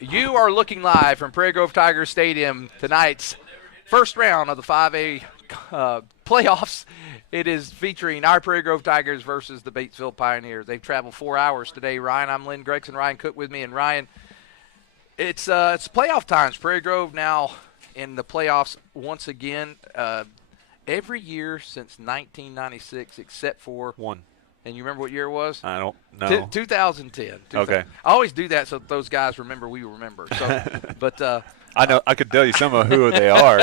You are looking live from Prairie Grove Tiger Stadium. Tonight's first round of the 5A playoffs. It is featuring our Prairie Grove Tigers versus the Batesville Pioneers. They've traveled 4 hours today. Ryan, I'm Lynn Gregson. Ryan Cook with me. And Ryan, it's playoff times. Prairie Grove now in the playoffs once again. Every year since 1996 except for one. And you remember what year it was? I don't know. 2010. Okay. I always do that so those guys remember we remember. So, but I know I could tell you some of who they are.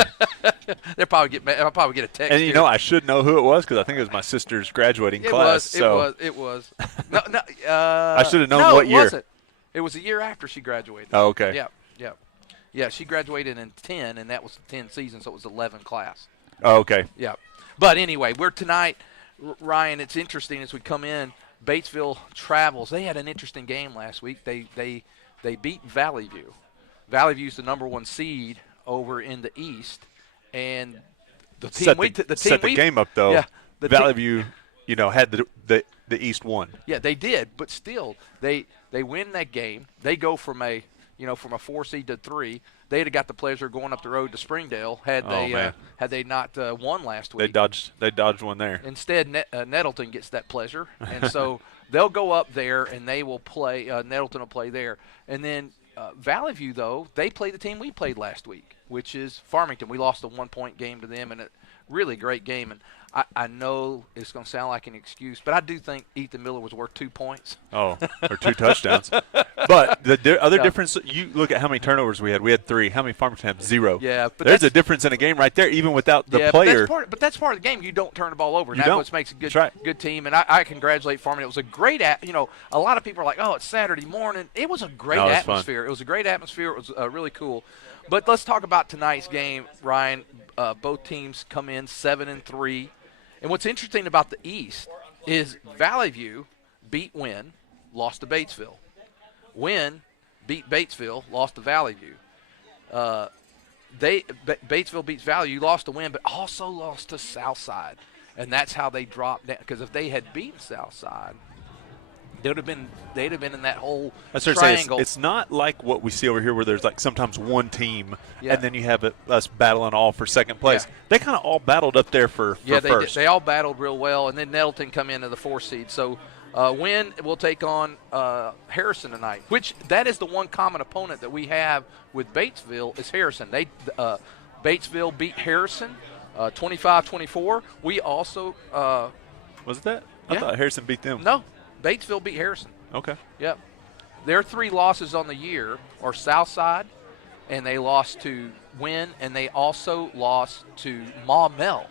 I'll probably get a text. And you know I should know who it was because I think it was my sister's graduating class. It was. No. I should have known what year. It wasn't. It was a year after she graduated. Oh, okay. Yeah. She graduated in 10, and that was the 10 season, so it was 11 class. Oh, okay. Yeah. But anyway, we're tonight. Ryan, it's interesting as we come in. Batesville travels. They had an interesting game last week. They beat Valley View. Valley View's the number 1 seed over in the East, and the team set the game up though. Yeah, Valley View, had the East won. Yeah, they did, but still they win that game. They go from a 4 seed to 3. They'd have got the pleasure of going up the road to Springdale had they not won last week. They dodged one there. Instead, Nettleton gets that pleasure, and so they'll go up there and they will play. Nettleton will play there, and then Valley View though they play the team we played last week, which is Farmington. We lost a 1-point game to them, and a really great game. And I know it's going to sound like an excuse, but I do think Ethan Miller was worth 2 points. Oh, or 2 touchdowns. But the other difference, you look at how many turnovers we had. We had 3. How many Farmington had? 0. Yeah, but there's a difference in a game right there, even without the player. But that's part of the game. You don't turn the ball over. That's what makes a good team. And I congratulate Farmington. It was a great a lot of people are like, oh, it's Saturday morning. It was a great atmosphere. Fun. It was a great atmosphere. It was really cool. But let's talk about tonight's game, Ryan. Both teams come in 7-3. And what's interesting about the East is Valley View beat Wynn, lost to Batesville. Wynn beat Batesville, lost to Valley View. Batesville beats Valley View, lost to Wynn, but also lost to Southside. And that's how they dropped down. Because if they had beaten Southside, they'd have been in that whole triangle. It's not like what we see over here where there's like sometimes one team and then you have us battling all for second place. Yeah. They kind of all battled up there for first. They all battled real well, and then Nettleton come into the 4 seed. So Wynn will take on Harrison tonight, which that is the one common opponent that we have with Batesville is Harrison. Batesville beat Harrison 25-24. We also was it that? I thought Harrison beat them. No. Batesville beat Harrison. Okay. Yep. Their 3 losses on the year are Southside, and they lost to Wynn, and they lost to Maumelle.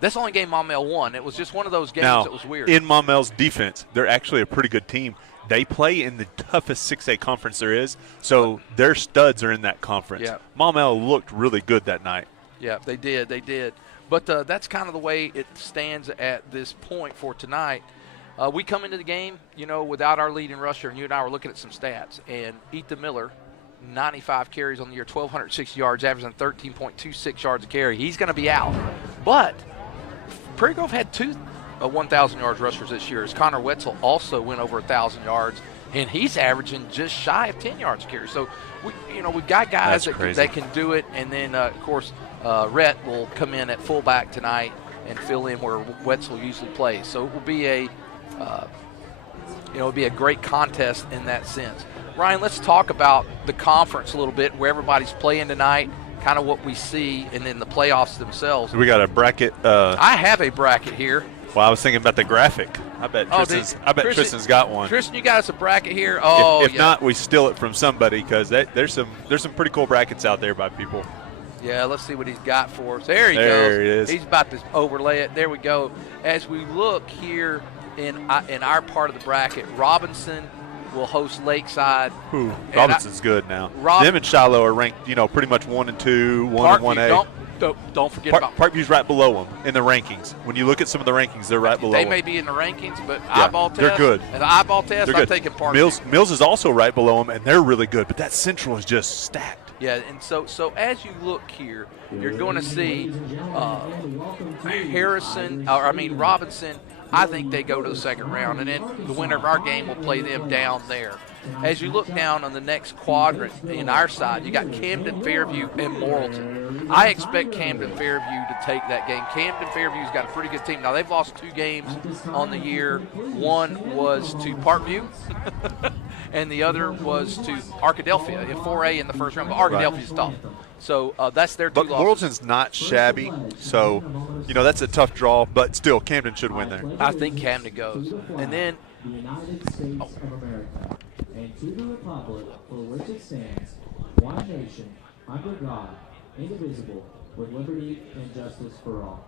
That's the only game Maumelle won. It was just one of those games that was weird. In Maumelle's defense, they're actually a pretty good team. They play in the toughest 6A conference there is, so their studs are in that conference. Yeah. Maumelle looked really good that night. Yeah, they did. But that's kind of the way it stands at this point for tonight. We come into the game, without our leading rusher, and you and I were looking at some stats. And Ethan Miller, 95 carries on the year, 1,260 yards, averaging 13.26 yards a carry. He's going to be out. But Prairie Grove had 2 1,000 yards rushers this year. As Connor Wetzel also went over 1,000 yards, and he's averaging just shy of 10 yards a carry. So we've got guys that can do it. And then of course Rhett will come in at fullback tonight and fill in where Wetzel usually plays. So it will be it'll be a great contest in that sense. Ryan, let's talk about the conference a little bit, where everybody's playing tonight, kind of what we see, and then the playoffs themselves. We got a bracket. I have a bracket here. Well, I was thinking about the graphic. I bet Tristan's got one. Tristan, you got us a bracket here? Oh, if not, we steal it from somebody because there's some pretty cool brackets out there by people. Yeah, let's see what he's got for us. There he goes. There it is. He's about to overlay it. There we go. As we look here in our part of the bracket, Robinson will host Lakeside. Robinson's good now. Them and Shiloh are ranked, pretty much 1 and 2, 1 and 1A. Don't forget about Parkview's right below them in the rankings. When you look at some of the rankings, they're right below them. They may be in the rankings, but eyeball test. They're good. And the eyeball test, I'm taking Parkview. Mills is also right below them, and they're really good. But that Central is just stacked. Yeah, and so as you look here, you're going to see Robinson. I think they go to the second round, and then the winner of our game will play them down there. As you look down on the next quadrant in our side, you got Camden, Fairview, and Morrilton. I expect Camden, Fairview to take that game. Camden, Fairview's got a pretty good team. Now, they've lost 2 games on the year. One was to Parkview, and the other was to Arkadelphia in 4A in the first round. But Arkadelphia's tough. So that's their 2 But losses. Morrilton's not shabby, so, that's a tough draw. But still, Camden should win there. I think Camden goes. And then the United States of America, and to the republic for which it stands, one nation, under God, indivisible, with liberty and justice for all.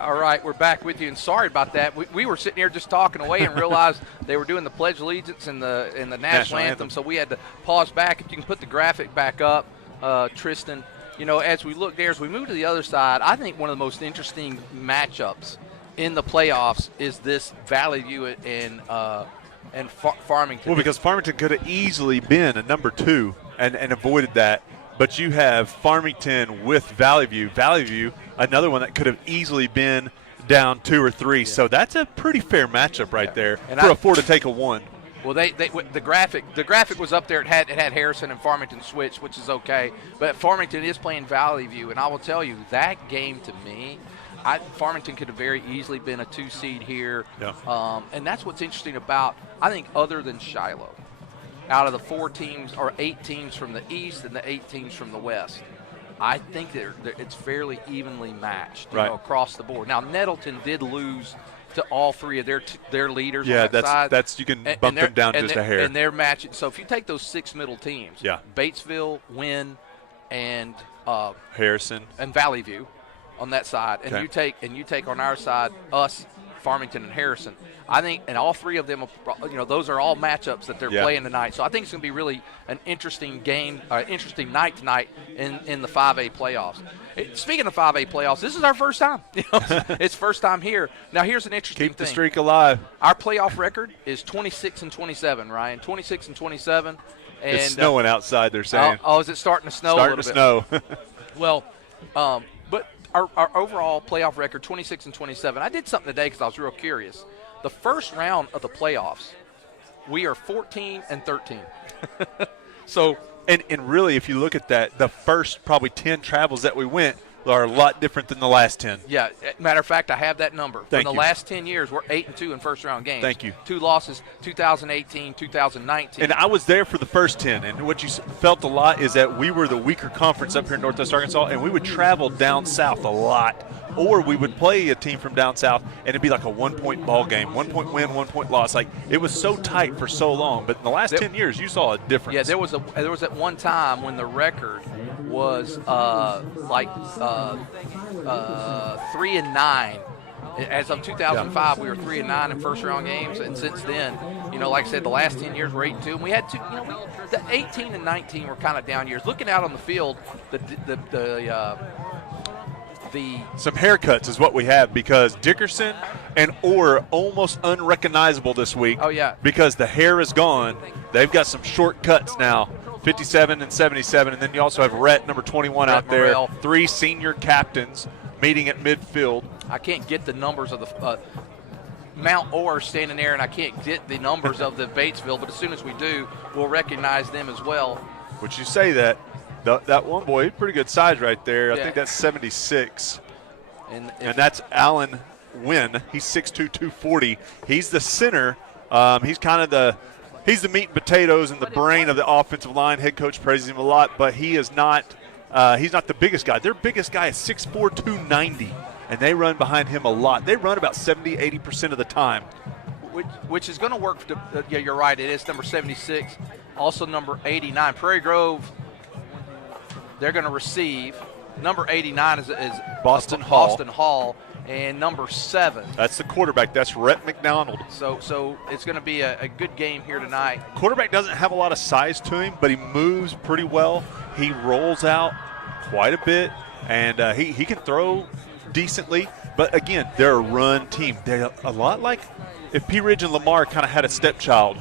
All right, we're back with you, and sorry about that. We were sitting here just talking away and realized they were doing the Pledge of Allegiance and the national anthem, so we had to pause back. If you can put the graphic back up, Tristan. As we look there, as we move to the other side, I think one of the most interesting matchups in the playoffs is this Valley View and Farmington. Well, because Farmington could have easily been a number 2 and avoided that. But you have Farmington with Valley View. Valley View, another one that could have easily been down 2 or 3. Yeah. So that's a pretty fair matchup right there and for a 4 to take a 1. Well, the graphic was up there. It had Harrison and Farmington switch, which is okay. But Farmington is playing Valley View, and I will tell you that game to me, Farmington could have very easily been a 2 seed here. Yeah. And that's what's interesting about, I think, other than Shiloh. Out of the 4 teams or 8 teams from the east and the 8 teams from the west, I think it's fairly evenly matched across the board. Now, Nettleton did lose to all 3 of their leaders. Yeah, on that side. that's you can bump them down just a hair. And they're matching. So if you take those 6 middle teams, Batesville, Wynn, and Harrison and Valley View on that side, and you take on our side us, Farmington and Harrison. I think, and all 3 of them, those are all matchups that they're playing tonight. So I think it's going to be really an interesting game, interesting night tonight in the 5A playoffs. Speaking of 5A playoffs, this is our first time. It's first time here. Now, here's an interesting thing. Keep the streak alive. Our playoff record is 26-27, Ryan. 26-27. And it's snowing outside, they're saying. Oh, is it starting to snow a little bit? Starting to snow. Well, but our overall playoff record, 26-27. I did something today because I was real curious. The first round of the playoffs, we are 14-13. So, and really, if you look at that, the first probably 10 travels that we went are a lot different than the last 10. Yeah, matter of fact, I have that number. Thank For the you. last 10 years, we're 8-2 in first-round games. Thank you. 2 losses, 2018, 2019. And I was there for the first 10, and what you felt a lot is that we were the weaker conference up here in Northwest Arkansas, and we would travel down south a lot, or we would play a team from down south, and it'd be like a 1-point ball game, 1-point win, 1-point loss. Like, it was so tight for so long, but in the last 10 years, you saw a difference. Yeah, there was at one time when the record was 3-9 As of 2005, we were 3-9 in first-round games, and since then, like I said, the last 10 years we're 8-2, and we had the 18 and 19 were kind of down years. Looking out on the field, some haircuts is what we have because Dickerson and Orr almost unrecognizable this week. Oh yeah, because the hair is gone. They've got some short cuts now. 57 and 77, and then you also have Rhett, number 21, out there. Morrell. 3 senior captains meeting at midfield. I can't get the numbers of the Mount Orr standing there, and I can't get the numbers of the Batesville, but as soon as we do, we'll recognize them as well. Would you say that that one boy, pretty good size right there. I Yeah. think that's 76. And that's Alan Wynn. He's 6'2", 240. He's the center. He's kind of he's the meat and potatoes and the brain of the offensive line. Head coach praises him a lot, but he is not he's not the biggest guy. Their biggest guy is 6'4", 290, and they run behind him a lot. They run about 70, 80% of the time. which is going to work. Yeah, you're right. It is number 76, also number 89. Prairie Grove, they're going to receive. Number 89 is Boston Hall. Boston Hall, and number 7. That's the quarterback. That's Rhett McDonald. So it's going to be a good game here tonight. Quarterback doesn't have a lot of size to him, but he moves pretty well. He rolls out quite a bit, and he can throw decently. But, again, they're a run team. They're a lot like if P. Ridge and Lamar kind of had a stepchild.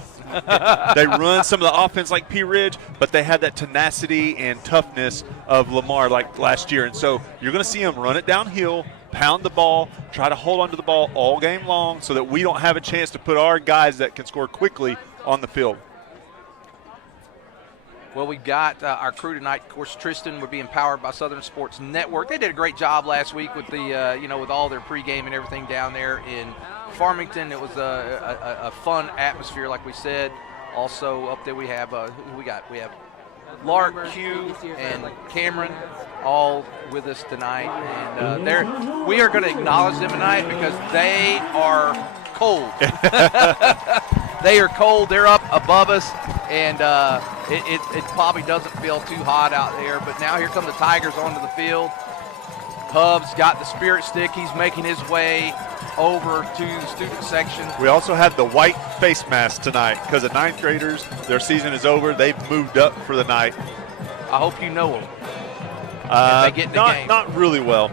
They run some of the offense like P. Ridge, but they have that tenacity and toughness of Lamar like last year. And so you're going to see them run it downhill, pound the ball, try to hold onto the ball all game long so that we don't have a chance to put our guys that can score quickly on the field. Well, we got our crew tonight. Of course, Tristan would be empowered by Southern Sports Network. They did a great job last week with the, with all their pregame and everything down there in Farmington. It was a fun atmosphere, like we said. Also up there we have who we got? We have Lark, Q, and Cameron all with us tonight, and we are going to acknowledge them tonight because they are cold. They are cold. They're up above us, and it probably doesn't feel too hot out there. But now here come the Tigers onto the field. Hub's got the spirit stick. He's making his way over to the student section. We also have the white face mask tonight because the 9th graders, their season is over. They've moved up for the night. I hope you know them. If they get in the game. Not really well.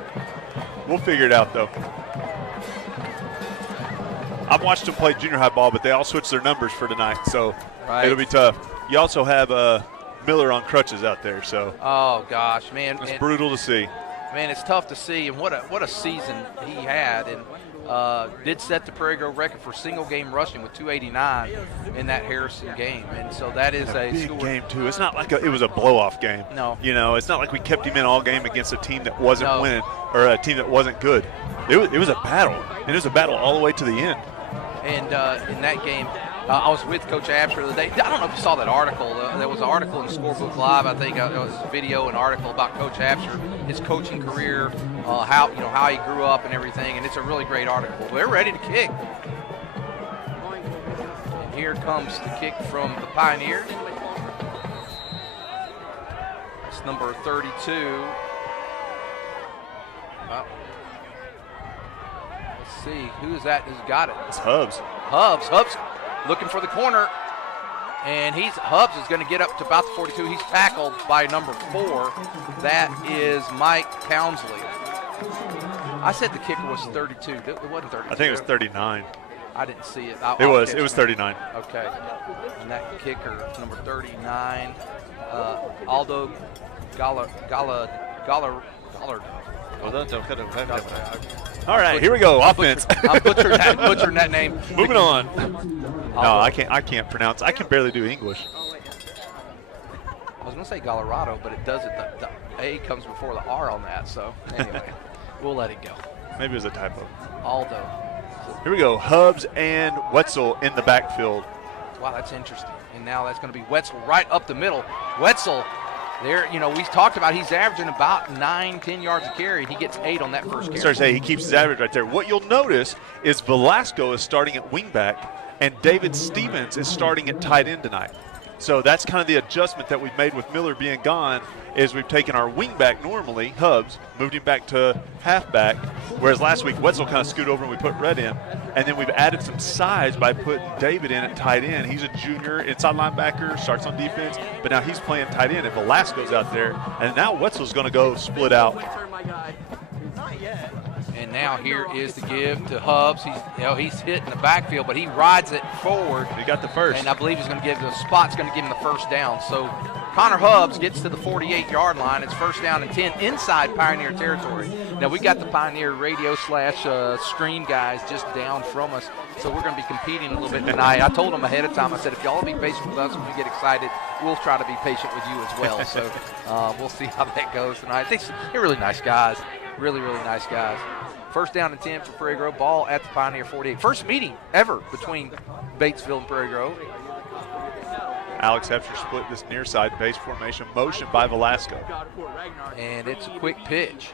We'll figure it out, though. I've watched them play junior high ball, but they all switched their numbers for tonight, so It'll be tough. You also have Miller on crutches out there, so. Oh, gosh, man. It's brutal to see. Man, it's tough to see, and what a season he had, and did set the Prairie Grove record for single game rushing with 289 in that Harrison game, and so that is a big game too. It's not like it was a blow-off game. No, it's not like we kept him in all game against a team that wasn't winning or a team that wasn't good. It was a battle, and it was a battle all the way to the end. And in that game, I was with Coach Absher the other day. I don't know if you saw that article. There was an article in Scorebook Live. I think it was a video and article about Coach Absher, his coaching career, how he grew up and everything. And it's a really great article. We're ready to kick. And here comes the kick from the Pioneers. It's number 32. Let's see, who is that who's got it? It's Hubs. Hubs looking for the corner, and Hubs is going to get up to about the 42. He's tackled by number 4. That is Mike Townsley. I said the kicker was 32. It wasn't 32. I think it was 39. I didn't see it. It was 39. Okay. And that kicker, number 39, Aldo Gallard. All right, here we go. Offense. I'm butchering that name. Moving on. No, I can't pronounce. I can barely do English. I was going to say Colorado, but it doesn't. The A comes before the R on that. So anyway, we'll let it go. Maybe it was a typo. Aldo. Here we go. Hubs and Wetzel in the backfield. Wow, that's interesting. And now that's going to be Wetzel right up the middle. Wetzel. There, we talked about he's averaging about 9-10 yards a carry. He gets 8 on that first carry. Sorry to say, he keeps his average right there. What you'll notice is Velasco is starting at wingback, and David Stevens is starting at tight end tonight. So that's kind of the adjustment that we've made with Miller being gone, is we've taken our wing back normally, Hubbs, moved him back to halfback, whereas last week Wetzel kind of scooted over and we put Red in. And then we've added some size by putting David in at tight end. He's a junior inside linebacker, starts on defense, but now he's playing tight end, and Velasco's out there. And now Wetzel's going to go split out. And now here is the give to Hubbs. He's hitting the backfield, but he rides it forward. He got the first. And I believe he's going to give the spot's going to give him the first down. So Connor Hubbs gets to the 48-yard line. It's first down and 10 inside Pioneer territory. Now we got the Pioneer radio / stream guys just down from us, so we're going to be competing a little bit tonight. I told them ahead of time, I said, if y'all be patient with us when we get excited, we'll try to be patient with you as well. So we'll see how that goes tonight. They're really nice guys. Really, really nice guys. First down and 10 for Prairie Grove. Ball at the Pioneer 48. First meeting ever between Batesville and Prairie Grove. Alex Hepster split this near side base formation. Motion by Velasco. And it's a quick pitch.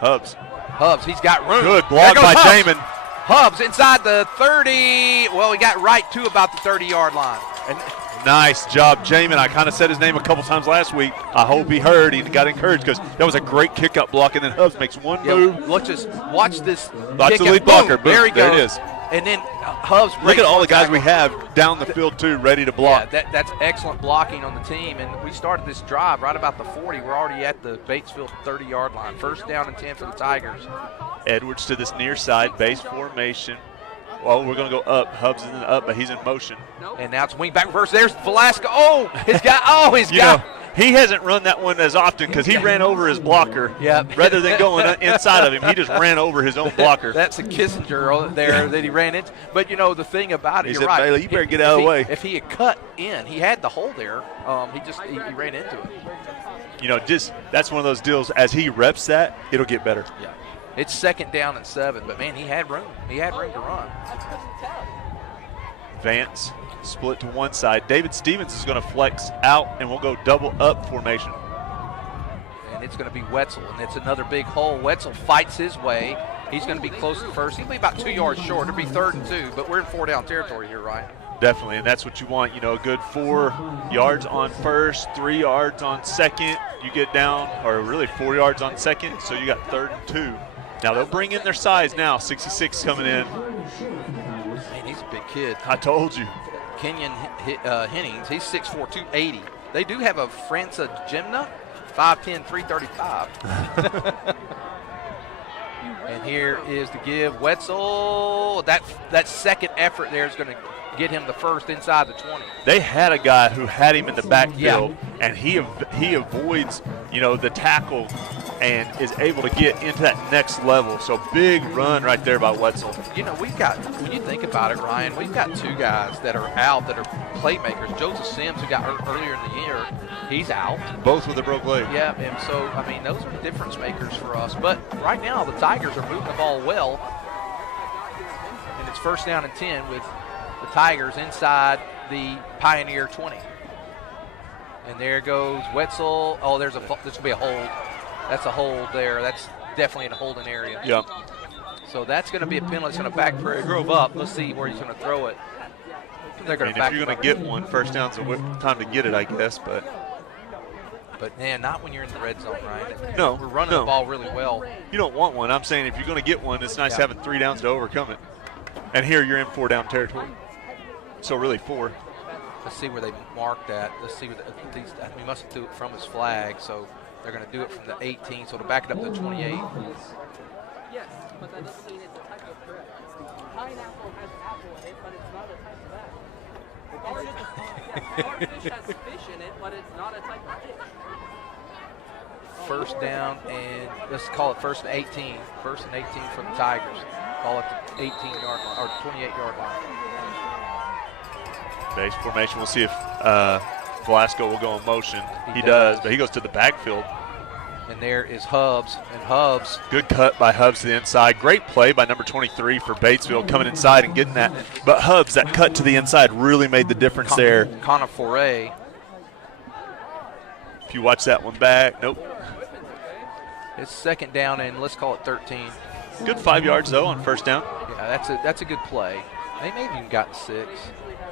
Hubbs, he's got room. Good block by Jamin. Hubbs inside the 30. Well, he got right to about the 30-yard line. And nice job, Jamin. I kind of said his name a couple times last week. I hope he heard. He got encouraged because that was a great kick-up block, and then Hubbs makes one move. Let's just watch this. That's the lead blocker. Boom. There he goes. There it is. And then Hubbs breaks. Look at all the guys we have down the field, too, ready to block. Yeah, that's excellent blocking on the team. And we started this drive right about the 40. We're already at the Batesville 30-yard line. First down and 10 for the Tigers. Edwards to this near side base formation. Well, we're going to go up. Hubbs isn't up, but he's in motion. And now it's wing back reverse. There's Velasco. Oh, his guy. He hasn't run that one as often because he ran over his blocker. Yep. Rather than going inside of him, he just ran over his own blocker. That's a Kissinger there that he ran into. But, the thing about it, you're right. Bailey, you better get out of the way. If he had cut in, he had the hole there. He ran into it. That's one of those deals. As he reps that, it'll get better. Yeah. It's second down and 7, but, man, he had room. He had room to run. Vance split to one side. David Stevens is going to flex out, and we'll go double up formation. And it's going to be Wetzel, and it's another big hole. Wetzel fights his way. He's going to be close to first. He'll be about 2 yards short. It'll be 3rd and 2, but we're in 4-down territory here, Ryan. Definitely, and that's what you want. A good 4 yards on first, 3 yards on second. You get down, or really 4 yards on second, so you got 3rd and 2. Now they'll bring in their size now. 66 coming in. Man, he's a big kid. I told you. Kenyon Hennings, he's 6'4", 280. They do have a Franca Gymna, 5'10", 335. And here is the give. Wetzel, that second effort there is going to get him the first inside the 20. They had a guy who had him in the backfield, and he avoids, the tackle and is able to get into that next level. So big run right there by Wetzel. We've got, when you think about it, Ryan, we've got 2 guys that are out that are playmakers. Joseph Sims, who got hurt earlier in the year, he's out. Both with a broke leg. Yeah, and so, those are difference makers for us. But right now, the Tigers are moving the ball well. And it's first down and 10 with the Tigers inside the Pioneer 20. And there goes Wetzel. Oh, this will be a hold. That's a hold there. That's definitely in a holding area. Yep. So that's going to be a penalty. It's going to back Prairie Grove up. Let's see where he's going to throw it. They're going to back. If you're going to get one, first down's the time to get it, I guess. But man, not when you're in the red zone, right? No, we're running the ball really well. You don't want one. I'm saying if you're going to get one, it's nice having 3 downs to overcome it. And here you're in 4-down territory. So really 4. Let's see where they marked that. Let's see where we must have threw it from his flag. So they're going to do it from the 18, so to back it up to the 28. Yes, but that doesn't mean it's a type of bread. Pineapple has apple in it, but it's not a type of apple. Starfish has fish in it, but it's not a type of fish. First down, and let's call it first and 18. First and 18 from the Tigers. Call it the 18-yard line, or 28-yard line. Base formation. We'll see if Velasco will go in motion. He does, but he goes to the backfield. And there is Hubbs. And Hubbs. Good cut by Hubbs to the inside. Great play by number 23 for Batesville coming inside and getting that. But Hubbs, that cut to the inside really made the difference there. Connor Foray. If you watch that one back, nope. It's second down and let's call it 13. Good 5 yards, though, on first down. Yeah, that's a good play. They may have even gotten 6.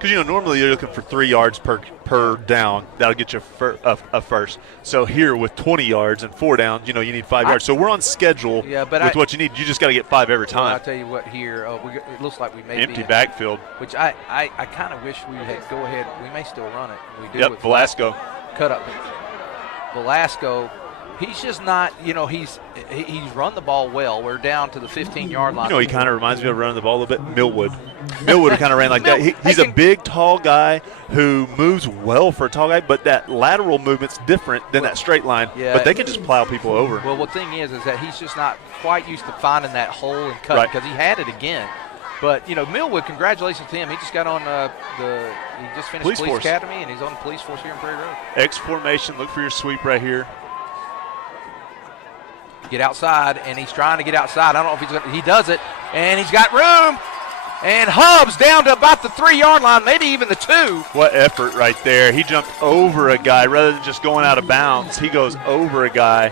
Because, normally you're looking for 3 yards per down. That'll get you a first. So here with 20 yards and 4 downs, you need 5 yards. So we're on schedule with what you need. You just got to get 5 every time. Well, I'll tell you what, here, it looks like we may Empty be backfield. Which I kind of wish we had go ahead. We may still run it. We do Yep, with Velasco. Cut up. Velasco, he's just not, he's run the ball well. We're down to the 15-yard line. He kind of reminds me of running the ball a little bit. Millwood kind of ran like that. He's a big, tall guy who moves well for a tall guy, but that lateral movement's different than that straight line. Yeah, but they can just plow people over. Well, the thing is that he's just not quite used to finding that hole and cut because he had it again. But, Millwood, congratulations to him. He just got on he just finished police academy, and he's on the police force here in Prairie Road. X formation, look for your sweep right here. Get outside, and he's trying to get outside. I don't know if he does it, and he's got room. And Hubbs down to about the 3-yard line, maybe even the 2. What effort right there. He jumped over a guy rather than just going out of bounds. He goes over a guy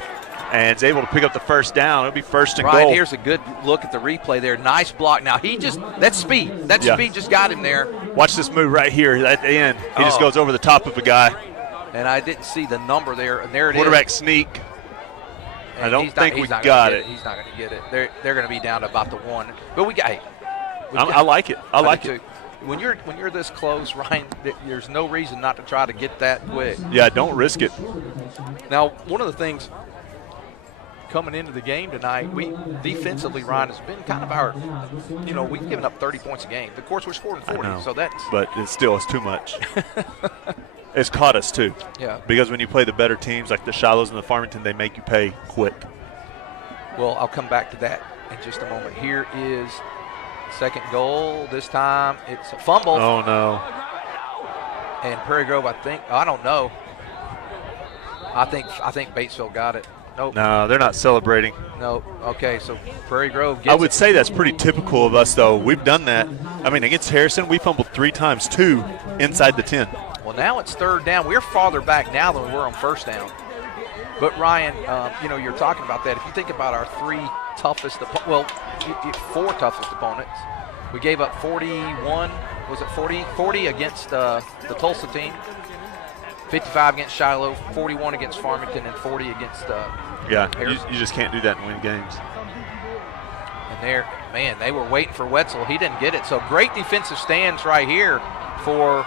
and is able to pick up the first down. It'll be first and goal. Here's a good look at the replay there. Nice block. Now, that's speed. That speed just got him there. Watch this move right here at the end. He just goes over the top of a guy. And I didn't see the number there, and there it is. Quarterback sneak. And I don't think we got it. He's not going to get it. They're going to be down to about the 1. But I like it. I like it. When you're this close, Ryan, there's no reason not to try to get that quick. Yeah, don't risk it. Now, one of the things coming into the game tonight, we defensively, Ryan, has been kind of our, we've given up 30 points a game. Of course, we're scoring 40, so that's. But it's too much. It's caught us too. Yeah. Because when you play the better teams like the Shilohs and the Farmington, they make you pay quick. Well, I'll come back to that in just a moment. Here is second goal. This time it's a fumble. Oh, no. And Prairie Grove, I don't know. I think Batesville got it. Nope. No, they're not celebrating. Nope. Okay, so Prairie Grove gets I would say that's pretty typical of us, though. We've done that. I mean, against Harrison, we fumbled 3 times, 2 inside the 10. Well, now it's third down. We're farther back now than we were on first down. But, Ryan, you're talking about that. If you think about our 3 toughest, 4 toughest opponents, we gave up 41, was it 40 against the Tulsa team, 55 against Shiloh, 41 against Farmington, and 40 against you just can't do that and win games. And they were waiting for Wetzel. He didn't get it. So great defensive stands right here for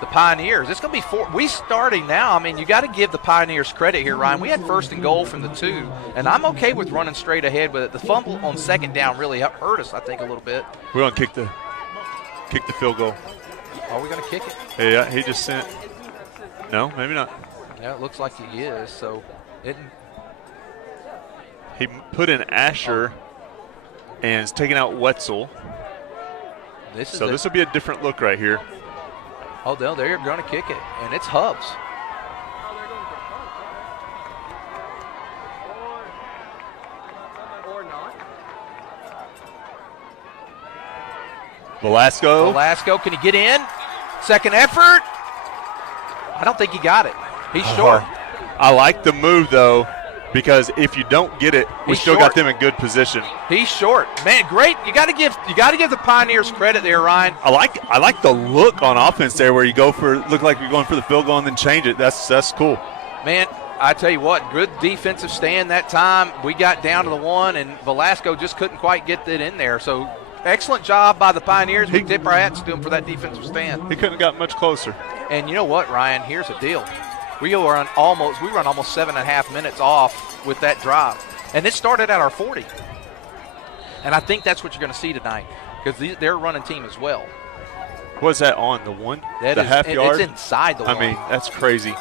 the Pioneers. It's going to be 4. We starting now. I mean, you got to give the Pioneers credit here, Ryan. We had first and goal from the 2, and I'm okay with running straight ahead with it. The fumble on second down really hurt us, I think, a little bit. We're going to kick the field goal. Are we going to kick it? Yeah, he just sent. No, maybe not. Yeah, it looks like he is. So he put in Asher and is taking out Wetzel. This will be a different look right here. Oh, no, they're going to kick it, and it's Hubbs. Or not. Velasco, can he get in? Second effort. I don't think he got it. He's short. I like the move, though, because if you don't get it, we still got them in good position. He's short. Man, great. You got to give the Pioneers credit there, Ryan. I like the look on offense there where you look like you're going for the field goal and then change it. That's cool. Man, I tell you what, good defensive stand that time. We got down to the 1, and Velasco just couldn't quite get it in there. So excellent job by the Pioneers. We tip our hats to them for that defensive stand. He couldn't have got much closer. And you know what, Ryan? Here's the deal. We run almost 7.5 minutes off with that drive. And it started at our 40. And I think that's what you're going to see tonight because they're a running team as well. What's that on, the 1? The half yard? It's inside the 1. I mean, that's crazy.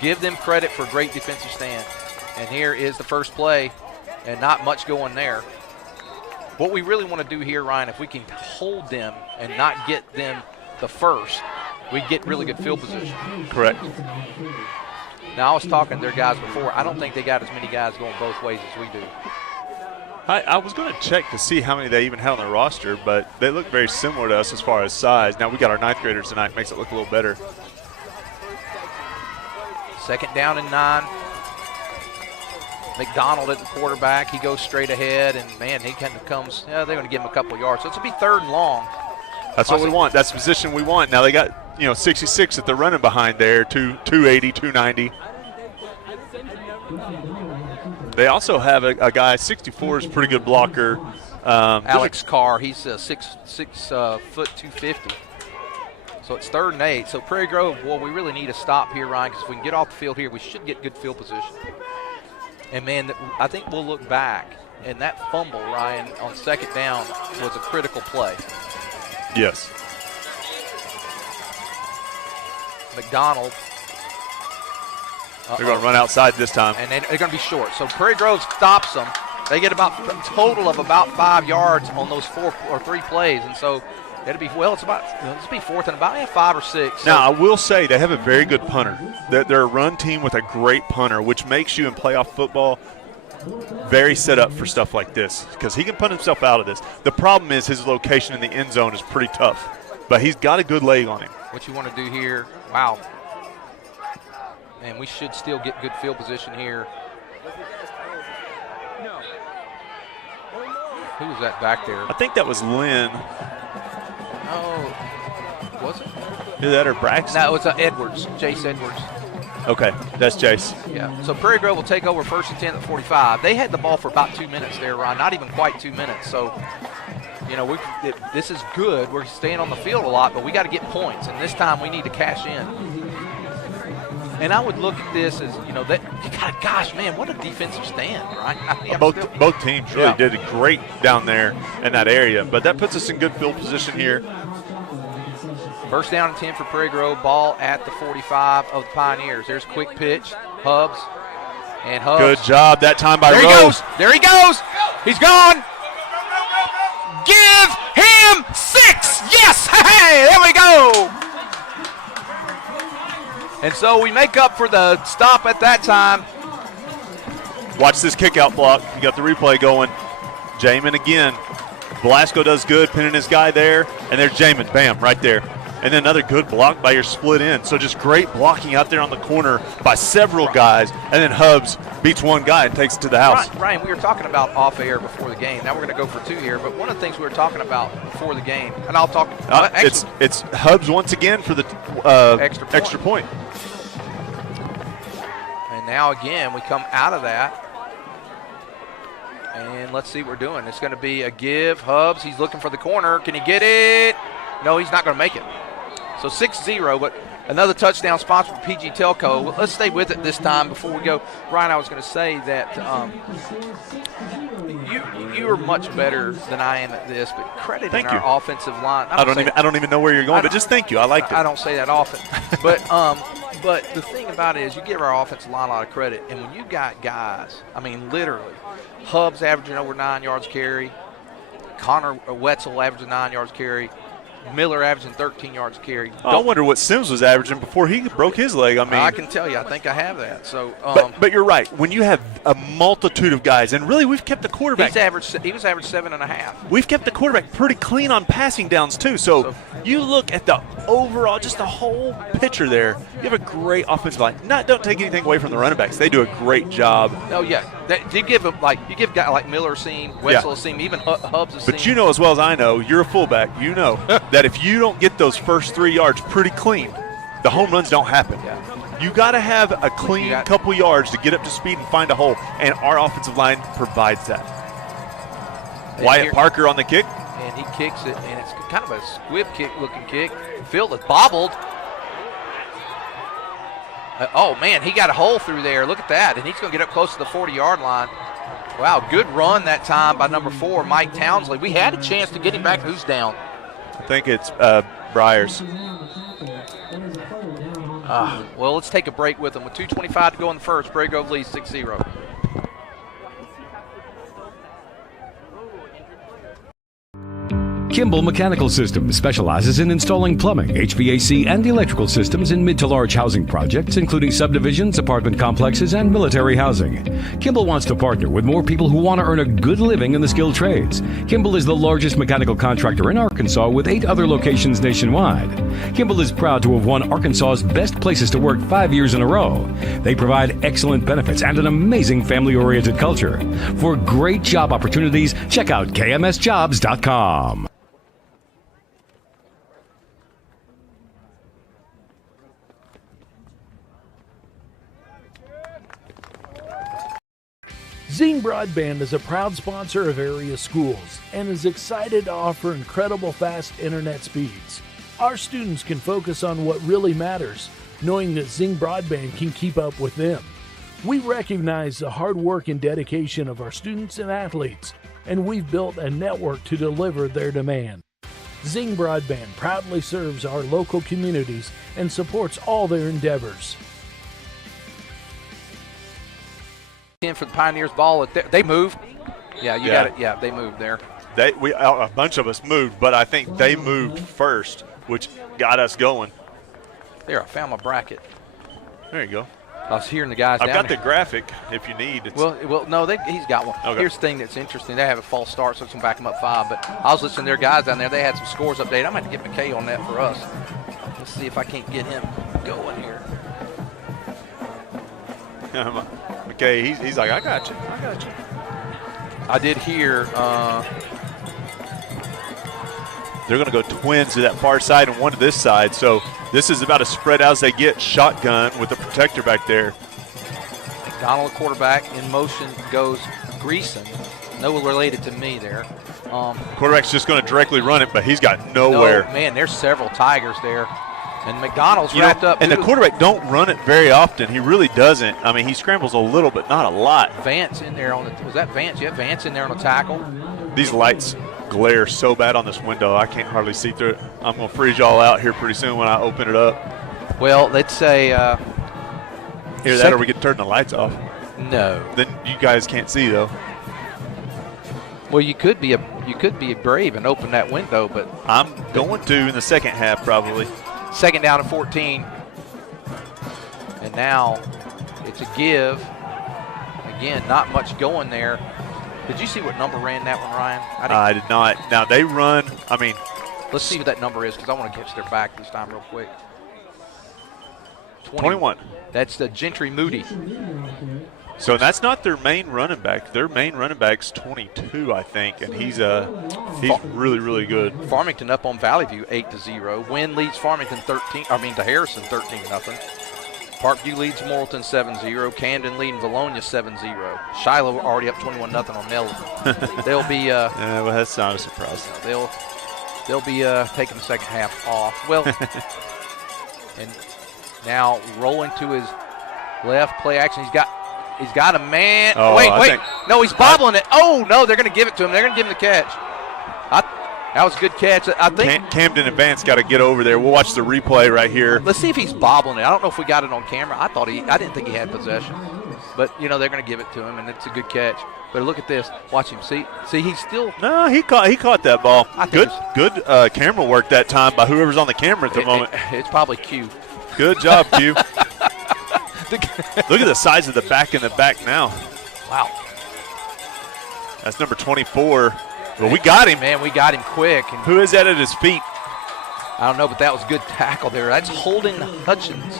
Give them credit for a great defensive stand. And here is the first play, and not much going there. What we really want to do here, Ryan, if we can hold them and not get them the first, we get really good field position. Correct. Now, I was talking to their guys before. I don't think they got as many guys going both ways as we do. I was going to check to see how many they even had on their roster, but they look very similar to us as far as size. Now, we got our 9th graders tonight. Makes it look a little better. Second down and 9. McDonald at the quarterback. He goes straight ahead, and, man, he kind of comes – they're going to give him a couple yards. So it's going to be 3rd and long. That's what we want. That's the position we want. Now they got, 66 that they're running behind there, 280, 290. They also have a guy, 64 is a pretty good blocker. Alex Carr, he's 6 foot 250. So it's 3rd and 8. So Prairie Grove, well, we really need a stop here, Ryan, because if we can get off the field here, we should get good field position. And, man, I think we'll look back. And that fumble, Ryan, on 2nd down was a critical play. Yes. McDonald. They're going to run outside this time. And they're going to be short. So Prairie Grove stops them. They get a total of about 5 yards on those 4 or 3 plays. And so it'll be 4th and about 5 or 6. So. Now, I will say they have a very good punter. They're a run team with a great punter, which makes you in playoff football very set up for stuff like this because he can punt himself out of this. The problem is his location in the end zone is pretty tough, but he's got a good leg on him. What you want to do here, wow. And we should still get good field position here. Who was that back there? I think that was Lynn. Oh, was it? Is that or Braxton? No, it was Edwards, Jace Edwards. Okay, that's Jace. Yeah, so Prairie Grove will take over 1st and 10 at 45. They had the ball for about 2 minutes there, Ron, not even quite 2 minutes. So, this is good. We're staying on the field a lot, but we got to get points, and this time we need to cash in. And I would look at this as, gosh, man, what a defensive stand, right? I mean, both teams really did it great down there in that area, but that puts us in good field position here. 1st down and 10 for Prairie Grove, ball at the 45 of the Pioneers. There's a quick pitch, Hubbs, and Hubbs. Good job that time by Rose. There he goes. He's gone. Give him 6. Yes, hey, there we go. And so we make up for the stop at that time. Watch this kick out block. You got the replay going. Jamin again. Velasco does good, pinning his guy there. And there's Jamin, bam, right there. And then another good block by your split end. So just great blocking out there on the corner by several guys. And then Hubbs beats one guy and takes it to the house. Ryan, we were talking about off air before the game. Now we're going to go for 2 here. But one of the things we were talking about before the game, and I'll talk. It's Hubbs once again for the extra point. And now again, we come out of that. And let's see what we're doing. It's going to be a give. Hubbs, he's looking for the corner. Can he get it? No, he's not going to make it. So 6-0, but another touchdown sponsored by PG Telco. Let's stay with it this time before we go. Ryan, I was going to say that you are much better than I am at this, but credit in our offensive line. I don't even know where you're going, but just thank you. I liked it. I don't say that often. But the thing about it is you give our offensive line a lot of credit, and when you got guys, I mean literally, Hubbs averaging over 9 yards carry, Connor Wetzel averaging 9 yards carry, Miller averaging 13 yards carry. I wonder what Sims was averaging before he broke his leg. I mean, I can tell you. I think I have that. So, but you're right. When you have a multitude of guys, and really we've kept the quarterback. He was averaged 7.5. We've kept the quarterback pretty clean on passing downs too. So you look at the overall, just the whole picture there. You have a great offensive line. Don't take anything away from the running backs. They do a great job. Oh yeah, you give guys like Miller a seam, Wetzel a seam, even Hubbs a seam. But you know as well as I know, you're a fullback. You know that if you don't get those first 3 yards pretty clean, the home runs don't happen. Yeah. You got to have a clean couple yards to get up to speed and find a hole, and our offensive line provides that. Wyatt Parker on the kick. And he kicks it, and it's kind of a squib kick-looking kick. Field is bobbled. Oh, man, he got a hole through there. Look at that, and he's going to get up close to the 40-yard line. Wow, good run that time by number 4, Mike Townsley. We had a chance to get him back. Who's down? I think it's Briars. Well, let's take a break with them. With 2:25 to go in the first, Prairie Grove leads 6-0. Kimball Mechanical Systems specializes in installing plumbing, HVAC, and electrical systems in mid to large housing projects, including subdivisions, apartment complexes, and military housing. Kimball wants to partner with more people who want to earn a good living in the skilled trades. Kimball is the largest mechanical contractor in Arkansas with 8 other locations nationwide. Kimball is proud to have won Arkansas's Best Places to Work 5 years in a row. They provide excellent benefits and an amazing family-oriented culture. For great job opportunities, check out kmsjobs.com. Zing Broadband is a proud sponsor of area schools and is excited to offer incredible fast internet speeds. Our students can focus on what really matters, knowing that Zing Broadband can keep up with them. We recognize the hard work and dedication of our students and athletes, and we've built a network to deliver their demand. Zing Broadband proudly serves our local communities and supports all their endeavors. In for the Pioneers ball. They moved. Yeah, you got it. Yeah, they moved there. A bunch of us moved, but I think they moved first, which got us going. There, I found my bracket. There you go. I was hearing the guys I've down got there. the graphic if you need. Well, no, he's got one. Okay. Here's the thing that's interesting. They have a false start, so it's going to back them up 5. But I was listening to their guys down there. They had some scores updated. I might have to get McKay on that for us. Let's see if I can't get him going here. Okay, he's like, I got you. I did hear they're going to go twins to that far side and one to this side. So this is about as spread out as they get. Shotgun with the protector back there. McDonald, quarterback, in motion goes Greason. No related to me there. Quarterback's just going to directly run it, but he's got nowhere. No, man, there's several Tigers there. And McDonald's wrapped up. And the quarterback don't run it very often. He really doesn't. I mean, he scrambles a little, but not a lot. Vance in there was that Vance? Yeah, Vance in there on a tackle. These lights glare so bad on this window, I can't hardly see through it. I'm going to freeze y'all out here pretty soon when I open it up. Well, let's say Either that or we could turn the lights off. No. Then you guys can't see, though. Well, you could be brave and open that window, but I'm going to in the second half probably. Second down and 14. And now it's a give. Again, not much going there. Did you see what number ran that one, Ryan? I did not. Now they run, I mean. Let's see what that number is because I want to catch their back this time real quick. 21. That's the Gentry Moody. So that's not their main running back. Their main running back's 22, I think, and he's really, really good. Farmington up on Valley View 8-0. Wynn leads Farmington to Harrison 13-0. Parkview leads Morrilton 7-0. Camden leading Valonia 7-0. Shiloh already up 21-0 on Nelly. They'll be well, that's not a surprise. They'll be taking the second half off. Well, and now rolling to his left, play action. He's got a man. Oh, wait. No, he's bobbling it. Oh, no, they're going to give it to him. They're going to give him the catch. That was a good catch. I think Camden and Vance got to get over there. We'll watch the replay right here. Let's see if he's bobbling it. I don't know if we got it on camera. I didn't think he had possession. But, they're going to give it to him, and it's a good catch. But look at this. Watch him. See, he's still. No, he caught that ball. Good camera work that time by whoever's on the camera at the moment. It's probably Q. Good job, Q. Look at the size of the back in the back now. Wow. That's number 24. Well, we got him. Man, we got him quick. And who is that at his feet? I don't know, but that was good tackle there. That's Holden Hutchins.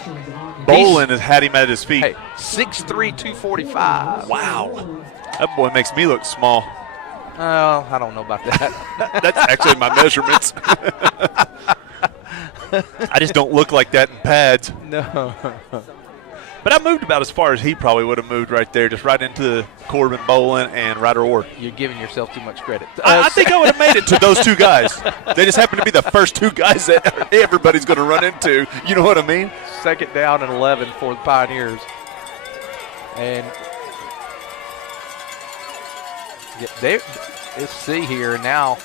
Bolin has had him at his feet. Hey, 6'3", 245. Wow. That boy makes me look small. Oh, I don't know about that. That's actually my measurements. I just don't look like that in pads. No. But I moved about as far as he probably would have moved right there, just right into Corbin, Bolin, and Ryder Orr. You're giving yourself too much credit. I think I would have made it to those two guys. They just happen to be the first two guys that everybody's going to run into. You know what I mean? Second down and 11 for the Pioneers. And Let's see here. Now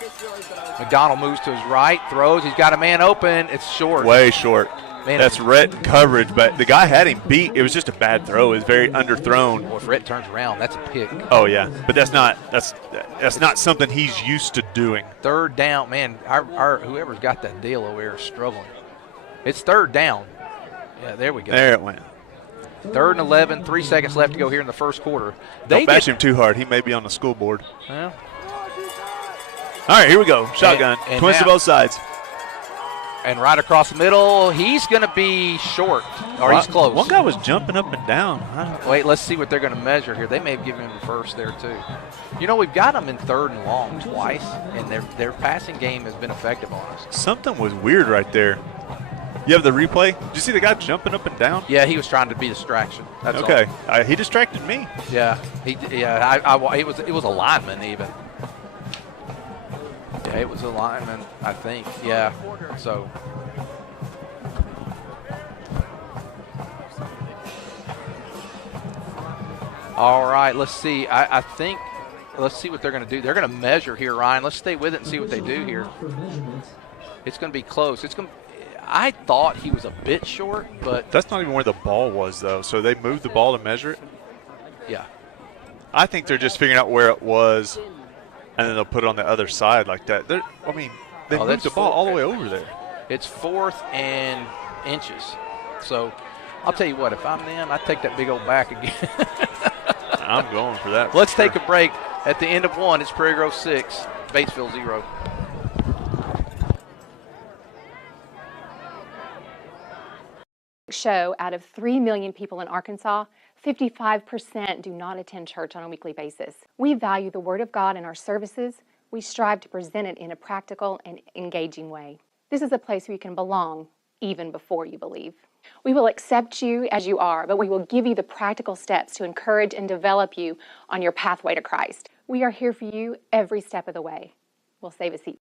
McDonald moves to his right, throws. He's got a man open. It's short. Way short. Man, that's Rhett in coverage, but the guy had him beat. It was just a bad throw. It was very underthrown. Well, if Rhett turns around, that's a pick. Oh yeah, but that's not something he's used to doing. Third down, man. Our whoever's got that deal over there is struggling. It's third down. Yeah, there we go. There it went. 3rd and 11, 3 seconds left to go here in the first quarter. Don't bash him too hard. He may be on the school board. Well. All right, here we go. Shotgun. And Twins to both sides. And right across the middle, he's going to be short, or he's close. One guy was jumping up and down. Wait, let's see what they're going to measure here. They may have given him the first there, too. You know, we've got them in 3rd and long twice, and their passing game has been effective on us. Something was weird right there. You have the replay? Did you see the guy jumping up and down? Yeah, he was trying to be a distraction. That's okay. He distracted me. Yeah, it was a lineman even. Yeah, it was a lineman, I think. Yeah, so. All right, let's see. I think let's see what they're going to do. They're going to measure here, Ryan. Let's stay with it and see what they do here. It's going to be close. I thought he was a bit short, but that's not even where the ball was, though. So they moved the ball to measure it? Yeah. I think they're just figuring out where it was, and then they'll put it on the other side like that. They moved the ball all the way over there. It's 4th and inches. So I'll tell you what, if I'm them, I'd take that big old back again. I'm going for that. Let's take a break. At the end of 1, it's Prairie Grove 6, Batesville 0. Show out of 3 million people in Arkansas, 55% do not attend church on a weekly basis. We value the Word of God in our services. We strive to present it in a practical and engaging way. This is a place where you can belong even before you believe. We will accept you as you are, but we will give you the practical steps to encourage and develop you on your pathway to Christ. We are here for you every step of the way. We'll save a seat.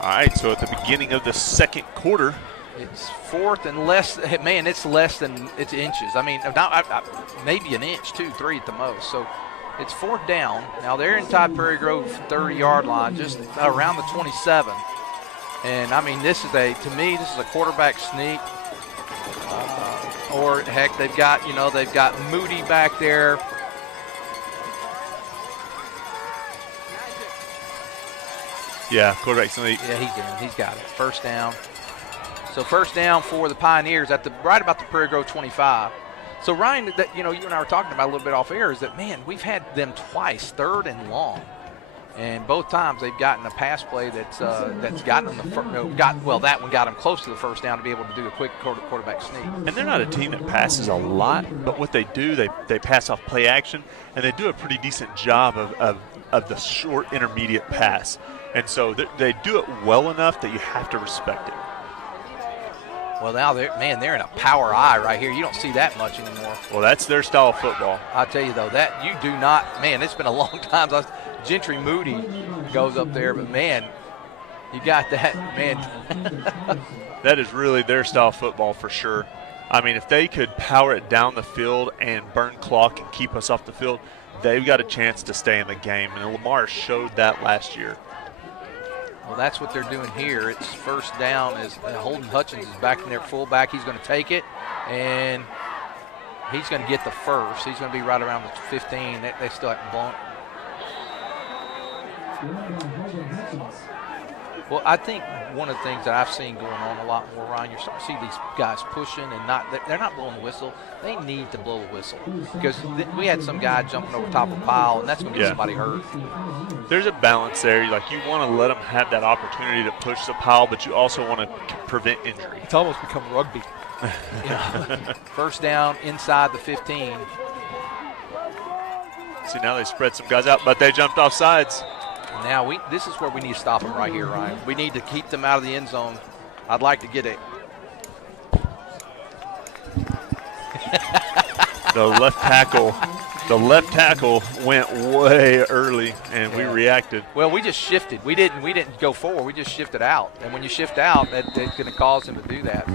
All right, so at the beginning of the second quarter. It's 4th and less. Man, it's less than it's inches. I mean, maybe an inch, 2, 3 at the most. So it's 4th down. Now they're inside Prairie Grove 30-yard line, just around the 27. And I mean, to me, this is a quarterback sneak. Or heck, they've got Moody back there. Yeah, quarterback sneak. Yeah, he's in. He's got it. First down. So first down for the Pioneers at right about the Prairie Grove 25. So Ryan, you and I were talking about a little bit off air, is that, man, we've had them twice, 3rd and long, and both times they've gotten a pass play that's gotten them that one got them close to the first down to be able to do a quick quarterback sneak. And they're not a team that passes a lot, but what they do, they pass off play action, and they do a pretty decent job of the short intermediate pass. And so they do it well enough that you have to respect it. Well, now they're in a power eye right here. You don't see that much anymore. Well, that's their style of football. I tell you though, that you do not. Man, it's been a long time. Gentry Moody goes up there, but man, you got that, man. That is really their style of football for sure. I mean, if they could power it down the field and burn clock and keep us off the field, they've got a chance to stay in the game. And Lamar showed that last year. Well, that's what they're doing here. It's first down as Holden Hutchins is back in there, fullback. He's going to take it, and he's going to get the first. He's going to be right around the 15. They still haven't blown. Well, I think one of the things that I've seen going on a lot more, Ryan, you're starting to see these guys pushing and they're not blowing the whistle. They need to blow the whistle because we had some guy jumping over top of a pile, and that's going to get somebody hurt. There's a balance there. You want to let them have that opportunity to push the pile, but you also want to prevent injury. It's almost become rugby. First down inside the 15. See, now they spread some guys out, but they jumped off sides. Now this is where we need to stop them right here, Ryan. We need to keep them out of the end zone. I'd like to get a The left tackle went way early, and we reacted. Well, we just shifted. We didn't go forward. We just shifted out. And when you shift out, that's going to cause him to do that.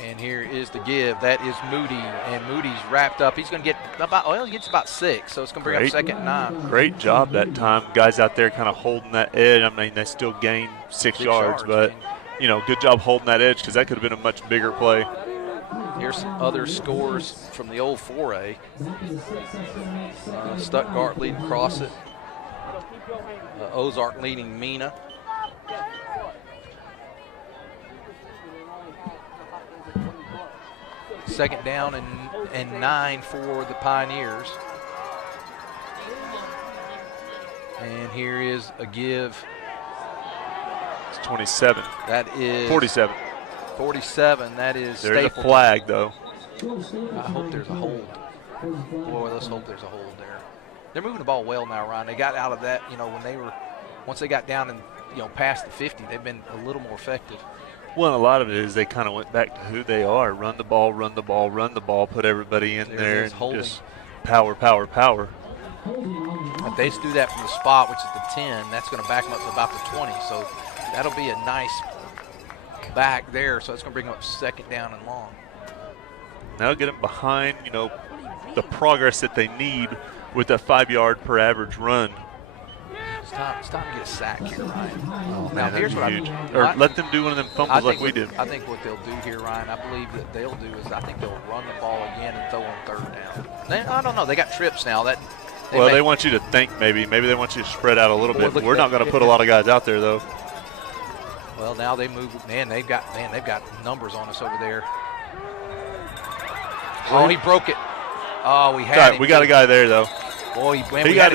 And here is the give. That is Moody, and Moody's wrapped up. He's going to get he gets about 6, so it's going to bring up 2nd and 9. Great job that time. Guys out there kind of holding that edge. I mean, they still gained 6 yards, but good job holding that edge because that could have been a much bigger play. Here's some other scores from the old 4A. Stuttgart leading Crossett. Ozark leading Mina. Second down and 9 for the Pioneers. And here is a give. It's 27. That is 47. 47. That is There's Stapleton. a flag, though. I hope there's a hold. Boy, let's hope there's a hold there. They're moving the ball well now, Ryan. They got out of that, once they got down and, past the 50, they've been a little more effective. Well, a lot of it is they kind of went back to who they are. Run the ball, run the ball, run the ball, put everybody in there and holding. Just power, power, power. If they do that from the spot, which is the 10, that's going to back them up to about the 20. So that'll be a nice back there. So it's going to bring them up 2nd down and long. Now get them behind, the progress that they need with a 5-yard per average run. It's time to get a sack here, Ryan. Oh, now, man, here's what huge. Or let them do one of them fumbles like we did. I think what they'll do here, Ryan, I believe that they'll do is I think they'll run the ball again and throw on 3rd down. I don't know. They got trips now. They want you to think maybe they want you to spread out a little bit. We're not going to put a lot of guys out there, though. Well, now they move. They've got numbers on us over there. Oh, he broke it. Oh, we had him. We got a guy there, though. Boy, man, he got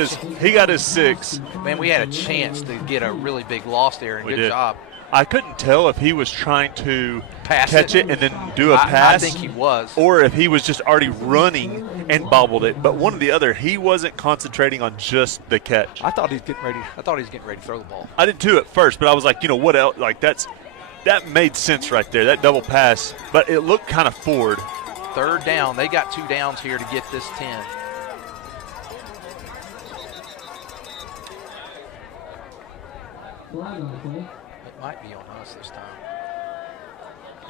his 6. Man, we had a chance to get a really big loss there, and good job. I couldn't tell if he was trying to catch it and then do a pass. I think he was. Or if he was just already running and bobbled it. But one or the other, he wasn't concentrating on just the catch. I thought he was getting ready to throw the ball. I did too at first, but I was like, what else? Like that made sense right there, that double pass. But it looked kind of forward. 3rd down. They got 2 downs here to get this 10. It might be on us this time.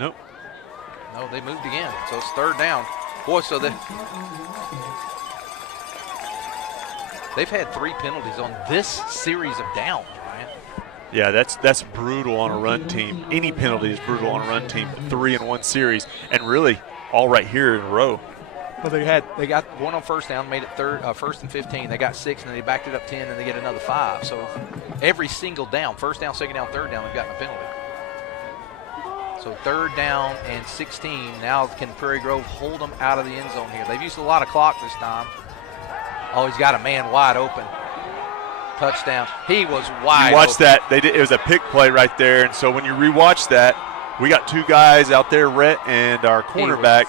Nope. No, they moved again. So it's 3rd down. Boy, so they've had 3 penalties on this series of downs, Ryan. Yeah, that's brutal on a run team. Any penalty is brutal on a run team. 3 in one series, and really all right here in a row. Well, they got 1 on 1st down, made it 1st and 15. They got 6, and then they backed it up 10, and they get another 5. So every single down, 1st down, 2nd down, 3rd down, they've gotten a penalty. So 3rd down and 16. Now can Prairie Grove hold them out of the end zone here? They've used a lot of clock this time. Oh, he's got a man wide open. Touchdown. He was wide open. You watch that. It was a pick play right there. And so when you rewatch that, we got 2 guys out there, Rhett and our cornerback.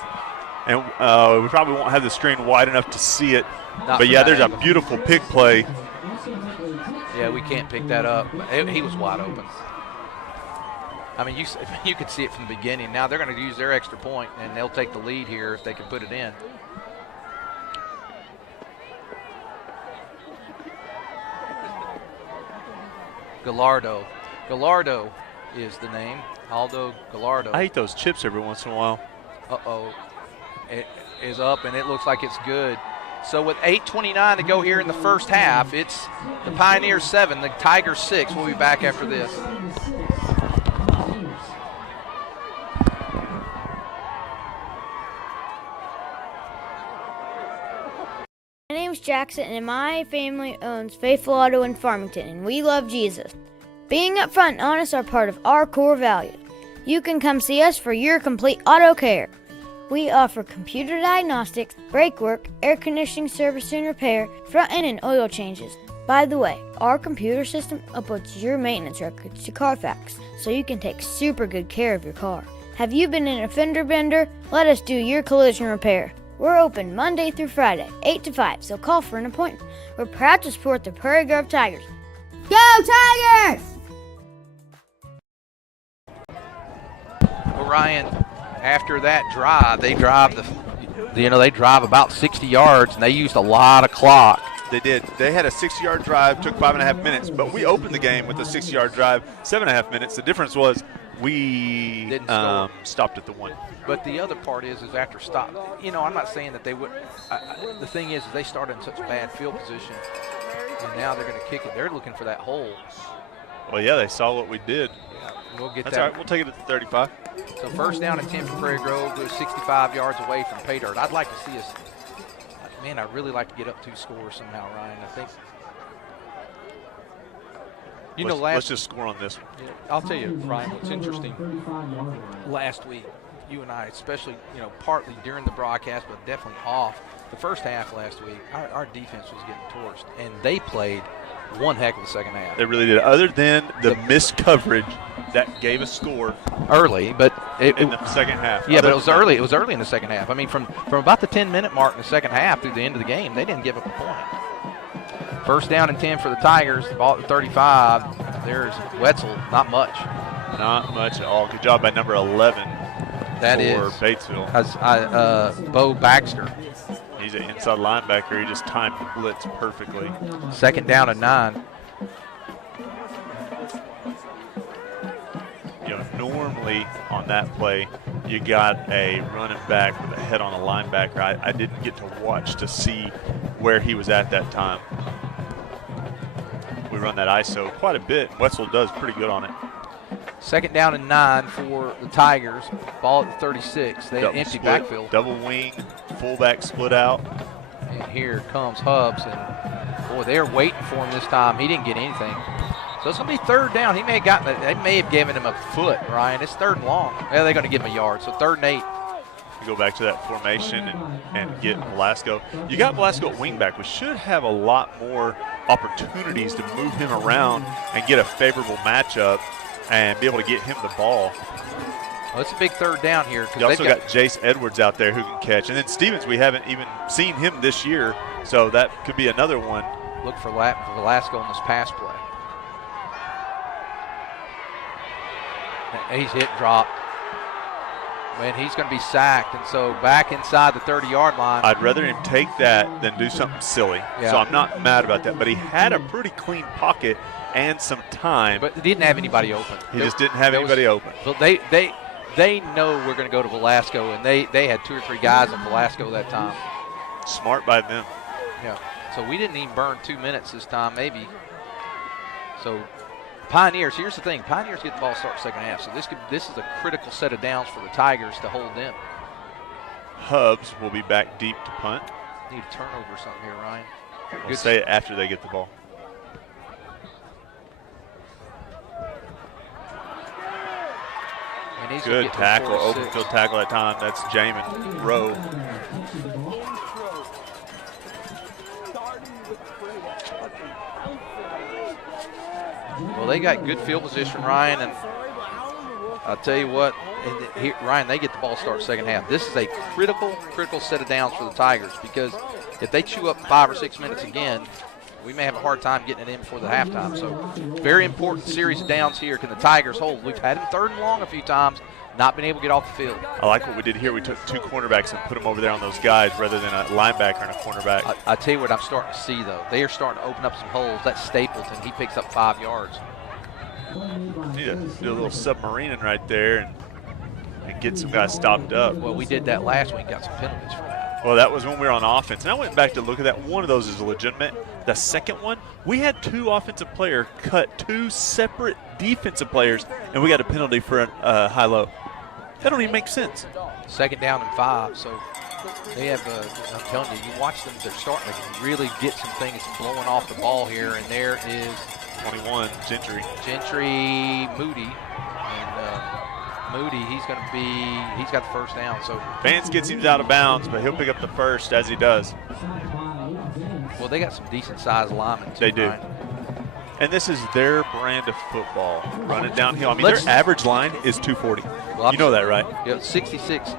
And we probably won't have the screen wide enough to see it. But, yeah, there's a beautiful pick play. Yeah, we can't pick that up. He was wide open. I mean, you could see it from the beginning. Now they're going to use their extra point, and they'll take the lead here if they can put it in. Gallardo. Gallardo is the name. Aldo Gallardo. I eat those chips every once in a while. Uh-oh. It is up, and it looks like it's good. So with 8:29 to go here in the first half, it's the Pioneers 7, the Tigers 6. We'll be back after this. My name's Jackson, and my family owns Faithful Auto in Farmington, and we love Jesus. Being upfront and honest are part of our core values. You can come see us for your complete auto care. We offer computer diagnostics, brake work, air conditioning service and repair, front end and oil changes. By the way, our computer system uploads your maintenance records to Carfax so you can take super good care of your car. Have you been in a fender bender? Let us do your collision repair. We're open Monday through Friday, 8 to 5, so call for an appointment. We're proud to support the Prairie Grove Tigers. Go Tigers! Well, Ryan, after that drive, they drive they drive about 60 yards, and they used a lot of clock. They did. They had a 60-yard drive, took 5.5 minutes, but we opened the game with a 60-yard drive, 7.5 minutes. The difference was we Didn't stopped at the 1. But the other part is after stop. I'm not saying that they wouldn't. The thing is they started in such a bad field position, and now they're going to kick it. They're looking for that hole. Well, yeah, they saw what we did. Yeah, we'll get That's that. all right. We'll take it at the 35. So 1st down and 10 for Prairie Grove. We're 65 yards away from pay dirt. I'd like to see us. Man, I'd really like to get up 2 scores somehow, Ryan. I think. Let's just score on this one. Yeah, I'll tell you, Ryan, what's interesting. Last week, you and I, especially, partly during the broadcast, but definitely off, the first half last week, our defense was getting torched, and they played one heck of a second half. They really did. Other than the missed coverage that gave a score early, but in the second half. Yeah, but it was early. It was early in the second half. I mean, from about the 10-minute mark in the second half through the end of the game, they didn't give up a point. 1st down and 10 for the Tigers. The ball at the 35. There's Wetzel. Not much. Not much at all. Good job by number 11. That for is Batesville. Bo Baxter. He's an inside linebacker. He just timed the blitz perfectly. 2nd down and 9. Normally on that play, you got a running back with a head on a linebacker. I didn't get to watch to see where he was at that time. We run that ISO quite a bit. Wetzel does pretty good on it. 2nd down and 9 for the Tigers. Ball at the 36. They had empty backfield. Double wing, fullback split out. And here comes Hubbs, and boy, they're waiting for him this time. He didn't get anything. So it's going to be 3rd down. They may have given him a foot, Ryan. It's 3rd and long. Yeah, they're going to give him a yard. So 3rd and 8. You go back to that formation and get Velasco. You got Velasco at wingback. We should have a lot more opportunities to move him around and get a favorable matchup and be able to get him the ball. Well, it's a big 3rd down here. You also got Jace Edwards out there who can catch. And then Stevens, we haven't even seen him this year, so that could be another one. Look for Velasco on this pass play. He's hit drop. And he's going to be sacked, and so back inside the 30-yard line. I'd rather him take that than do something silly. Yeah. So I'm not mad about that. But he had a pretty clean pocket and some time. But he didn't have anybody open. He just didn't have anybody open. So they know we're going to go to Velasco, and they had 2 or 3 guys on Velasco that time. Smart by them. Yeah. So we didn't even burn 2 minutes this time, maybe. So Pioneers, here's the thing. Pioneers get the ball start second half, so this is a critical set of downs for the Tigers to hold them. Hubbs will be back deep to punt. Need a turnover or something here, Ryan. We'll say it after they get the ball. Good tackle, open field tackle that time. That's Jamin Rowe. Well, they got good field position, Ryan, and I'll tell you what, Ryan, they get the ball start second half. This is a critical set of downs for the Tigers, because if they chew up 5 or 6 minutes again, we may have a hard time getting it in before the halftime. So very important series of downs here. Can the Tigers hold? We've had them 3rd and long a few times, not been able to get off the field. I like what we did here. We took 2 cornerbacks and put them over there on those guys rather than a linebacker and a cornerback. I tell you what I'm starting to see, though. They are starting to open up some holes. That's Stapleton. He picks up 5 yards. Need to do a little submarining right there and get some guys stopped up. Well, we did that last week, got some penalties for that. Well, that was when we were on offense. And I went back to look at that. One of those is legitimate. The second one, we had 2 offensive players cut 2 separate defensive players, and we got a penalty for a high-low. That don't even make sense. 2nd down and 5. So they have, I'm telling you, you watch them, they're starting to really get some things blowing off the ball here. And there is 21, Gentry, Moody. And Moody, he's got the 1st down. So Vance gets him out of bounds, but he'll pick up the 1st as he does. Well, they got some decent-sized linemen, too. They do. Ryan. And this is their brand of football. Run it downhill. I mean, their average line is 240. Well, you know that, right? Yeah, 66.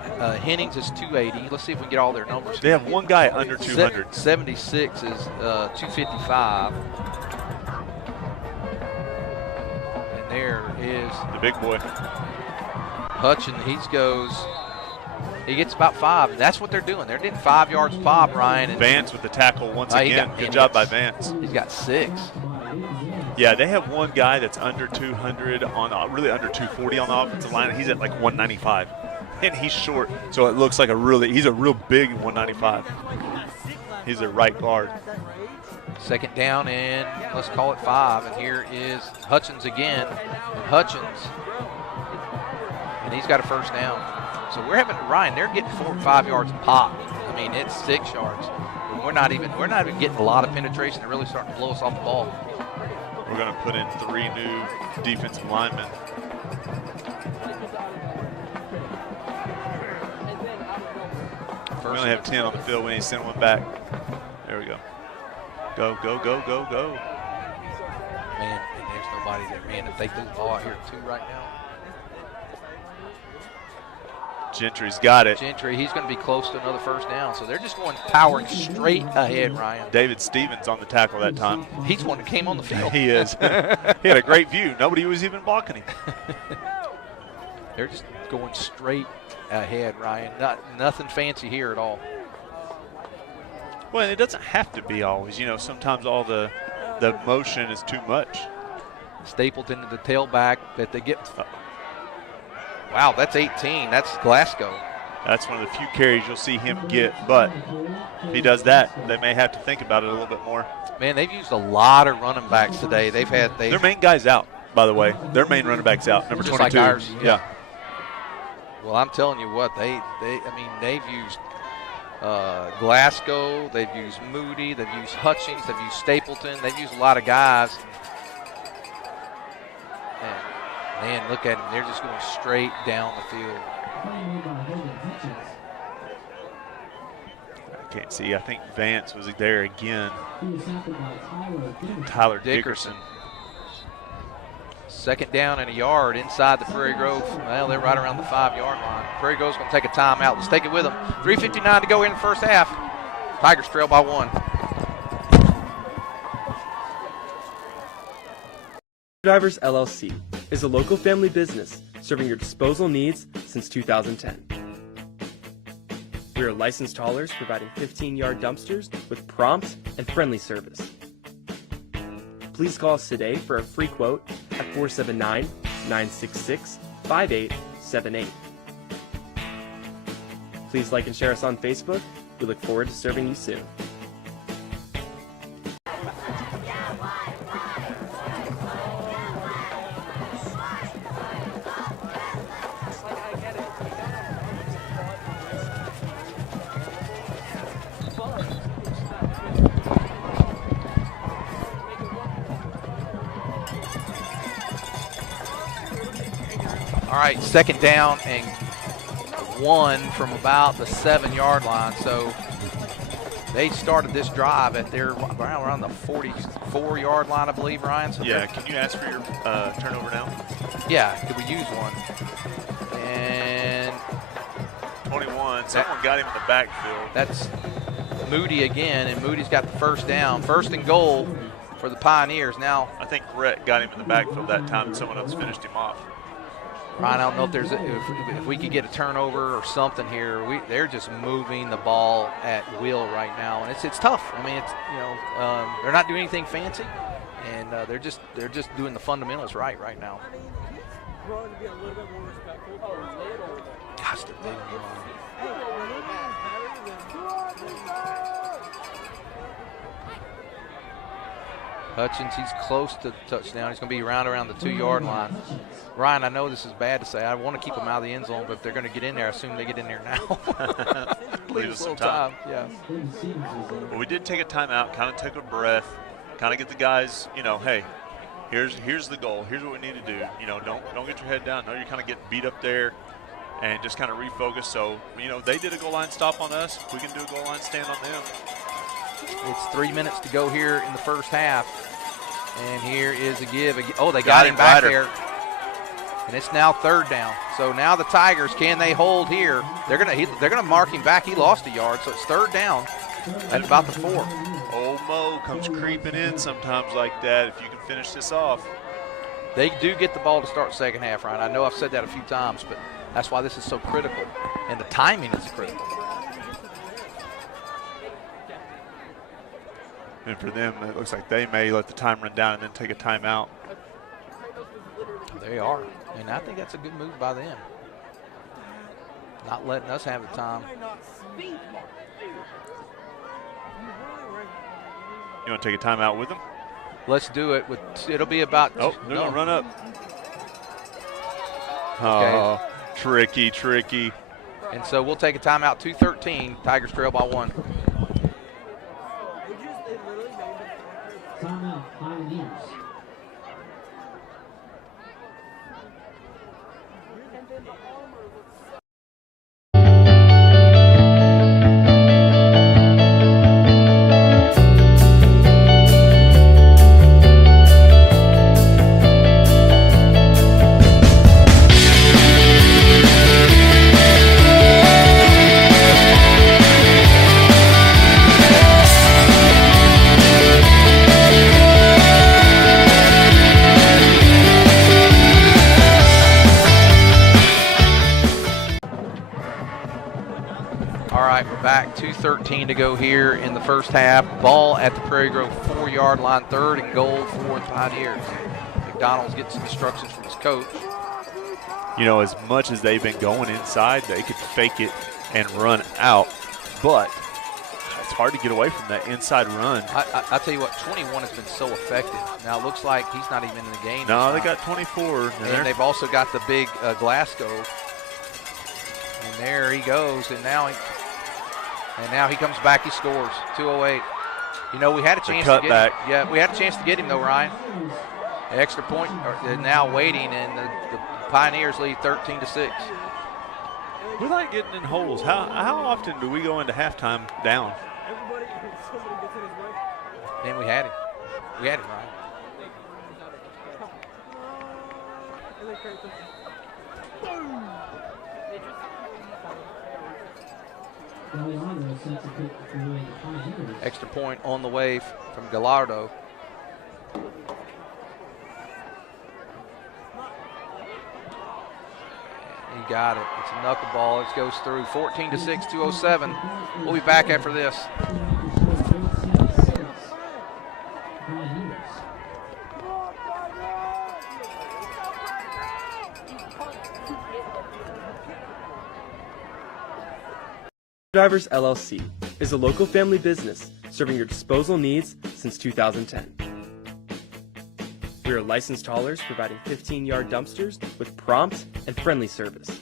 Hennings is 280. Let's see if we can get all their numbers. They have one guy under 200. 76 is 255. And there is the big boy. Hutchin. He gets about 5. And that's what they're doing. They're getting 5 yards pop, Ryan. And Vance with the tackle once again. Good job by Vance. He's got 6. Yeah, they have one guy that's under 200 on, really under 240 on the offensive line. He's at like 195, and he's short, so it looks like he's a real big 195. He's a right guard. Second down, and let's call it 5. And here is Hutchins again. And Hutchins, and he's got a first down. So we're having Ryan. They're getting 4 or 5 yards pop. I mean, it's 6 yards. We're not even getting a lot of penetration. They're really starting to blow us off the ball. We're going to put in 3 new defensive linemen. We only have 10 on the field. We need to send one back. There we go. Go, go, go, go, go. Man, and there's nobody there. Man, if they threw the ball out here too right now. Gentry's got it. Gentry, he's going to be close to another first down. So they're just going powering straight ahead, Ryan. David Stevens on the tackle that time. He's the one that came on the field. He is. He had a great view. Nobody was even blocking him. They're just going straight ahead, Ryan. Nothing fancy here at all. Well, it doesn't have to be always. You know, sometimes all the motion is too much. Stapleton to the tailback that they get. Wow, that's 18. That's Glasgow. That's one of the few carries you'll see him get, but if he does that, they may have to think about it a little bit more. Man, they've used a lot of running backs today. Their main guy's out, by the way. Their main running back's out, number 22. Like ours. Yeah. Well, I'm telling you what, they've used Glasgow, they've used Moody, they've used Hutchings, they've used Stapleton, they've used a lot of guys. And man, look at them, they're just going straight down the field. I can't see, I think Vance was there again. Tyler Dickerson. Second down and a yard inside the Prairie Grove. Well, they're right around the 5-yard line. Prairie Grove's going to take a timeout. Let's take it with them. 3:59 to go in the first half. Tigers trail by 1. Drivers LLC is a local family business serving your disposal needs since 2010. We are licensed haulers providing 15-yard dumpsters with prompt and friendly service. Please call us today for a free quote at 479-966-5878. Please like and share us on Facebook. We look forward to serving you soon. All right, second down and 1 from about the 7-yard line. So they started this drive at their around the 44-yard line, I believe, Ryan. So yeah, can you ask for your turnover now? Yeah, could we use one? And 21, someone got him in the backfield. That's Moody again, and Moody's got the first down. First and goal for the Pioneers. Now, I think Brett got him in the backfield that time, and someone else finished him off. Ryan, I don't know if if we could get a turnover or something here. They're just moving the ball at will right now, and it's tough. I mean, they're not doing anything fancy, and they're just doing the fundamentals right now. Gosh, they're big. Hutchins, he's close to the touchdown. He's going to be around the 2-yard line. Ryan, I know this is bad to say. I want to keep them out of the end zone, but if they're going to get in there, I assume they get in there now. Leave us some time. Yeah. Well, we did take a timeout, kind of took a breath, kind of get the guys, hey, here's the goal. Here's what we need to do. Don't get your head down. No, you're kind of getting beat up there, and just kind of refocus. So, they did a goal line stop on us. We can do a goal line stand on them. It's 3 minutes to go here in the first half. And here is a give. Oh, they got him back there. And it's now 3rd down. So now the Tigers, can they hold here? They're gonna mark him back. He lost a yard, so it's 3rd down at about the 4. Old Mo comes creeping in sometimes like that if you can finish this off. They do get the ball to start second half, Ryan. I know I've said that a few times, but that's why this is so critical. And the timing is critical. And for them, it looks like they may let the time run down and then take a timeout. They are. And I think that's a good move by them. Not letting us have the time. You want to take a timeout with them? Let's do it. It'll be about. Oh, they're going to run up. Okay. Oh, tricky. And so we'll take a timeout. 2:13. Tigers trail by 1. Timeout, Pioneers. Back, 2:13 to go here in the first half. Ball at the Prairie Grove 4-yard line, 3rd and goal for the Pioneers. McDonald's getting some instructions from his coach. You know, as much as they've been going inside, they could fake it and run out, but it's hard to get away from that inside run. I tell you what, 21 has been so effective. Now it looks like he's not even in the game. No, they got 24. And they've also got the big Glasgow. And there he goes, and now he comes back, he scores, 2:08. You know, we had a chance to get him. Yeah, we had a chance to get him though, Ryan. The extra point are now waiting, and the Pioneers lead 13-6. We like getting in holes. How often do we go into halftime down? And we had him. We had him, Ryan. Extra point on the way from Gallardo. He got it. It's a knuckleball. It goes through. 14-6, 2:07. We'll be back after this. Drivers LLC is a local family business serving your disposal needs since 2010. We are licensed haulers providing 15-yard dumpsters with prompt and friendly service.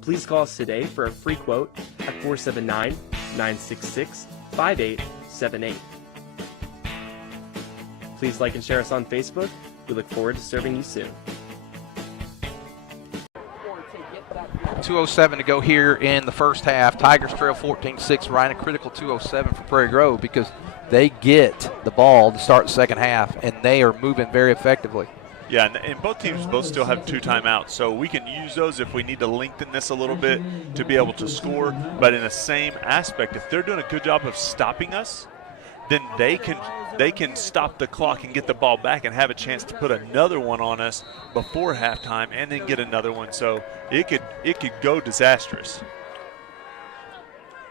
Please call us today for a free quote at 479-966-5878. Please like and share us on Facebook. We look forward to serving you soon. 2:07 to go here in the first half. Tigers trail 14-6. Ryan, a critical 2:07 for Prairie Grove because they get the ball to start the second half, and they are moving very effectively. Yeah, and both teams still have 2 timeouts, so we can use those if we need to lengthen this a little bit to be able to score. But in the same aspect, if they're doing a good job of stopping us, then they can stop the clock and get the ball back and have a chance to put another one on us before halftime and then get another one. So it could go disastrous.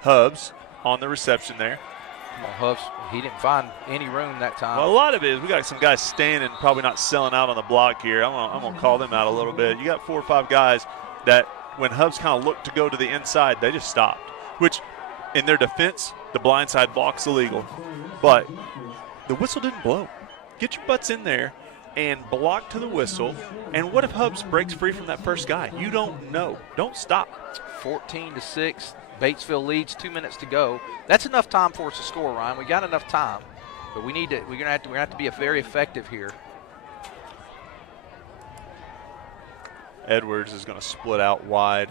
Hubbs on the reception there. Hubbs, he didn't find any room that time. Well, a lot of it is we got some guys standing, probably not selling out on the block here. I'm gonna call them out a little bit. You got 4 or 5 guys that when Hubbs kind of looked to go to the inside, they just stopped, which in their defense, the blindside block's illegal. But the whistle didn't blow. Get your butts in there and block to the whistle. And what if Hubbs breaks free from that first guy? You don't know. Don't stop. 14-6. Batesville leads, 2 minutes to go. That's enough time for us to score, Ryan. We got enough time, but we're gonna have to be very effective here. Edwards is going to split out wide.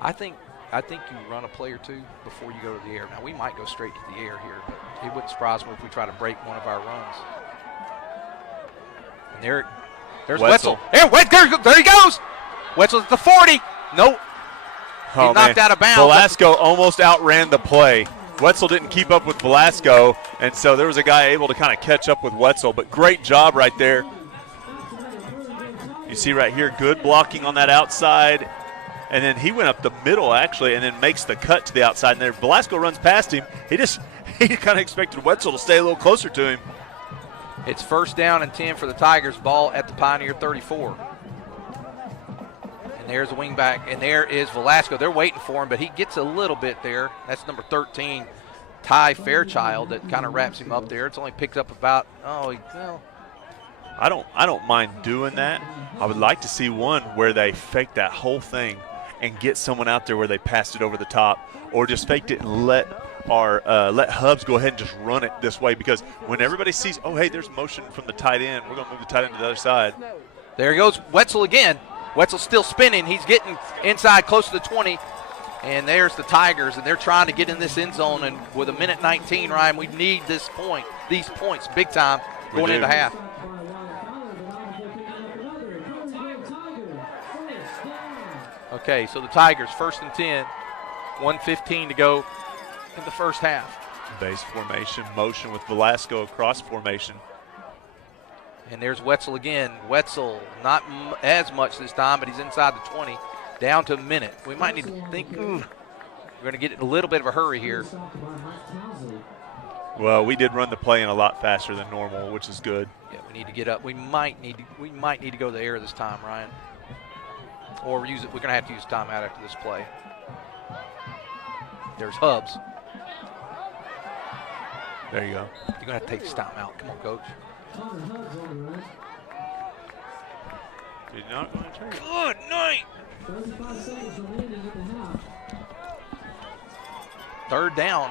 I think I think you run a play or two before you go to the air. Now, we might go straight to the air here, but it wouldn't surprise me if we try to break one of our runs. And there's Wetzel. There he goes. Wetzel's at the 40. Nope. He knocked out of bounds. Velasco almost outran the play. Wetzel didn't keep up with Velasco, and so there was a guy able to kind of catch up with Wetzel, but great job right there. You see right here, good blocking on that outside, and then he went up the middle, actually, and then makes the cut to the outside, and there Velasco runs past him. He kind of expected Wetzel to stay a little closer to him. It's 1st down and 10 for the Tigers. Ball at the Pioneer 34. And there's a wing back, and there is Velasco. They're waiting for him, but he gets a little bit there. That's number 13, Ty Fairchild, that kind of wraps him up there. It's only picked up about, I don't mind doing that. I would like to see one where they fake that whole thing and get someone out there where they passed it over the top, or just faked it and let Hubbs go ahead and just run it this way, because when everybody sees, oh, hey, there's motion from the tight end, we're going to move the tight end to the other side. There he goes, Wetzel again. Wetzel's still spinning. He's getting inside close to the 20. And there's the Tigers, and they're trying to get in this end zone. And with 1:19, Ryan, we need these points big time going into half. Okay, so the Tigers, 1st and 10, 1:15 to go in the first half. Base formation, motion with Velasco across formation. And there's Wetzel again. Wetzel, not as much this time, but he's inside the 20, down to a minute. We might need to think, we're going to get in a little bit of a hurry here. Well, we did run the play in a lot faster than normal, which is good. Yeah, we need to get up. We might need to go to the air this time, Ryan. Or use it. We're going to have to use timeout after this play. There's Hubbs. There you go. You're going to have to take this timeout. Come on, Coach. You're not going to take it. Good night. 35 seconds remaining at the half. 3rd down.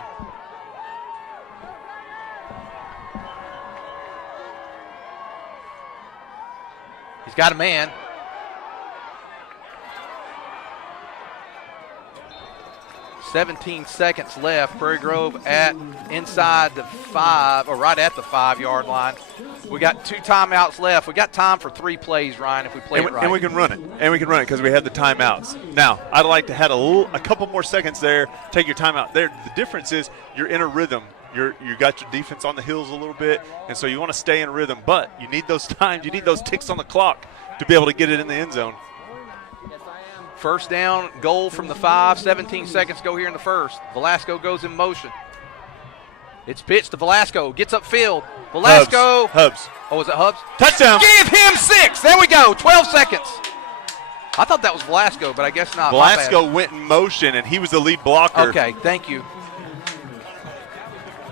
He's got a man. .17 seconds left. Prairie Grove at inside the 5, or right at the 5-yard line. We got 2 timeouts left. We got time for 3 plays, Ryan, if we play it right. And we can run it. And we can run it because we had the timeouts. Now, I'd like to have a couple more seconds there. Take your timeout there. The difference is you're in a rhythm. You got your defense on the heels a little bit, and so you want to stay in rhythm. But you need those times. You need those ticks on the clock to be able to get it in the end zone. 1st down, goal from the 5. 17 seconds go here in the first. Velasco goes in motion. It's pitched to Velasco. Gets upfield. Velasco. Hubbs. Oh, was it Hubbs? Touchdown. Give him 6. There we go. 12 seconds. I thought that was Velasco, but I guess not. Velasco went in motion, and he was the lead blocker. Okay, thank you.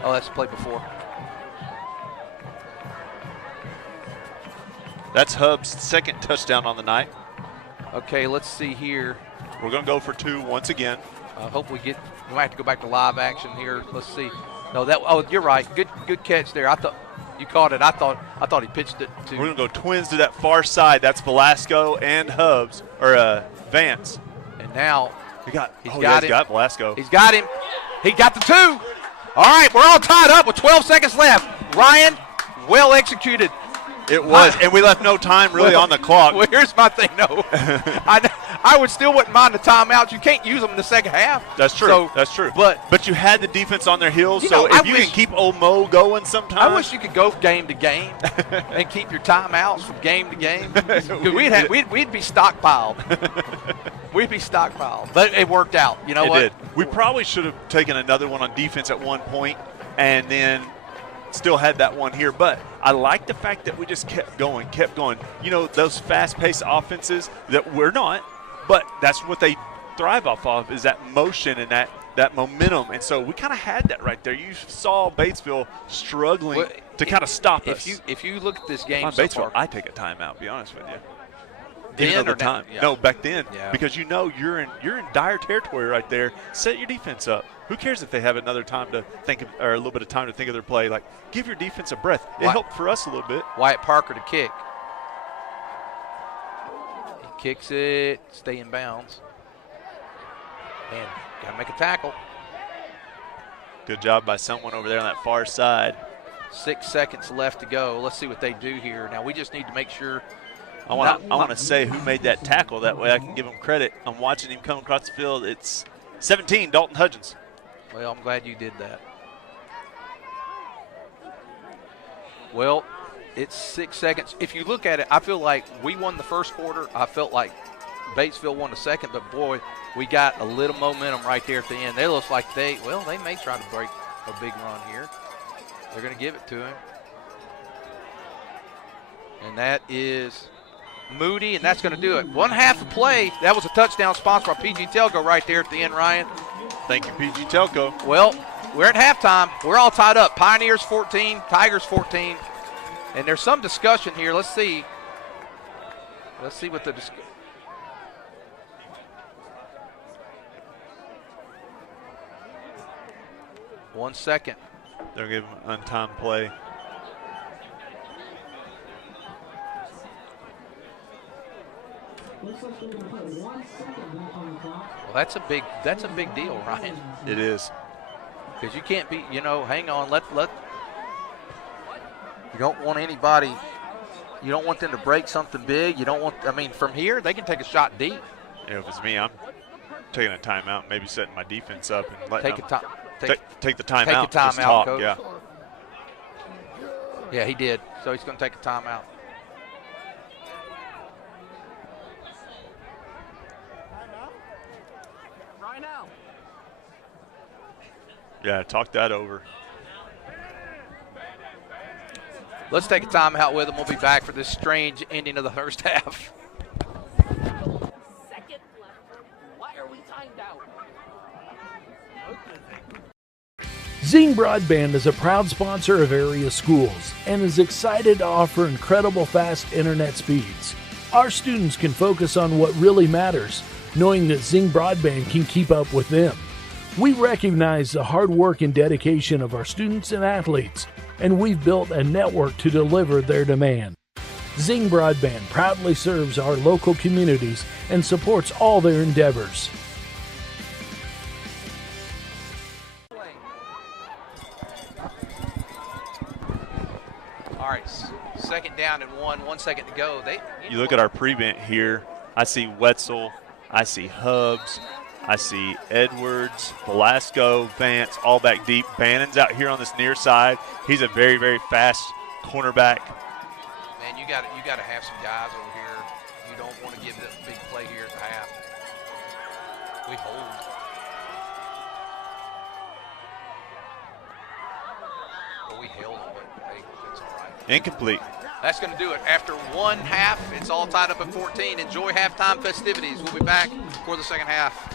Oh, that's the play before. That's Hubbs' 2nd touchdown on the night. Okay, let's see here. We're going to go for 2 once again. Hope we might have to go back to live action here. Let's see. No, you're right. Good catch there. I thought you caught it. I thought he pitched it to. We're going to go twins to that far side. That's Velasco and Hubbs, or Vance. And now he's got Velasco. He's got him. He got the 2. All right, we're all tied up with 12 seconds left. Ryan, well executed. It was, and we left no time really on the clock. Well, here's my thing, no. I wouldn't mind the timeouts. You can't use them in the second half. That's true. So, that's true. But you had the defense on their heels, so if you can keep old Mo going sometimes. I wish you could go game to game and keep your timeouts from game to game. We'd be stockpiled. We'd be stockpiled. But it worked out. You know what? It did. We probably should have taken another one on defense at one point and then still had that one here. But I like the fact that we just kept going. You know, those fast-paced offenses that we're not, but that's what they thrive off of, is that motion and that momentum. And so we kind of had that right there. You saw Batesville struggling to kind of stop us. If you look at this game so Batesville, far, I take a timeout, be honest with you. Then or time? Yeah. No, back then, yeah. Because you know you're in dire territory right there. Set your defense up. Who cares if they have another time to think of, or a little bit of time to think of their play? Like, give your defense a breath. It helped for us a little bit. Wyatt Parker to kick. He kicks it, stay in bounds. And got to make a tackle. Good job by someone over there on that far side. 6 seconds left to go. Let's see what they do here. Now we just need to make sure. I want to say who made that tackle. That way I can give him credit. I'm watching him come across the field. It's 17, Dalton Hudgens. Well, I'm glad you did that. Well, it's 6 seconds. If you look at it, I feel like we won the first quarter. I felt like Batesville won the second, but boy, we got a little momentum right there at the end. They look like they may try to break a big run here. They're going to give it to him. And that is Moody, and that's going to do it. 1/2 of play. That was a touchdown sponsored by PG Telco right there at the end, Ryan. Thank you, PG Telco. Well, we're at halftime. We're all tied up. Pioneers 14, Tigers 14. And there's some discussion here. Let's see. Let's see what the discussion. One second. They're giving him untimed play. Well, that's a big deal, Ryan. It is. Because you can't be, hang on, let you don't want anybody, you don't want them to break something big. You don't want, from here, they can take a shot deep. If it's me, I'm taking a timeout, maybe setting my defense up and letting Take the timeout. Take a timeout, Coach. Yeah. Yeah, he did. So he's going to take a timeout. Right now. Yeah, talk that over. Let's take a timeout with him. We'll be back for this strange ending of the first half. Second left. Why are we timed out? Zing Broadband is a proud sponsor of area schools and is excited to offer incredible fast internet speeds. Our students can focus on what really matters, knowing that Zing Broadband can keep up with them. We recognize the hard work and dedication of our students and athletes, and we've built a network to deliver their demand. Zing Broadband proudly serves our local communities and supports all their endeavors. All right, second down and 1 second to go. You look at our prevent here. I see Wetzel. I see Hubbs. I see Edwards, Velasco, Vance, all back deep. Bannon's out here on this near side. He's a very, very fast cornerback. Man, you got to have some guys over here. You don't want to give that big play here at the half. We hold. Well, we held it, but hey, that's all right. Incomplete. That's going to do it. After 1 half, it's all tied up at 14. Enjoy halftime festivities. We'll be back for the second half.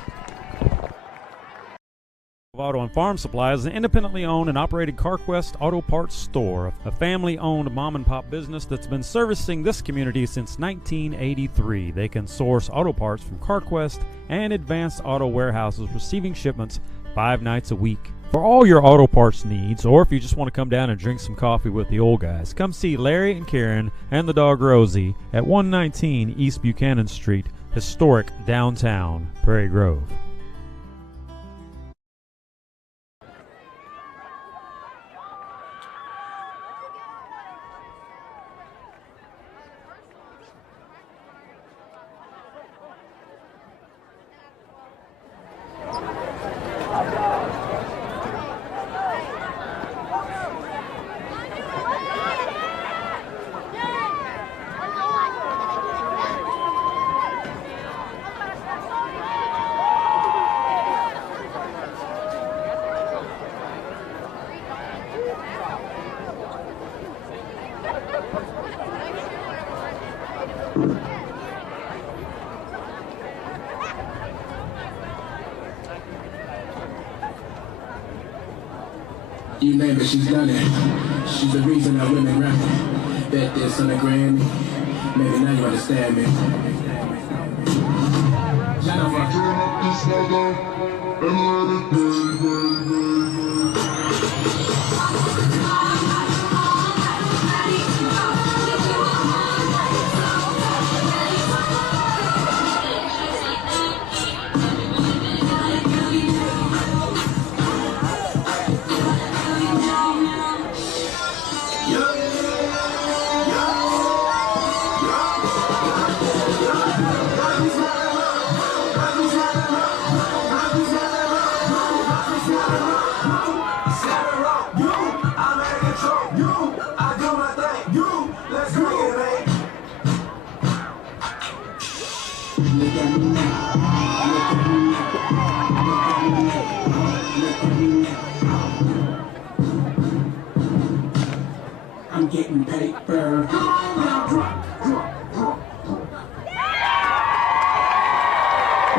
Auto and Farm Supply is an independently owned and operated CarQuest auto parts store, a family-owned mom-and-pop business that's been servicing this community since 1983. They can source auto parts from CarQuest and Advanced Auto Warehouses, receiving shipments 5 nights a week. For all your auto parts needs, or if you just want to come down and drink some coffee with the old guys, come see Larry and Karen and the dog Rosie at 119 East Buchanan Street, historic downtown Prairie Grove. You name it, she's done it. She's the reason that women rap. Bet this on the Grammy. Maybe now you understand me.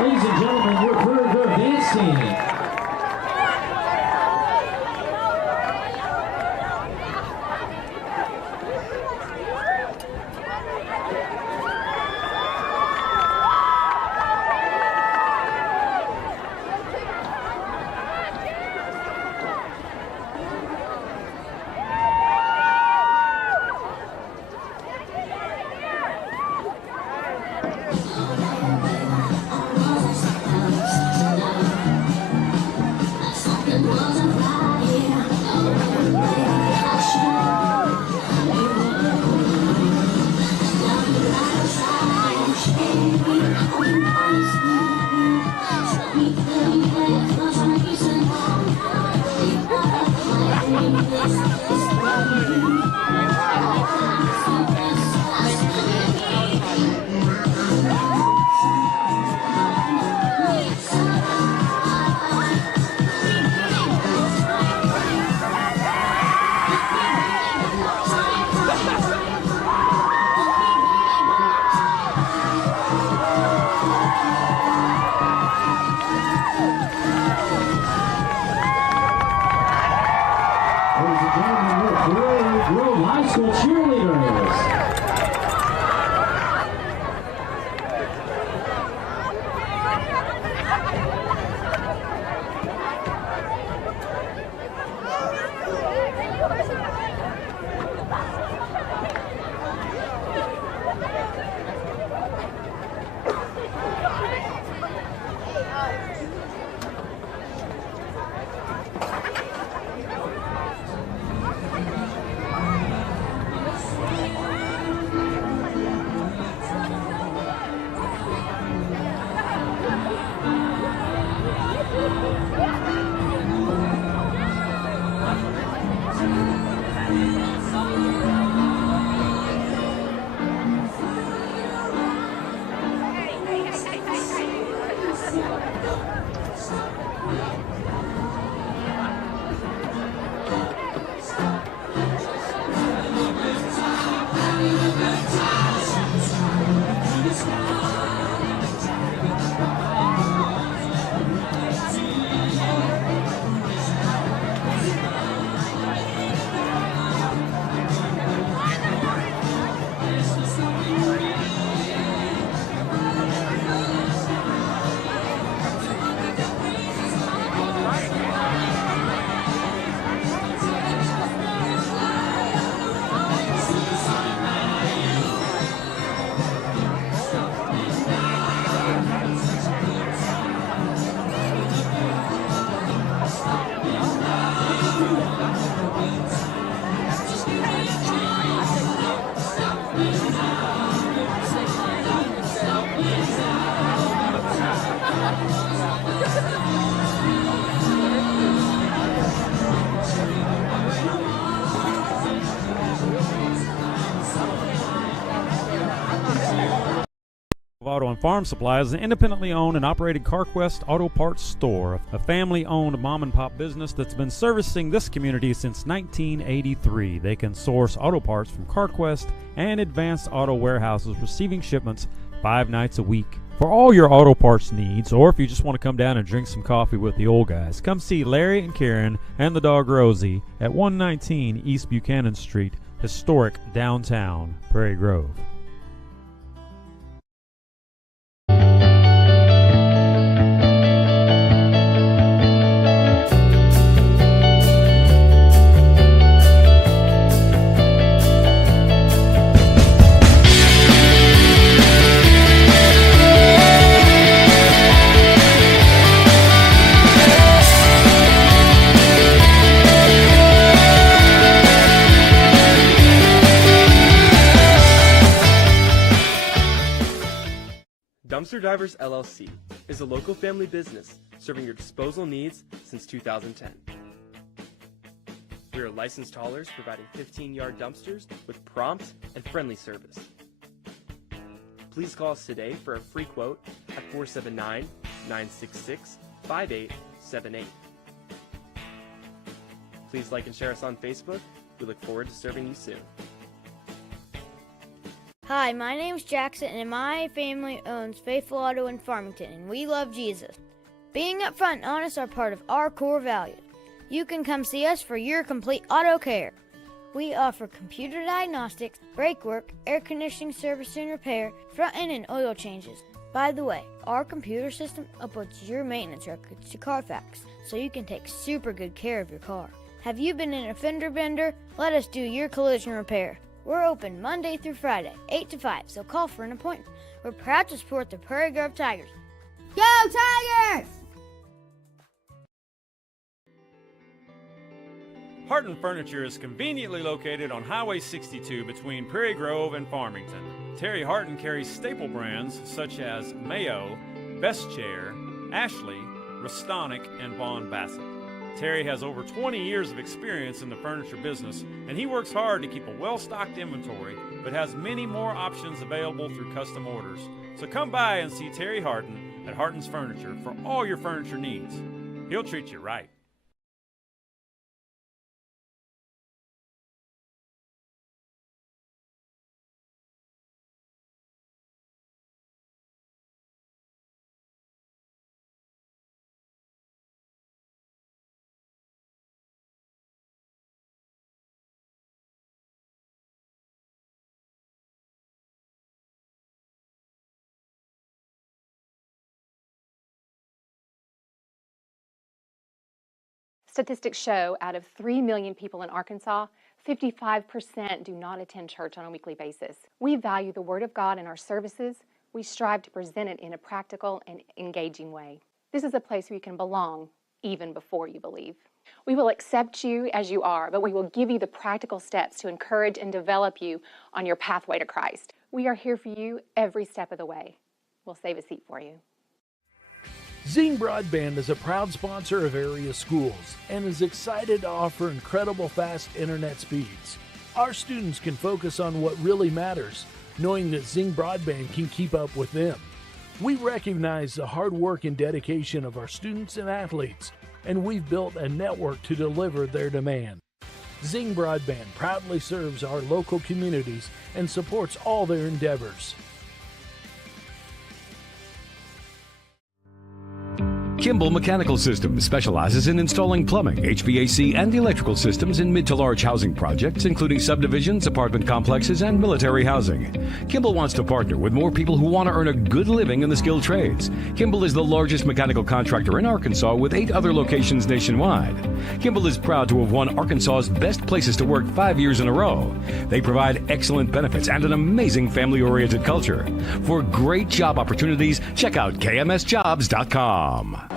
Ladies and gentlemen, your Prairie Grove dance team. Auto and Farm Supply is an independently owned and operated CarQuest Auto Parts store, a family-owned mom-and-pop business that's been servicing this community since 1983. They can source auto parts from CarQuest and Advanced Auto Warehouses, receiving shipments 5 nights a week. For all your auto parts needs, or if you just want to come down and drink some coffee with the old guys, come see Larry and Karen and the dog Rosie at 119 East Buchanan Street, historic downtown Prairie Grove. Dumpster Divers LLC is a local family business serving your disposal needs since 2010. We are licensed haulers providing 15-yard dumpsters with prompt and friendly service. Please call us today for a free quote at 479-966-5878. Please like and share us on Facebook. We look forward to serving you soon. Hi, my name's Jackson, and my family owns Faithful Auto in Farmington, and we love Jesus. Being upfront and honest are part of our core values. You can come see us for your complete auto care. We offer computer diagnostics, brake work, air conditioning service and repair, front end and oil changes. By the way, our computer system uploads your maintenance records to Carfax, so you can take super good care of your car. Have you been in a fender bender? Let us do your collision repair. We're open Monday through Friday, 8 to 5, so call for an appointment. We're proud to support the Prairie Grove Tigers. Go Tigers! Harton Furniture is conveniently located on Highway 62 between Prairie Grove and Farmington. Terry Harton carries staple brands such as Mayo, Best Chair, Ashley, Restonic, and Vaughn Bassett. Terry has over 20 years of experience in the furniture business, and he works hard to keep a well-stocked inventory, but has many more options available through custom orders. So come by and see Terry Harton at Harton's Furniture for all your furniture needs. He'll treat you right. Statistics show out of 3 million people in Arkansas, 55% do not attend church on a weekly basis. We value the Word of God in our services. We strive to present it in a practical and engaging way. This is a place where you can belong even before you believe. We will accept you as you are, but we will give you the practical steps to encourage and develop you on your pathway to Christ. We are here for you every step of the way. We'll save a seat for you. Zing Broadband is a proud sponsor of area schools and is excited to offer incredible fast internet speeds. Our students can focus on what really matters, knowing that Zing Broadband can keep up with them. We recognize the hard work and dedication of our students and athletes, and we've built a network to deliver their demand. Zing Broadband proudly serves our local communities and supports all their endeavors. Kimball Mechanical Systems specializes in installing plumbing, HVAC, and electrical systems in mid to large housing projects, including subdivisions, apartment complexes, and military housing. Kimball wants to partner with more people who want to earn a good living in the skilled trades. Kimball is the largest mechanical contractor in Arkansas with 8 other locations nationwide. Kimball is proud to have won Arkansas's Best Places to Work 5 years in a row. They provide excellent benefits and an amazing family-oriented culture. For great job opportunities, check out kmsjobs.com.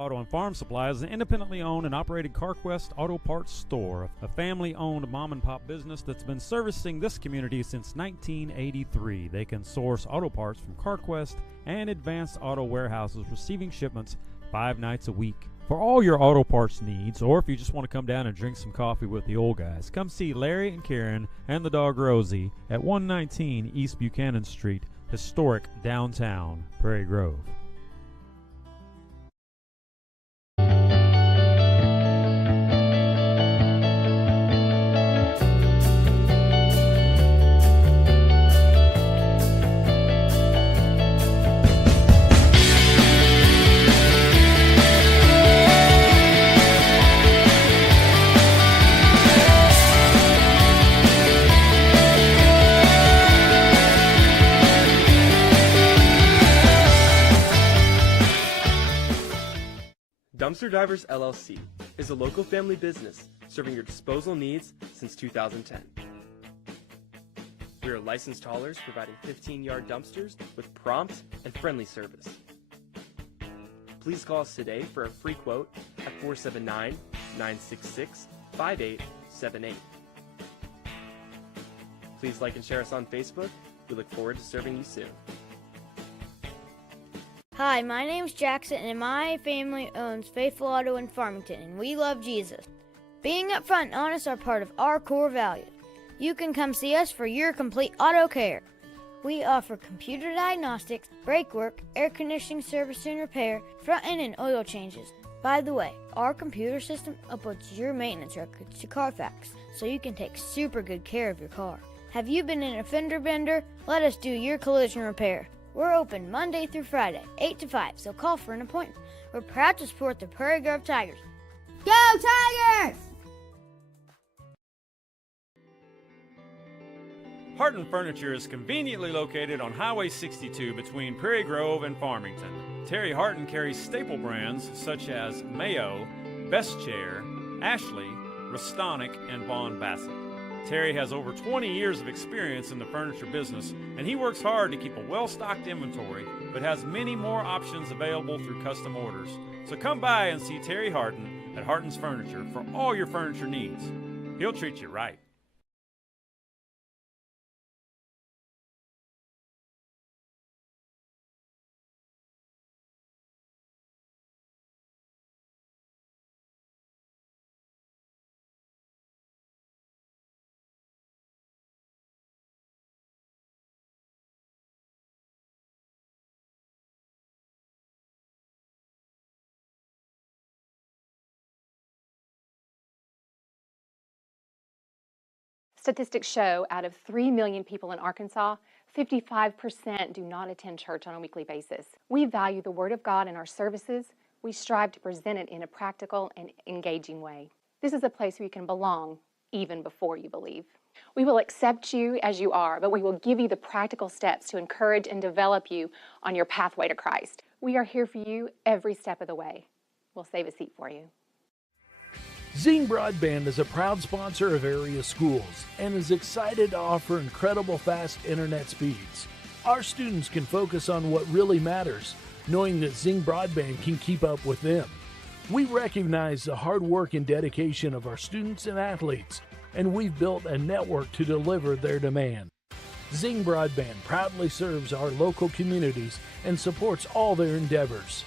Auto and Farm Supply is an independently owned and operated CarQuest Auto Parts store, a family-owned mom-and-pop business that's been servicing this community since 1983. They can source auto parts from CarQuest and Advanced Auto Warehouses, receiving shipments 5 nights a week. For all your auto parts needs, or if you just want to come down and drink some coffee with the old guys, come see Larry and Karen and the dog Rosie at 119 East Buchanan Street, historic downtown Prairie Grove. Dumpster Divers LLC is a local family business serving your disposal needs since 2010. We are licensed haulers providing 15-yard dumpsters with prompt and friendly service. Please call us today for a free quote at 479-966-5878. Please like and share us on Facebook. We look forward to serving you soon. Hi, my name's Jackson, and my family owns Faithful Auto in Farmington, and we love Jesus. Being upfront and honest are part of our core values. You can come see us for your complete auto care. We offer computer diagnostics, brake work, air conditioning service and repair, front end and oil changes. By the way, our computer system uploads your maintenance records to Carfax, so you can take super good care of your car. Have you been in a fender bender? Let us do your collision repair. We're open Monday through Friday, 8 to 5, so call for an appointment. We're proud to support the Prairie Grove Tigers. Go Tigers! Harton Furniture is conveniently located on Highway 62 between Prairie Grove and Farmington. Terry Harton carries staple brands such as Mayo, Best Chair, Ashley, Restonic, and Vaughn Bassett. Terry has over 20 years of experience in the furniture business, and he works hard to keep a well-stocked inventory, but has many more options available through custom orders. So come by and see Terry Harton at Harton's Furniture for all your furniture needs. He'll treat you right. Statistics show out of 3 million people in Arkansas, 55% do not attend church on a weekly basis. We value the Word of God in our services. We strive to present it in a practical and engaging way. This is a place where you can belong even before you believe. We will accept you as you are, but we will give you the practical steps to encourage and develop you on your pathway to Christ. We are here for you every step of the way. We'll save a seat for you. Zing Broadband is a proud sponsor of area schools and is excited to offer incredible fast internet speeds. Our students can focus on what really matters, knowing that Zing Broadband can keep up with them. We recognize the hard work and dedication of our students and athletes, and we've built a network to deliver their demand. Zing Broadband proudly serves our local communities and supports all their endeavors.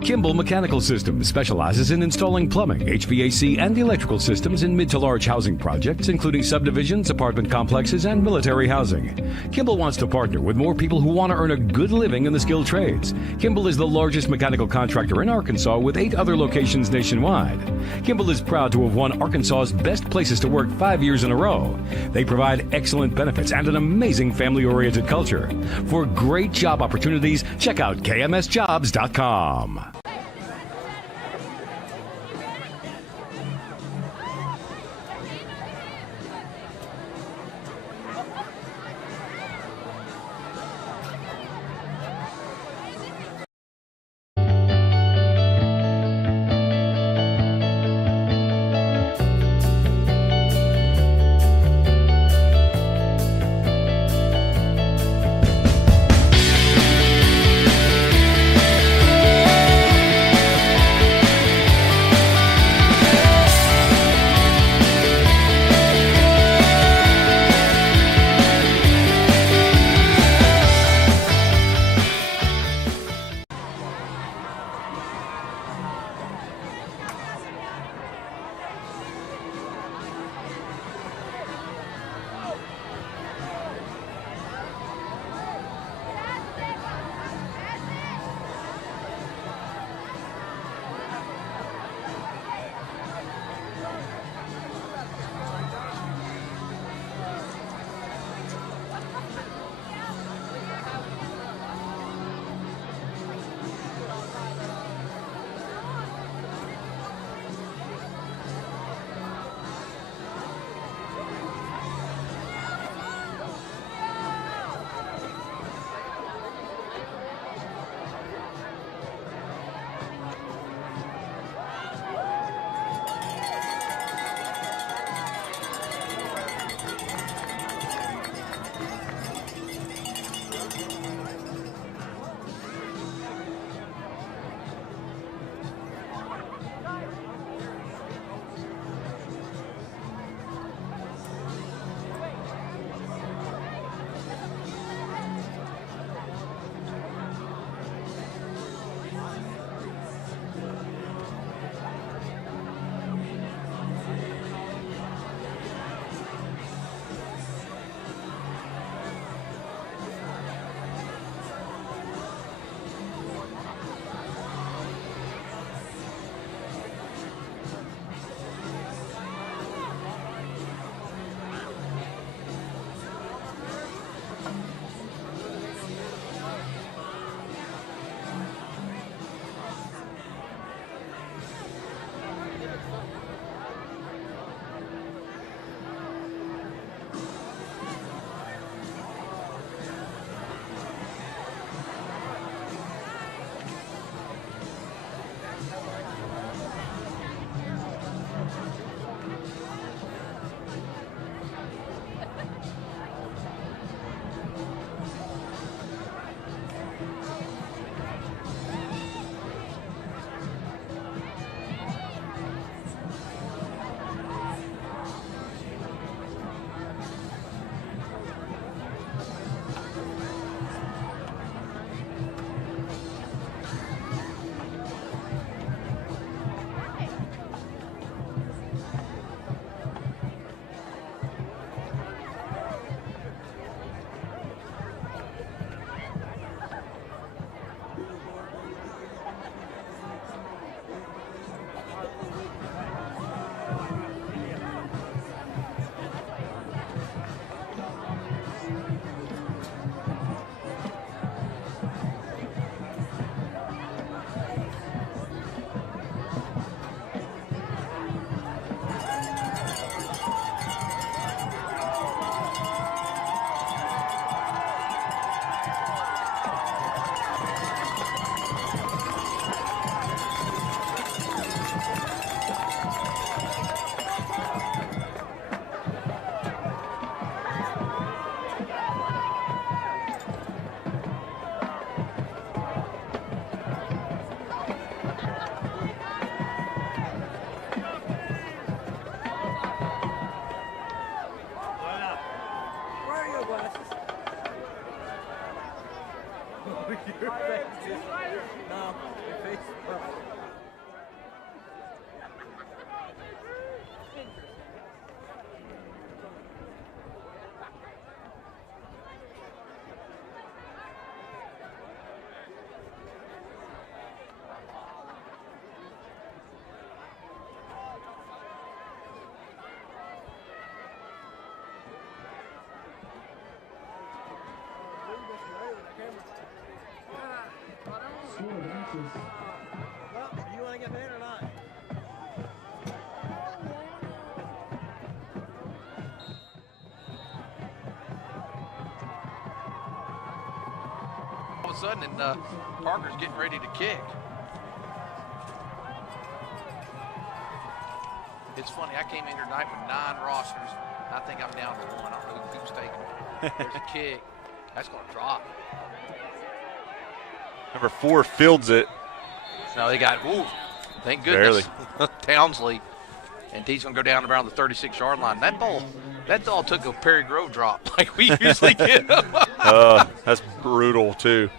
Kimball Mechanical Systems specializes in installing plumbing, HVAC, and electrical systems in mid to large housing projects, including subdivisions, apartment complexes, and military housing. Kimball wants to partner with more people who want to earn a good living in the skilled trades. Kimball is the largest mechanical contractor in Arkansas with 8 other locations nationwide. Kimball is proud to have won Arkansas's Best Places to Work 5 years in a row. They provide excellent benefits and an amazing family-oriented culture. For great job opportunities, check out kmsjobs.com. You want to get paid or not? All of a sudden, and Parker's getting ready to kick. It's funny, I came in here tonight with 9 rosters. I think I'm down to 1. I don't know who's taking it. There's a kick. That's going to drop. Number 4 fields it. No, they got, ooh, thank goodness. Townsley. And he's going to go down around the 36-yard line. That ball took a Prairie Grove drop like we usually get. That's brutal, too.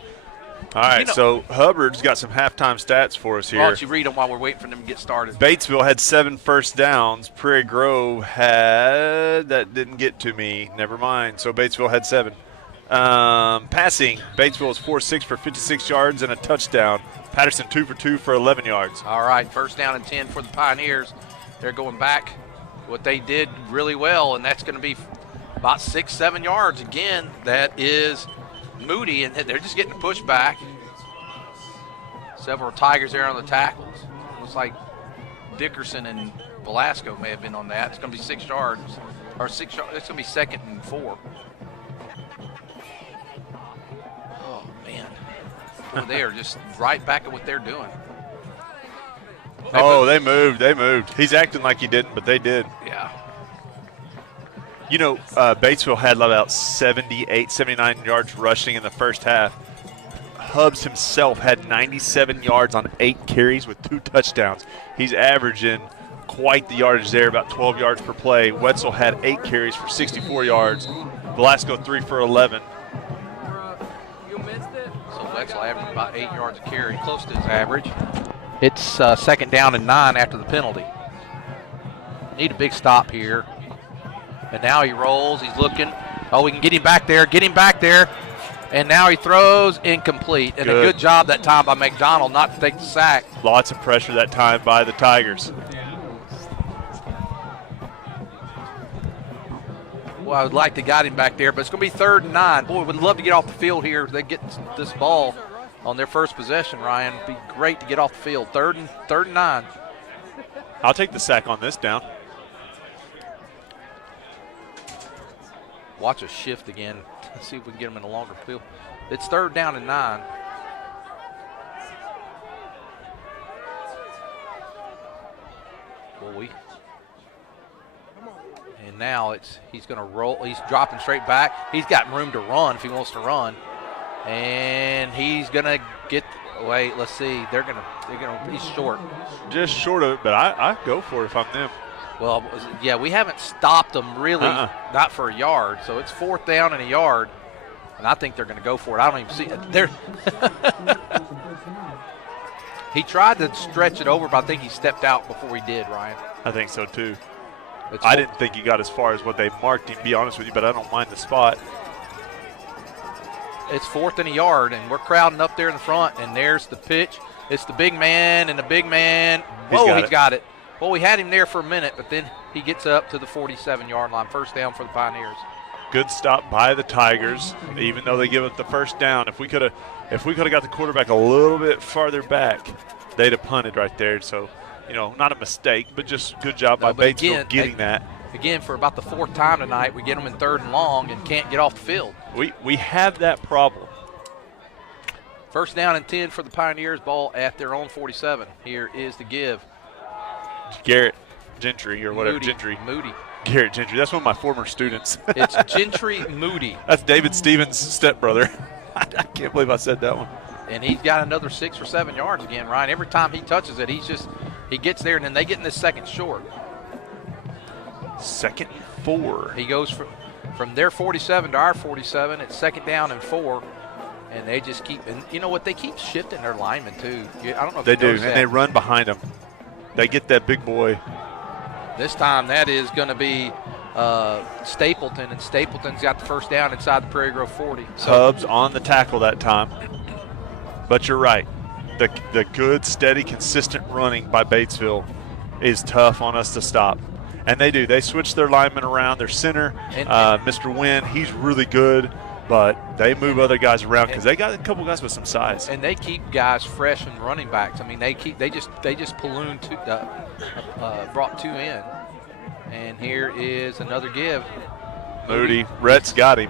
All right, so Hubbard's got some halftime stats for us here. Why don't you read them while we're waiting for them to get started? Batesville had 7 first downs. Prairie Grove had, that didn't get to me. Never mind. So Batesville had 7. Passing, Batesville was 4-6 for 56 yards and a touchdown. Patterson 2 for 2 for 11 yards. All right, first down and 10 for the Pioneers. They're going back what they did really well, and that's going to be about 6-7 yards. Again, that is Moody, and they're just getting pushed back. Several Tigers there on the tackles. Looks like Dickerson and Velasco may have been on that. It's going to be 6 yards, or 6 yards. It's going to be 2nd and 4. Oh man, boy, they are just right back at what they're doing. They moved. He's acting like he didn't, but they did. Yeah. You know, Batesville had about 78, 79 yards rushing in the first half. Hubbs himself had 97 yards on 8 carries with 2 touchdowns. He's averaging quite the yardage there, about 12 yards per play. Wetzel had 8 carries for 64 yards. Velasco 3 for 11. You missed it. So Wetzel averaged about 8 yards a carry, close to his average. It's 2nd down and 9 after the penalty. Need a big stop here. And now he rolls, he's looking. Oh, we can get him back there. And now he throws incomplete. And a good job that time by McDonald not to take the sack. Lots of pressure that time by the Tigers. Well, I would like to got him back there, but it's going to be 3rd and 9. Boy, would love to get off the field here. They get this ball on their first possession, Ryan. It'd be great to get off the field. 3rd and 9. I'll take the sack on this down. Watch a shift again. Let's see if we can get them in a longer field. It's 3rd down and 9. Boy. And now he's going to roll. He's dropping straight back. He's got room to run if he wants to run. And he's going to get wait, let's see. He's short. Just short of it, but I go for it if I'm them. Well, yeah, we haven't stopped them really, not for a yard. So it's 4th down and a yard, and I think they're going to go for it. I don't even see it. He tried to stretch it over, but I think he stepped out before he did, Ryan. I think so, too. I didn't think he got as far as what they marked him, to be honest with you, but I don't mind the spot. It's 4th and a yard, and we're crowding up there in the front, and there's the pitch. It's the big man, and the big man. Whoa, he's got it. Well, we had him there for a minute, but then he gets up to the 47-yard line. First down for the Pioneers. Good stop by the Tigers, even though they give up the first down. If we could have got the quarterback a little bit farther back, they'd have punted right there. So, not a mistake, but just good job by Batesville getting that. Again, for about the 4th time tonight, we get them in 3rd and long and can't get off the field. We have that problem. First down and 10 for the Pioneers. Ball at their own 47. Here is the give. Garrett Gentry or whatever. Moody. Garrett Gentry. That's one of my former students. It's Gentry Moody. That's David Stevens' stepbrother. I can't believe I said that one. And he's got another 6 or 7 yards again, Ryan. Every time he touches it, he gets there, and then they get in this 2nd short. 2nd and 4. He goes from their 47 to our 47. It's 2nd down and 4. And they just keep, and you know what? They keep shifting their linemen, too. I don't know if they do, and they run behind them. They get that big boy. This time that is going to be Stapleton, and Stapleton's got the first down inside the Prairie Grove 40. So Hubbs on the tackle that time. But you're right. The good, steady, consistent running by Batesville is tough on us to stop. And they do. They switch their linemen around. Their center, Mr. Wynn, he's really good. but they move other guys around because they got a couple guys with some size. And they keep guys fresh and running backs. I mean, they just ballooned brought 2 in. And here is another give. Moody, Rhett's got him.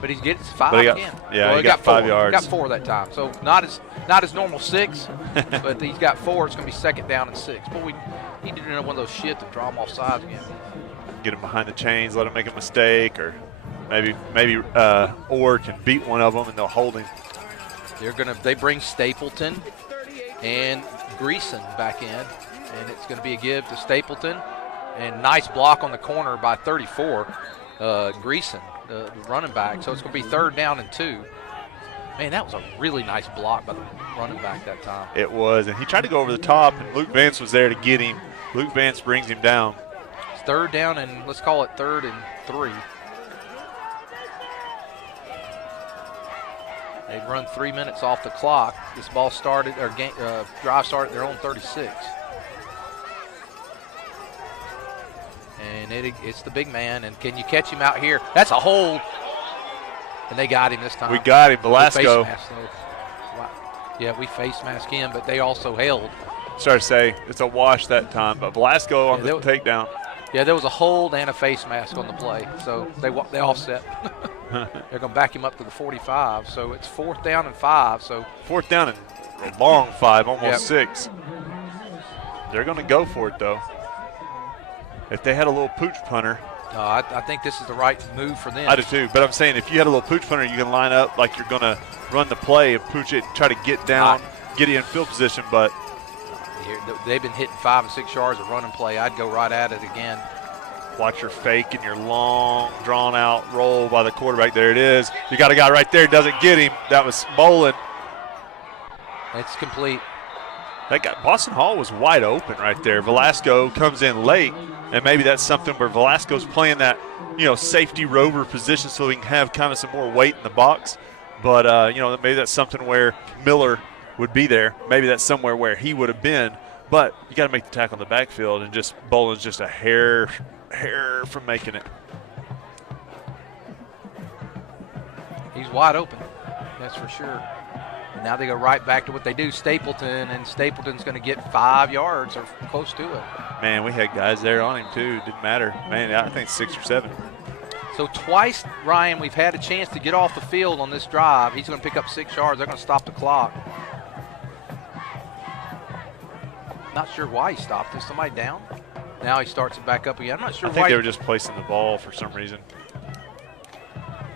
But he's getting 5 again. Yeah, well, he got 5 4. yards. He got 4 that time. So not as normal 6, but he's got 4. It's going to be 2nd down and 6. But we need to do one of those shit to draw him off sides again. Get him behind the chains, let him make a mistake, or maybe Orr can beat one of them and they'll hold him. They bring Stapleton and Greason back in, and it's going to be a give to Stapleton. And nice block on the corner by 34, Greason, the running back. So it's going to be 3rd down and 2. Man, that was a really nice block by the running back that time. It was, and he tried to go over the top, and Luke Vance was there to get him. Luke Vance brings him down. It's 3rd down, and let's call it 3rd and 3. They've run 3 minutes off the clock. This drive started at their own 36. And it's the big man, and can you catch him out here? That's a hold, and they got him this time. We got him, Velasco. Yeah, we face mask him, but they also held. Sorry to say, it's a wash that time, but Velasco on the takedown. Yeah, there was a hold and a face mask on the play, so they offset. They're going to back him up to the 45, so it's 4th down and 5. So 4th down and a long 5, almost 6. They're going to go for it, though. If they had a little pooch punter. I think this is the right move for them. I do too, but I'm saying if you had a little pooch punter, you can line up like you're going to run the play and pooch it, try to get down, get it in field position, but. They've been hitting 5 and 6 yards of running play. I'd go right at it again. Watch your fake and your long, drawn-out roll by the quarterback. There it is. You got a guy right there, doesn't get him. That was Bolin. It's complete. That guy, Boston Hall was wide open right there. Velasco comes in late, and maybe that's something where Velasco's playing that, safety rover position so he can have kind of some more weight in the box. But, maybe that's something where Miller would be there. Maybe that's somewhere where he would have been. But you got to make the tackle in the backfield, and just Bolin's just a hair from making it. He's wide open, that's for sure. And now they go right back to what they do, Stapleton, and Stapleton's going to get 5 yards or close to it. Man, we had guys there on him too. Didn't matter. Man, I think 6 or 7. So twice, Ryan, we've had a chance to get off the field on this drive. He's going to pick up 6 yards. They're going to stop the clock. Not sure why he stopped. Is somebody down? Now he starts it back up again. I'm not sure why. I think they were just placing the ball for some reason.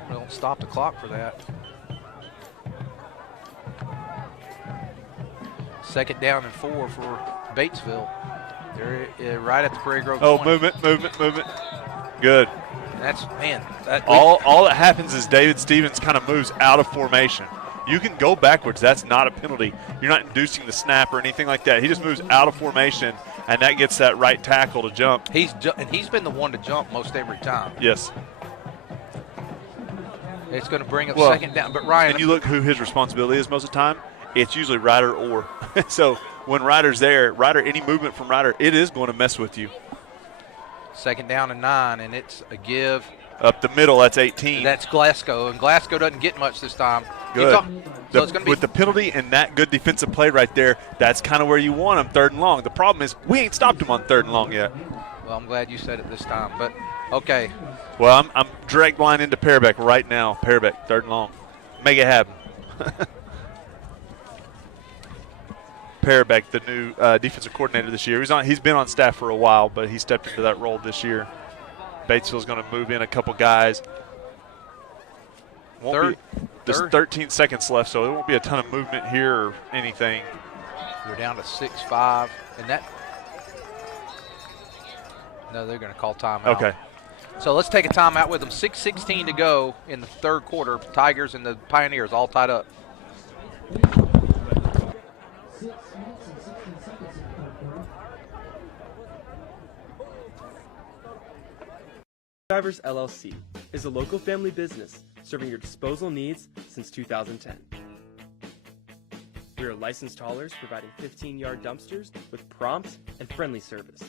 We don't stop the clock for that. 2nd down and 4 for Batesville. They're right at the Prairie Grove 20. Movement. Good. That's, man. All that happens is David Stevens kind of moves out of formation. You can go backwards. That's not a penalty. You're not inducing the snap or anything like that. He just moves out of formation, and that gets that right tackle to jump. And he's been the one to jump most every time. Yes. It's going to bring up 2nd down. But Ryan, and you look who his responsibility is most of the time. It's usually Ryder or. So when Ryder's there, any movement from Ryder, it is going to mess with you. 2nd down and 9, and it's a give. Up the middle, that's 18. That's Glasgow, and Glasgow doesn't get much this time. Good. So it's going to be with the penalty and that good defensive play right there, that's kind of where you want him, 3rd and long. The problem is we ain't stopped him on 3rd and long yet. Well, I'm glad you said it this time, but okay. Well, I'm direct line into Pearbeck right now. Pearbeck, 3rd and long. Make it happen. Pearbeck, the new defensive coordinator this year. He's been on staff for a while, but he stepped into that role this year. Batesville's going to move in a couple guys. There's 13 seconds left, so there won't be a ton of movement here or anything. We're down to 6-5, and that. No, they're going to call timeout. Okay. So let's take a timeout with them. 6:16 to go in the 3rd quarter. Tigers and the Pioneers all tied up. Drivers LLC is a local family business serving your disposal needs since 2010. We are licensed haulers providing 15-yard dumpsters with prompt and friendly service.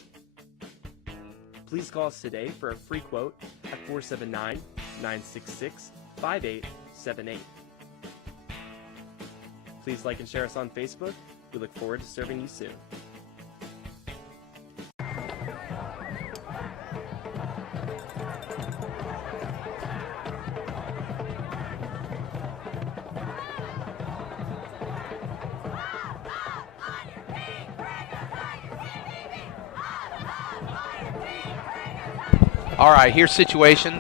Please call us today for a free quote at 479-966-5800. 888-878-5878. Please like and share us on Facebook. We look forward to serving you soon. All right, here's situation.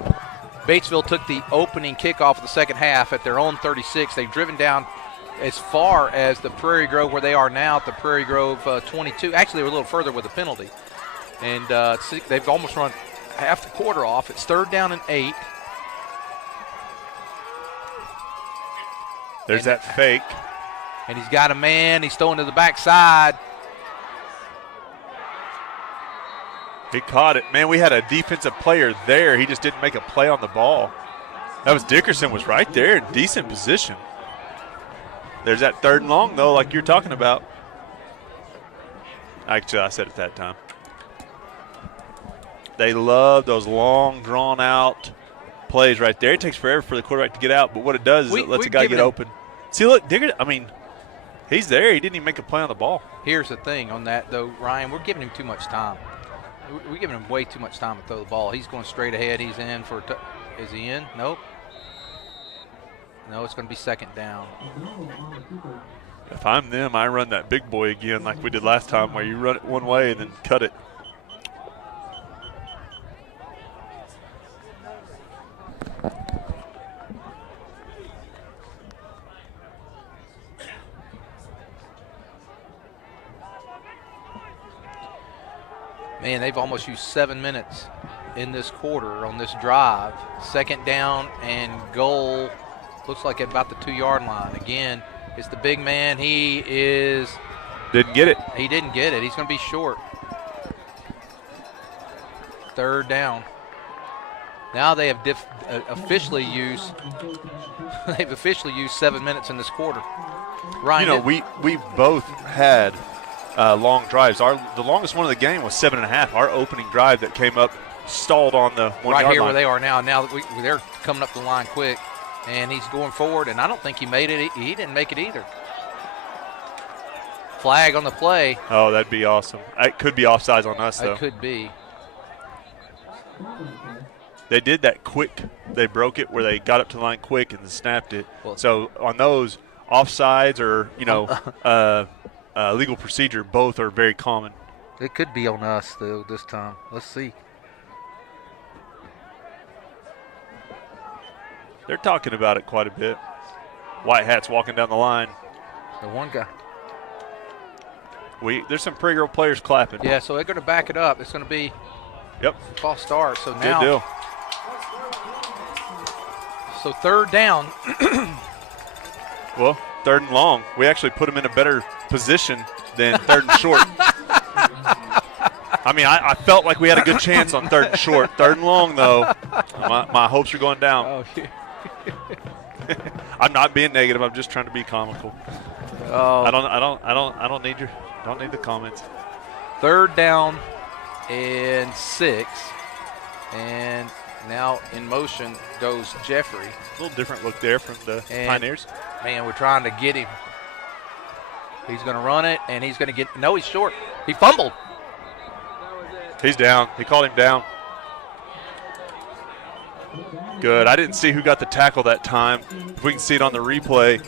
Batesville took the opening kickoff of the second half at their own 36. They've driven down as far as the Prairie Grove where they are now at the Prairie Grove 22. Actually, they were a little further with the penalty. And they've almost run half the quarter off. It's 3rd down and 8. There's that fake. And he's got a man. He's throwing to the backside. He caught it. Man, we had a defensive player there. He just didn't make a play on the ball. That was Dickerson was right there in decent position. There's that 3rd and long, though, like you're talking about. Actually, I said it that time. They love those long, drawn-out plays right there. It takes forever for the quarterback to get out, but what it does is it lets a guy get open. See, look, Dickerson, I mean, he's there. He didn't even make a play on the ball. Here's the thing on that, though, Ryan. We're giving him too much time. We're giving him way too much time to throw the ball. He's going straight ahead. He's in for is he in? Nope. No, it's going to be 2nd down. If I'm them, I run that big boy again like we did last time where you run it one way and then cut it. Man, they've almost used 7 minutes in this quarter on this drive. 2nd down and goal. Looks like at about the 2-yard line. Again, it's the big man. He is. Didn't get it. He didn't get it. He's going to be short. 3rd down. Now they have officially used. They've officially used 7 minutes in this quarter. Ryan, we've both had long drives. The longest one of the game was 7.5. Our opening drive that came up stalled on the 1 yard line. Right here where they are now. Now they're coming up the line quick, and he's going forward, and I don't think he made it. He didn't make it either. Flag on the play. Oh, that'd be awesome. It could be offsides on us, though. It could be. They did that quick. They broke it where they got up to the line quick and then snapped it. Well, so on those, offsides or, legal procedure, both are very common. It could be on us, though, this time. Let's see. They're talking about it quite a bit. White hats walking down the line. The one guy. There's some Prairie Grove players clapping. Yeah, so they're going to back it up. It's going to be false start. So now. Good deal. So 3rd down. Well, 3rd and long. We actually put them in a better position than 3rd and short. I mean, I felt like we had a good chance on 3rd and short. 3rd and long, though, my hopes are going down. Oh, yeah. I'm not being negative. I'm just trying to be comical. Oh. I don't need the comments. 3rd down and 6, and now in motion goes Jeffrey. A little different look there from the Pioneers. Man, we're trying to get him. He's going to run it, and he's going to get – no, he's short. He fumbled. He's down. He called him down. Good. I didn't see who got the tackle that time. If we can see it on the replay.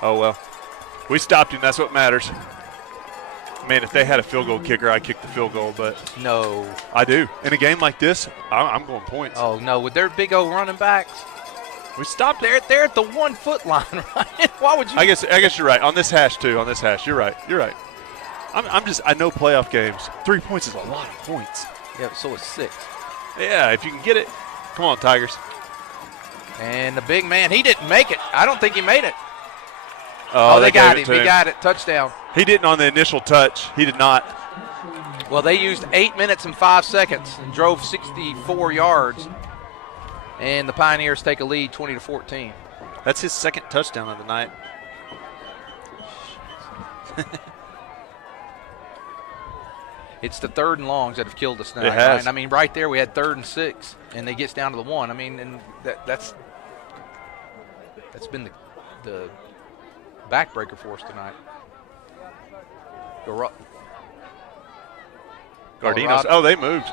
Oh, well. We stopped him. That's what matters. Man, if they had a field goal kicker, I'd kick the field goal, but no. I do. In a game like this, I'm going points. Oh, no. With their big old running backs. We stopped They're at the 1 foot line, right? Why would you? I guess you're right. On this hash, too. On this hash. You're right. I know playoff games. 3 points is a lot of points. Yeah, so it's 6. Yeah, if you can get it. Come on, Tigers. And the big man, he didn't make it. I don't think he made it. Oh, they got him. He got it. Touchdown. He didn't on the initial touch. He did not. Well, they used 8 minutes and 5 seconds and drove 64 yards. And the Pioneers take a lead 20-14. That's his 2nd touchdown of the night. It's the 3rd and longs that have killed us tonight. It has. Right? I mean, right there we had 3rd and 6, and they gets down to the 1. I mean, and that's been the backbreaker for us tonight. Gardinos. Oh, they moved.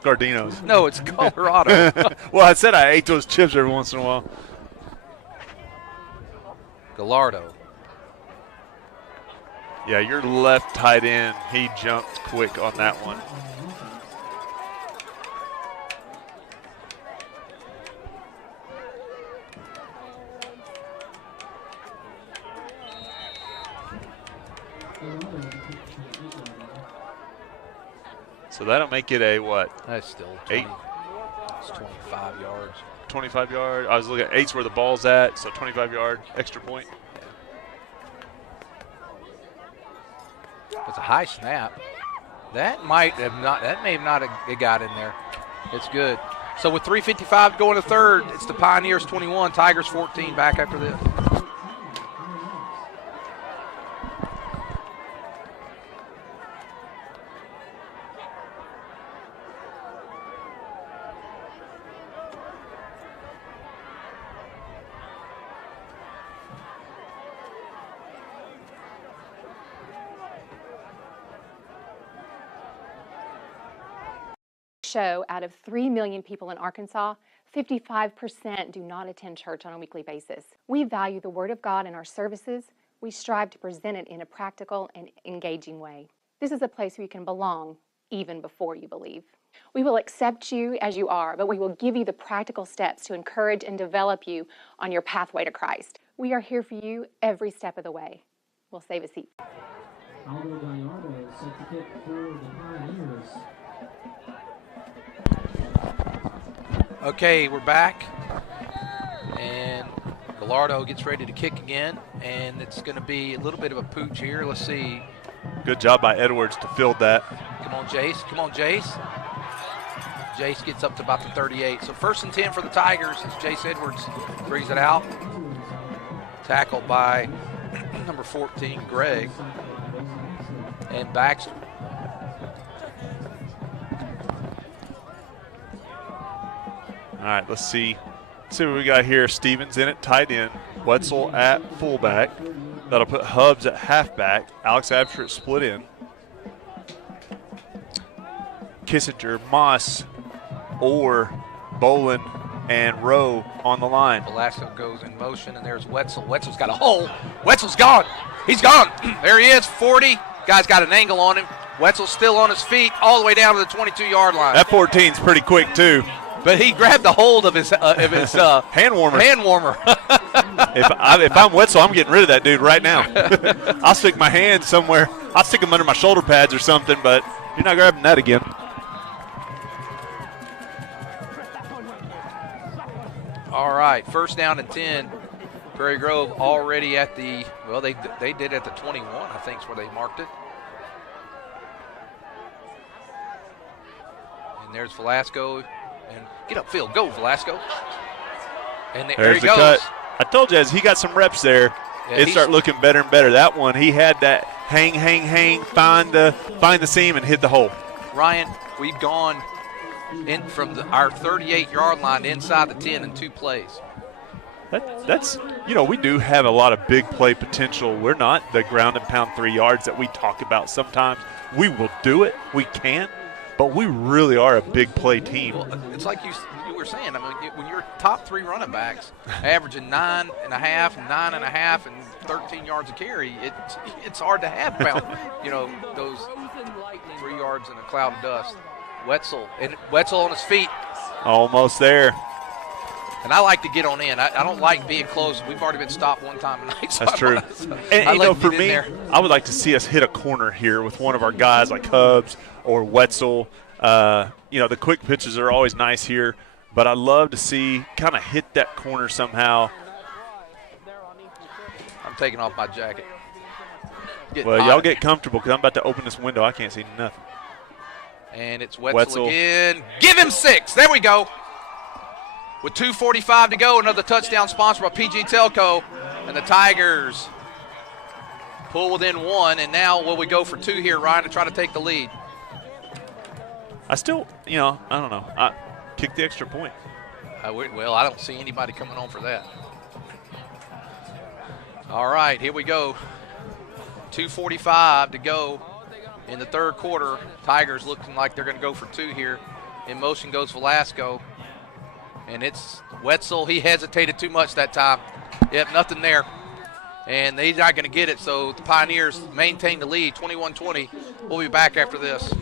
Gardinos. No, it's Colorado. Well, I said I ate those chips every once in a while. Gallardo. Yeah, your left tight end, he jumped quick on that one. So that'll make it a what? That's still 8. It's 25 yards. 25 yard. I was looking at 8's where the ball's at, so 25 yard extra point. It's a high snap. That may have not have got in there. It's good. So with 3:55 going to 3rd, it's the Pioneers 21, Tigers 14 back after this. Show out of 3 million people in Arkansas, 55% do not attend church on a weekly basis. We value the Word of God in our services. We strive to present it in a practical and engaging way. This is a place where you can belong even before you believe. We will accept you as you are, but we will give you the practical steps to encourage and develop you on your pathway to Christ. We are here for you every step of the way. We'll save a seat. Aldo Gallardo set to kick for the Pioneers. Okay, we're back, and Gallardo gets ready to kick again, and it's going to be a little bit of a pooch here. Let's see. Good job by Edwards to field that. Come on, Jace. Come on, Jace. Jace gets up to about the 38. So 1st and 10 for the Tigers as Jace Edwards brings it out. Tackled by number 14, Greg, and Baxter. All right, let's see what we got here. Stevens in at tight end, Wetzel at fullback. That'll put Hubbs at halfback. Alex Absher at split in. Kissinger, Moss, Orr, Bolin, and Rowe on the line. Velasco goes in motion, and there's Wetzel. Wetzel's got a hole. Wetzel's gone. He's gone. There he is, 40. Guy's got an angle on him. Wetzel's still on his feet all the way down to the 22-yard line. That 14's pretty quick, too. But he grabbed a hold of his hand warmer. If I'm Wetzel, I'm getting rid of that dude right now. I'll stick my hand somewhere. I'll stick them under my shoulder pads or something, but you're not grabbing that again. All right, 1st down and 10. Prairie Grove already at the, well, they did at the 21, I think is where they marked it. And there's Velasco. And get upfield. Go, Velasco. And there he goes. Cut. I told you, as he got some reps there, it started looking better and better. That one, he had that hang, find the seam and hit the hole. Ryan, we've gone in from our 38-yard line inside the 10 in 2 plays. That's we do have a lot of big play potential. We're not the ground and pound 3 yards that we talk about sometimes. We will do it. We can. But we really are a big play team. Well, it's like you were saying. I mean, when your top 3 running backs averaging 9.5, 9.5, and 13 yards a carry, it's hard to have about those 3 yards in a cloud of dust. Wetzel on his feet. Almost there. And I like to get on in. I don't like being close. We've already been stopped one time tonight. So that's true. And for me, I would like to see us hit a corner here with one of our guys like Hubbs or Wetzel. The quick pitches are always nice here, but I'd love to see kind of hit that corner somehow. I'm taking off my jacket. Y'all get comfortable because I'm about to open this window. I can't see nothing. And it's Wetzel again. Give him 6. There we go. With 2:45 to go, another touchdown sponsored by PG Telco, and the Tigers pull within 1, and now will we go for 2 here, Ryan, to try to take the lead? I still, I don't know. I kick the extra point. Well, I don't see anybody coming on for that. All right, here we go. 2:45 to go in the third quarter. Tigers looking like they're going to go for 2 here. In motion goes Velasco. And it's Wetzel. He hesitated too much that time. Yep, nothing there. And he's not going to get it, so the Pioneers maintain the lead, 21-20. We'll be back after this.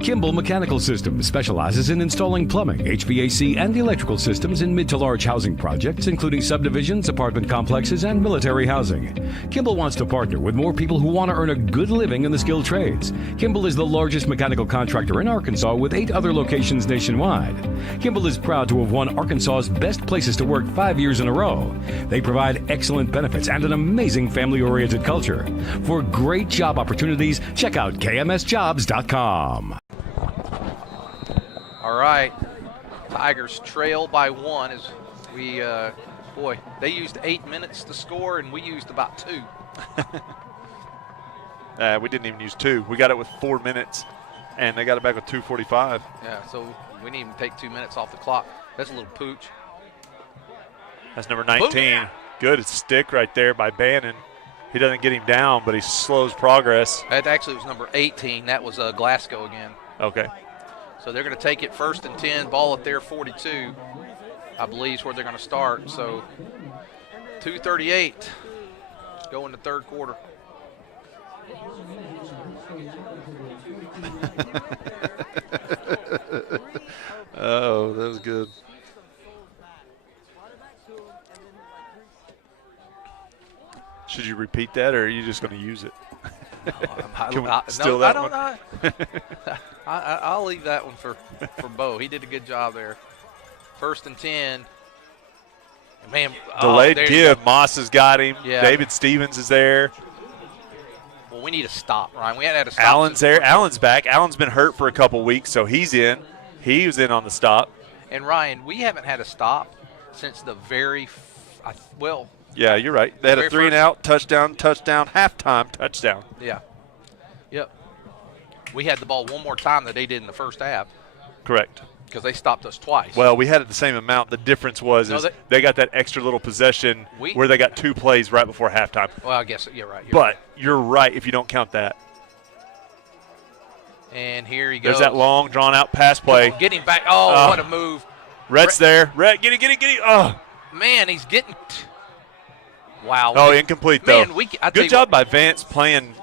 Kimball Mechanical Systems specializes in installing plumbing, HVAC, and electrical systems in mid to large housing projects, including subdivisions, apartment complexes, and military housing. Kimball wants to partner with more people who want to earn a good living in the skilled trades. Kimball is the largest mechanical contractor in Arkansas with 8 other locations nationwide. Kimball is proud to have won Arkansas's Best Places to Work 5 years in a row. They provide excellent benefits and an amazing family-oriented culture. For great job opportunities, check out kmsjobs.com. All right, Tigers trail by 1 as we, they used 8 minutes to score, and we used about 2. We didn't even use 2. We got it with 4 minutes, and they got it back with 2:45. Yeah, so we didn't even take 2 minutes off the clock. That's a little pooch. That's number 19. Good stick right there by Bannon. He doesn't get him down, but he slows progress. That actually was number 18. That was Glasgow again. Okay. So they're going to take it 1st and 10, ball at their 42, I believe is where they're going to start. So 2:38 go in the third quarter. Oh, that was good. Should you repeat that, or are you just going to use it? I'll leave that one for Bo. He did a good job there. 1st and 10. Man, delayed give. Moss has got him. Yeah. David Stevens is there. Well, we need a stop, Ryan. We had to stop. Allen's there. Allen's back. Allen's been hurt for a couple weeks, so he's in. He was in on the stop. And, Ryan, we haven't had a stop since the yeah, you're right. They had a 3-and-out, touchdown, halftime, touchdown. Yeah. Yep. We had the ball one more time that they did in the first half. Correct. Because they stopped us twice. Well, we had it the same amount. The difference was they got that extra little possession where they got 2 plays right before halftime. Well, I guess you're right. You're right if you don't count that. And here he goes. There's that long, drawn-out pass play. Get him back. Oh, what a move. Rhett's there. Rhett, get it. Oh. Man, he's getting – wow. Oh, incomplete, though. Man, good job by Vance playing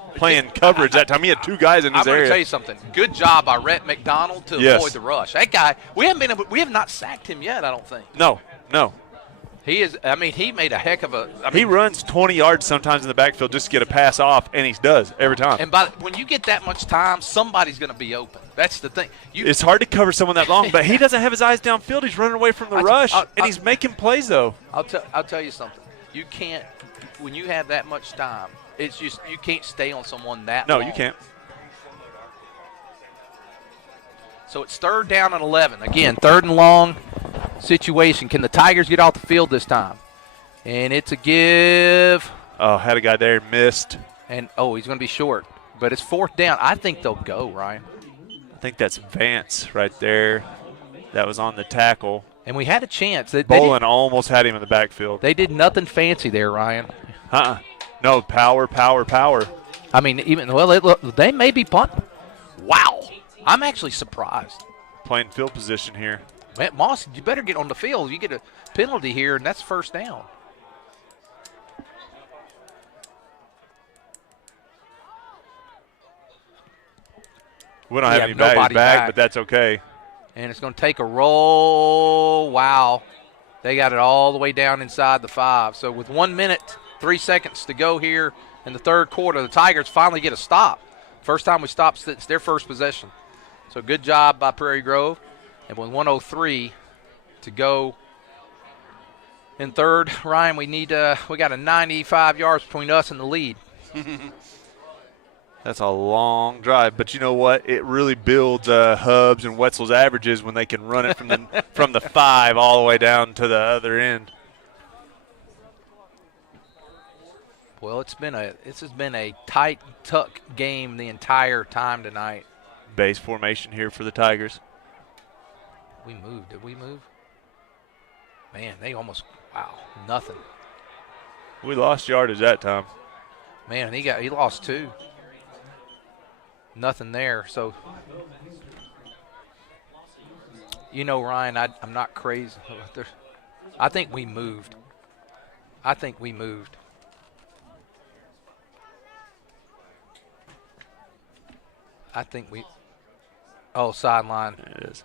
coverage that time. He had 2 guys in his area. I'm going to tell you something. Good job by Rhett McDonald to avoid the rush. That guy, we have not sacked him yet, I don't think. No. He is. I mean, he made a heck of a. He runs 20 yards sometimes in the backfield just to get a pass off, and he does every time. And when you get that much time, somebody's going to be open. That's the thing. It's hard to cover someone that long, but he doesn't have his eyes downfield. He's running away from the rush, and he's making plays though. I'll tell you something. You can't. When you have that much time, it's just you can't stay on someone that long. No, you can't. So it's 3rd down and 11. Again, 3rd and long situation. Can the Tigers get off the field this time? And it's a give. Oh, had a guy there, missed. And, he's going to be short. But it's 4th down. I think they'll go, Ryan. I think that's Vance right there. That was on the tackle. And we had a chance. Bolin almost had him in the backfield. They did nothing fancy there, Ryan. No, power. I mean, they may be punting. Wow. I'm actually surprised. Playing field position here. Man, Moss, you better get on the field. You get a penalty here, and that's 1st down. We don't have any bodies back, but that's okay. And it's going to take a roll. Wow. They got it all the way down inside the 5. So with 1 minute, 3 seconds to go here in the third quarter, the Tigers finally get a stop. First time we stopped since their first possession. So good job by Prairie Grove. And with 1:03 to go in third. Ryan, we got a 95 yards between us and the lead. That's a long drive, but you know what? It really builds Hubs and Wetzel's averages when they can run it from the 5 all the way down to the other end. Well, this has been a tight tuck game the entire time tonight. Base formation here for the Tigers. We moved. Did we move? Man, they almost nothing. We lost yardage that time. Man, he lost 2. Nothing there. So, Ryan, I'm not crazy. I think we moved. Sideline. It is.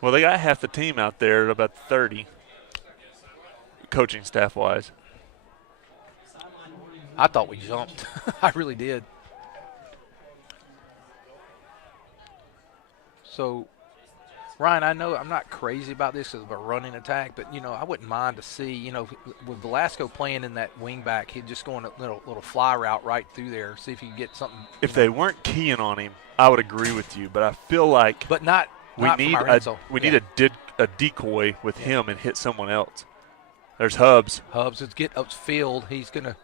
Well, they got half the team out there at about 30, coaching staff-wise. I thought we jumped. I really did. So, Ryan, I know I'm not crazy about this as a running attack, but, I wouldn't mind to see, with Velasco playing in that wing back, he'd just go on a little fly route right through there, see if you can get something. If they weren't keying on him, I would agree with you, but I feel like we need a decoy with him and hit someone else. There's Hubs. Hubs is get upfield. He's going to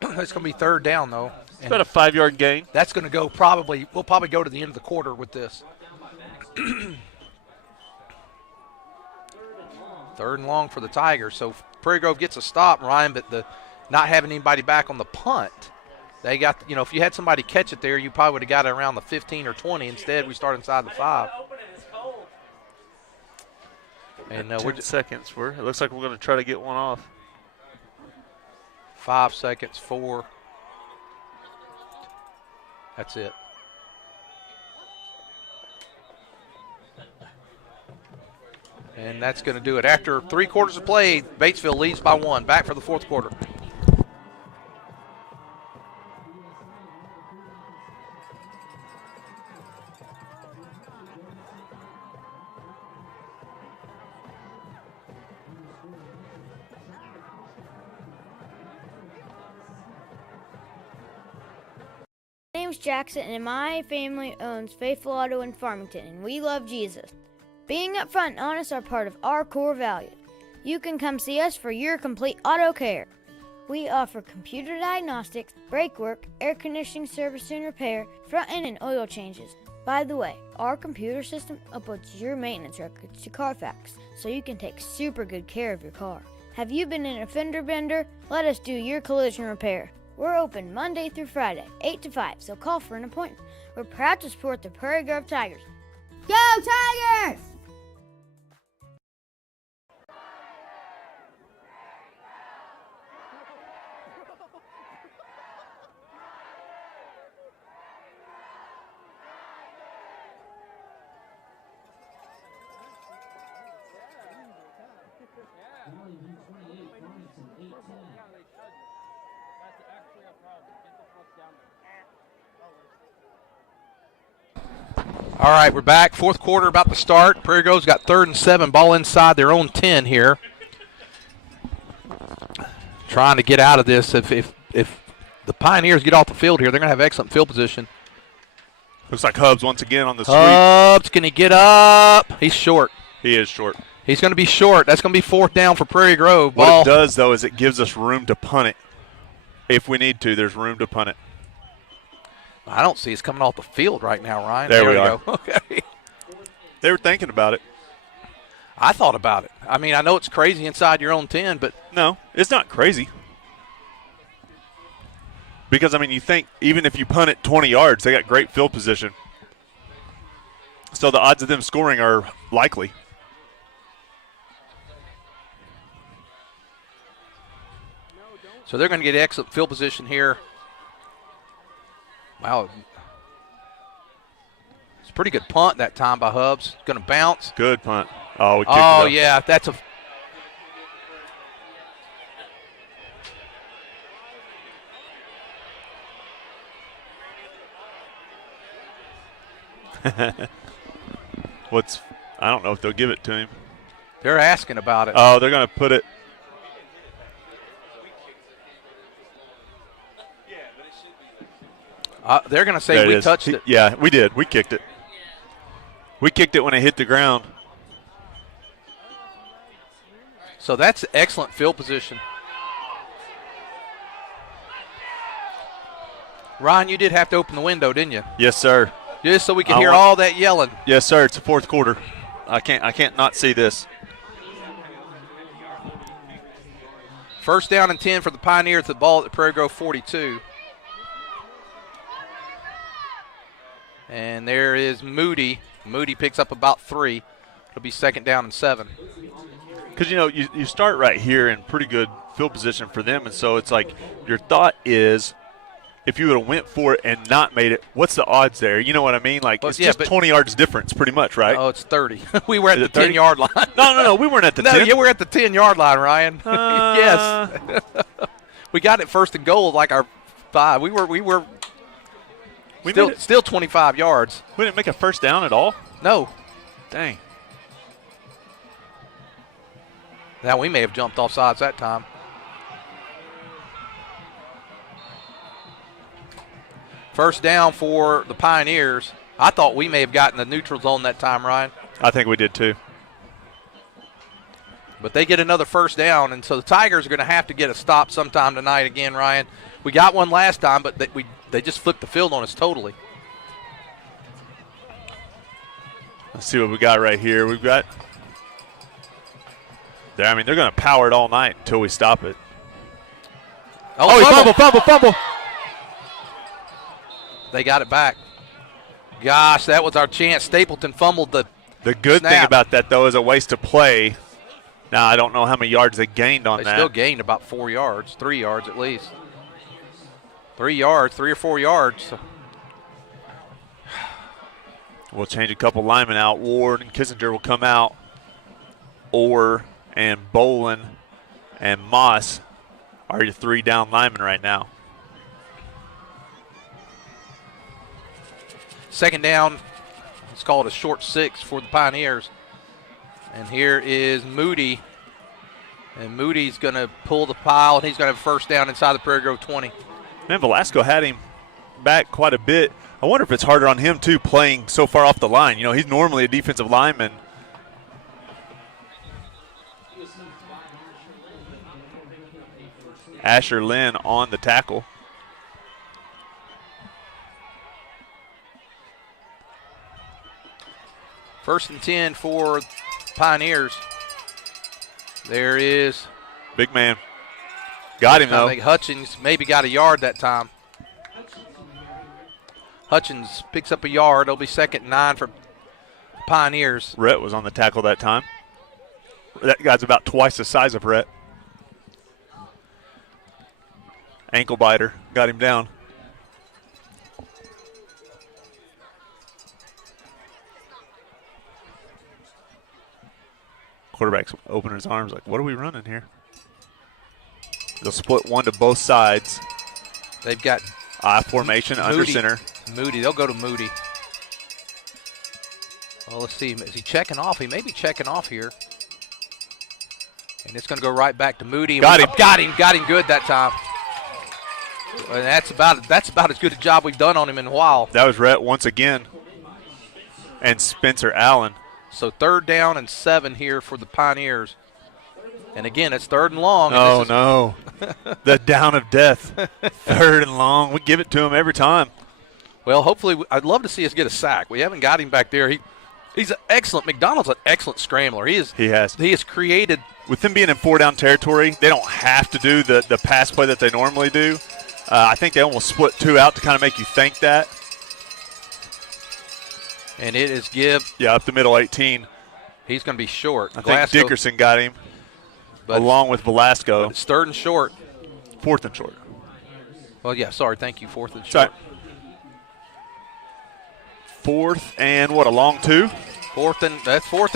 it's going to be third down, though. It's about a 5-yard gain. That's going to go we'll probably go to the end of the quarter with this. Third and long for the Tigers. So Prairie Grove gets a stop, Ryan, but not having anybody back on the punt. They got, if you had somebody catch it there, you probably would have got it around the 15 or 20. Instead, we start inside the 5. And we're just seconds. It looks like we're going to try to get one off. 5 seconds, 4. That's it. And that's going to do it. After 3 quarters of play, Batesville leads by 1. Back for the 4th quarter. My name's Jackson, and my family owns Faithful Auto in Farmington, and we love Jesus. Being upfront and honest are part of our core values. You can come see us for your complete auto care. We offer computer diagnostics, brake work, air conditioning service and repair, front end and oil changes. By the way, our computer system uploads your maintenance records to Carfax, so you can take super good care of your car. Have you been in a fender bender? Let us do your collision repair. We're open Monday through Friday, 8 to 5, so call for an appointment. We're proud to support the Prairie Grove Tigers. Go Tigers! All right, we're back. 4th quarter about to start. Prairie Grove's got 3rd and 7, ball inside their own 10 here. Trying to get out of this. If the Pioneers get off the field here, they're going to have excellent field position. Looks like Hubs once again on the sweep. Hubs, can he get up? He's short. He is short. He's going to be short. That's going to be 4th down for Prairie Grove. What it does, though, is it gives us room to punt it. If we need to, there's room to punt it. I don't see us coming off the field right now, Ryan. There we are. Go. Okay. They were thinking about it. I thought about it. I mean, I know it's crazy inside your own 10, but. No, it's not crazy. Because, I mean, you think even if you punt it 20 yards, they got great field position. So the odds of them scoring are likely. So they're going to get excellent field position here. Wow. It's a pretty good punt that time by Hubs. Going to bounce. Good punt. Oh, we kicked it up. Yeah. That's a – I don't know if they'll give it to him. They're asking about it. Oh, they're going to put it. They're going to say we touched it. Yeah, we did. We kicked it. We kicked it when it hit the ground. So that's excellent field position. Ryan, you did have to open the window, didn't you? Yes, sir. Just so we could hear all that yelling. Yes, sir. It's the fourth quarter. I can't not see this. First down and 10 for the Pioneers. The ball at the Prairie Grove 42. And there is Moody. Moody picks up about 3. It'll be second down and 7. Because, you start right here in pretty good field position for them, and so it's like your thought is if you would have went for it and not made it, what's the odds there? You know what I mean? Like, it's just 20 yards difference pretty much, right? Oh, it's 30. We were at the 10-yard line. No, we weren't at the 10. No, you were at the 10-yard line, Ryan. Yes. We got it first and goal like our 5. We were still 25 yards. We didn't make a first down at all? No. Dang. Now, we may have jumped off sides that time. First down for the Pioneers. I thought we may have gotten the neutral zone that time, Ryan. I think we did too. But they get another first down, and so the Tigers are going to have to get a stop sometime tonight again, Ryan. We got one last time, but they just flipped the field on us totally. Let's see what we got right here. We've got there. I mean, they're going to power it all night until we stop it. Oh, fumble. They got it back. Gosh, that was our chance. Stapleton fumbled the good snap. thing about that, though, is a waste of play. Now, I don't know how many yards they gained on that. They still gained about 4 yards, 3 yards at least. 3 yards, 3 or 4 yards. So. We'll change a couple linemen out. Ward and Kissinger will come out. Orr and Bolin and Moss are your 3 down linemen right now. Second down, it's called a short 6 for the Pioneers. And here is Moody. And Moody's going to pull the pile, and he's going to have first down inside the Prairie Grove 20. Man, Velasco had him back quite a bit. I wonder if it's harder on him, too, playing so far off the line. He's normally a defensive lineman. Asher Lynn on the tackle. First and 10 for Pioneers. There is. Big man. Got him, though. I think Hutchins maybe got a yard that time. Hutchins picks up a yard. It'll be second and 9 for Pioneers. Rhett was on the tackle that time. That guy's about twice the size of Rhett. Ankle biter. Got him down. Quarterback's opening his arms like, what are we running here? They'll split one to both sides. They've got I formation, Moody, under center. Moody, they'll go to Moody. Well, let's see. Is he checking off? He may be checking off here. And it's going to go right back to Moody. Got him good that time. And that's about as good a job we've done on him in a while. That was Rhett once again. And Spencer Allen. So third down and 7 here for the Pioneers. And again, it's third and long. Oh, no. The down of death. Third and long. We give it to him every time. Well, hopefully, I'd love to see us get a sack. We haven't got him back there. He's an excellent. McDonald's an excellent scrambler. He has created. With them being in 4-down territory, they don't have to do the pass play that they normally do. I think they almost split 2 out to kind of make you think that. And it is Gibb. Yeah, up the middle, 18. He's going to be short. I think Dickerson got him, along with Velasco. It's third and short. 4th and short. Well, yeah, sorry. Thank you. 4th and short. Sorry. 4th and what, a long 2? That's fourth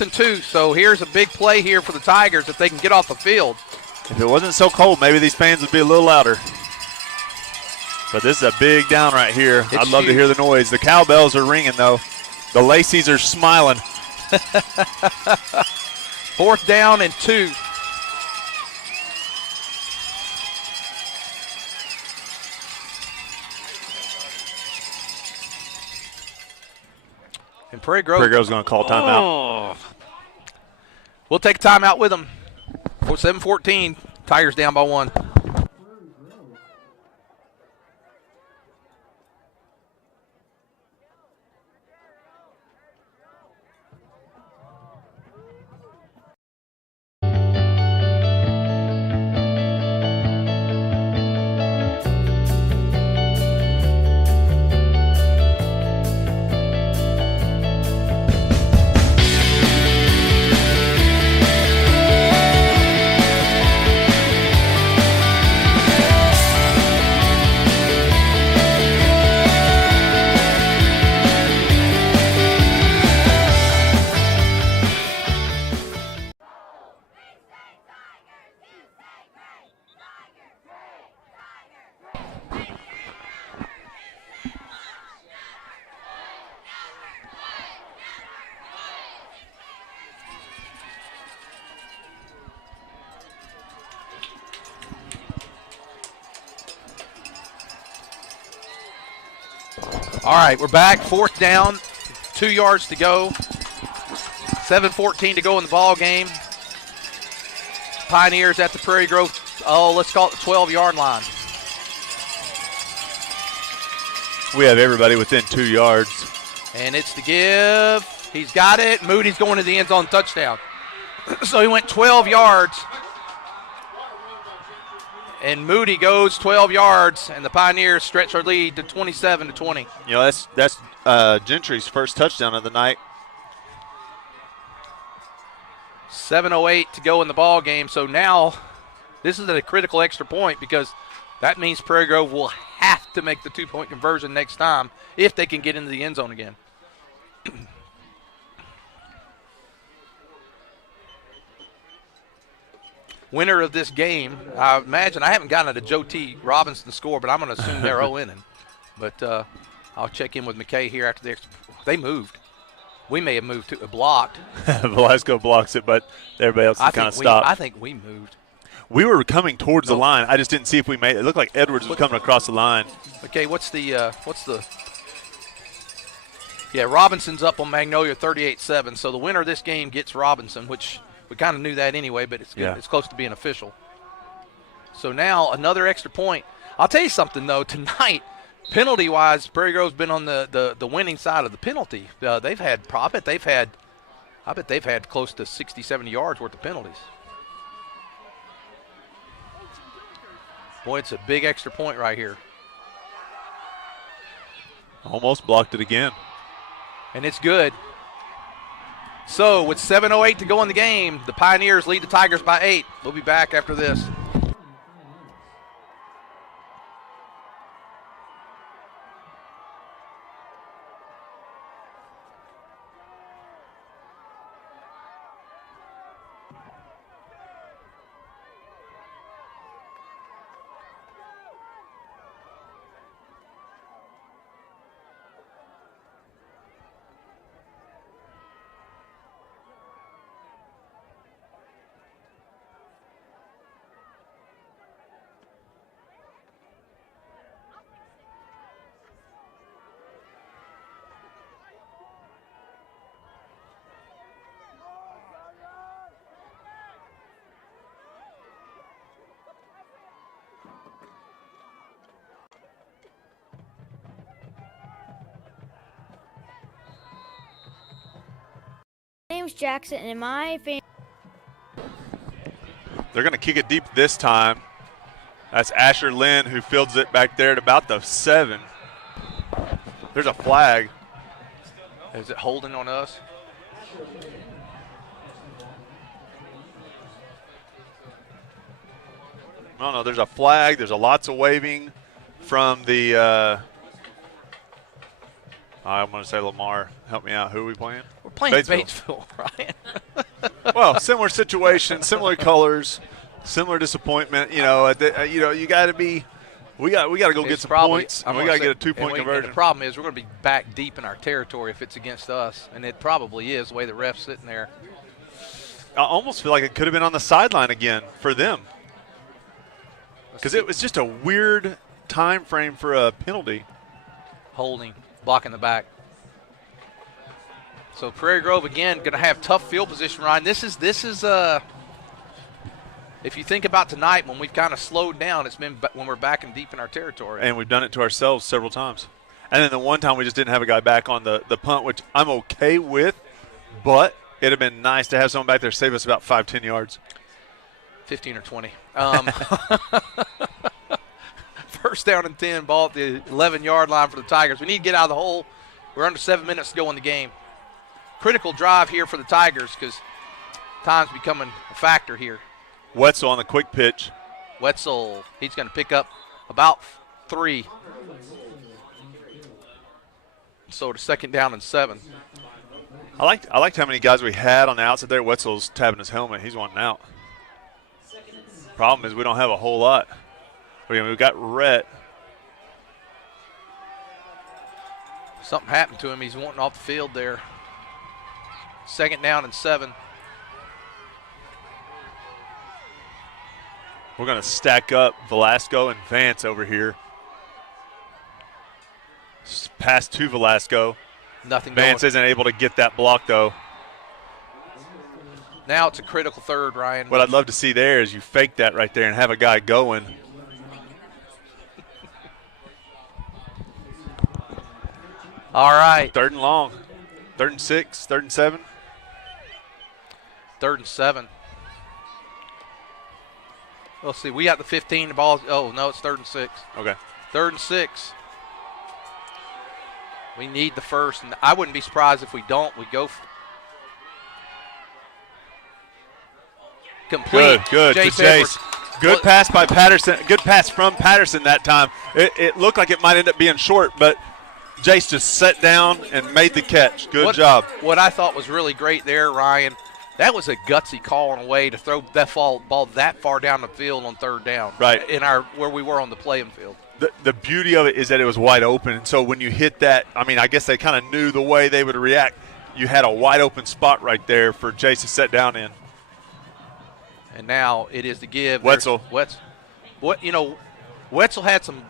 and 2. So here's a big play here for the Tigers if they can get off the field. If it wasn't so cold, maybe these fans would be a little louder. But this is a big down right here. I'd love to hear the noise. The cowbells are ringing, though. The Lacey's are smiling. 4th down and 2. And Prairie Grove's going to call timeout. We'll take a timeout with them. 7-14. Tigers down by 1. All right, we're back. 4th down, 2 yards to go. 7:14 to go in the ball game. Pioneers at the Prairie Grove, let's call it the 12-yard line. We have everybody within 2 yards. And it's the give. He's got it. Moody's going to the end zone, touchdown. So he went 12 yards. And Moody goes 12 yards, and the Pioneers stretch their lead to 27-20. You know, that's Gentry's first touchdown of the night. 7:08 to go in the ball game. So now this is a critical extra point because that means Prairie Grove will have to make the 2-point conversion next time if they can get into the end zone again. Winner of this game, I imagine, I haven't gotten a Joe T. Robinson score, but I'm going to assume they're winning. But I'll check in with McKay here after they moved. We may have moved to blocked. Velasco blocks it, but everybody else kind of stopped. I think we moved. We were coming towards the line. I just didn't see if we made it. It looked like Edwards was coming across the line. Okay, yeah, Robinson's up on Magnolia 38-7. So the winner of this game gets Robinson, which we kind of knew that anyway, but it's good. Yeah. It's close to being official. So now another extra point. I'll tell you something, though. Tonight, penalty-wise, Prairie Grove's been on the winning side of the penalty. I bet they've had close to 60, 70 yards worth of penalties. Boy, it's a big extra point right here. Almost blocked it again. And it's good. So with 7:08 to go in the game, the Pioneers lead the Tigers by 8. We'll be back after this. My name's Jackson, and my family. They're going to kick it deep this time. That's Asher Lynn who fields it back there at about the 7. There's a flag. Is it holding on us? No, there's a flag. There's lots of waving from the I'm going to say Lamar. Help me out. Who are we playing? We're playing Batesville, Ryan. Well, similar situation, similar colors, similar disappointment. You know, you got to be. We got to go get some points, and we got to get a 2-point conversion. And the problem is we're going to be back deep in our territory if it's against us, and it probably is the way the ref's sitting there. almost feel like it could have been on the sideline again for them. Because it was just a weird time frame for a penalty. Holding, blocking the back. So Prairie Grove again going to have tough field position, Ryan. This is if you think about tonight when we've kind of slowed down, it's been when we're back and deep in our territory. And we've done it to ourselves several times. And then the one time we just didn't have a guy back on the punt, which I'm okay with, but it'd have been nice to have someone back there save us about 5-10 yards. 15 or 20. First down and 10, ball at the 11-yard line for the Tigers. We need to get out of the hole. We're under 7 minutes to go in the game. Critical drive here for the Tigers because time's becoming a factor here. Wetzel on the quick pitch. Wetzel, he's going to pick up about 3. So to 2nd down and 7. I liked how many guys we had on the outside there. Wetzel's tapping his helmet. He's wanting out. Problem is we don't have a whole lot. We've got Rhett. Something happened to him. He's wanting off the field there. 2nd down and 7. We're going to stack up Velasco and Vance over here. Pass to Velasco. Nothing Vance going. isn't able to get that block, though. Now it's a critical 3rd, Ryan. What I'd love to see there is you fake that right there and have a guy going. All right. 3rd and long. 3rd and 6, 3rd and 7. 3rd and 7. Let's see. We got the 15. The ball. Oh, no, it's 3rd and 6. Okay. 3rd and 6. We need the first, and I wouldn't be surprised if we don't. We go complete. Good to Jace. Good pass by Patterson. Good pass from Patterson that time. It looked like it might end up being short, but Jace just sat down and made the catch. Good job. What I thought was really great there, Ryan, that was a gutsy call on a way to throw that ball that far down the field on 3rd down. Right. Where we were on the playing field. The beauty of it is that it was wide open, and so when you hit that, I mean, I guess they kind of knew the way they would react. You had a wide open spot right there for Jace to set down in. And now it is to give. Wetzel. Wetzel had some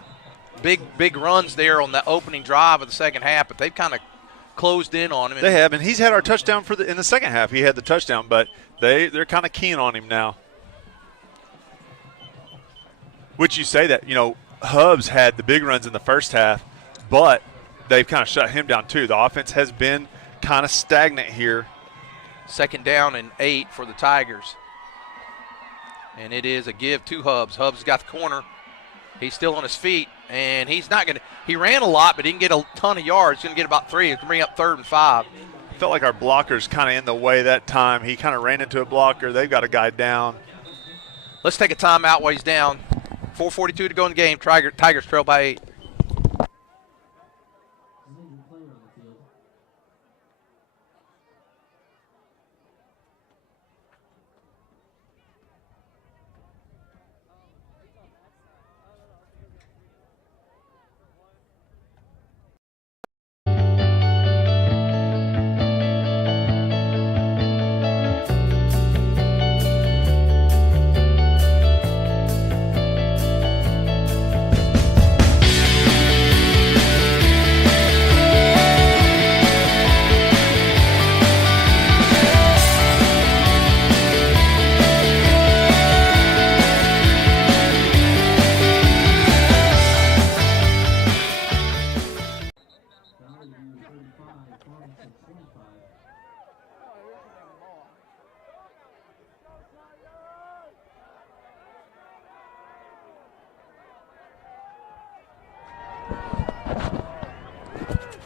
big runs there on the opening drive of the second half, but they've kind of closed in on him. They have, and he's had our touchdown in the second half. He had the touchdown, but they're kind of keen on him now. Which you say that, Hubs had the big runs in the first half, but they've kind of shut him down too. The offense has been kind of stagnant here. 2nd down and 8 for the Tigers. And it is a give to Hubs. Hubs got the corner. He's still on his feet, and he's not going to – he ran a lot, but he didn't get a ton of yards. He's going to get about 3. He's going to bring up 3rd and 5. Felt like our blocker's kind of in the way that time. He kind of ran into a blocker. They've got a guy down. Let's take a timeout while he's down. 4:42 to go in the game. Tigers trail by 8.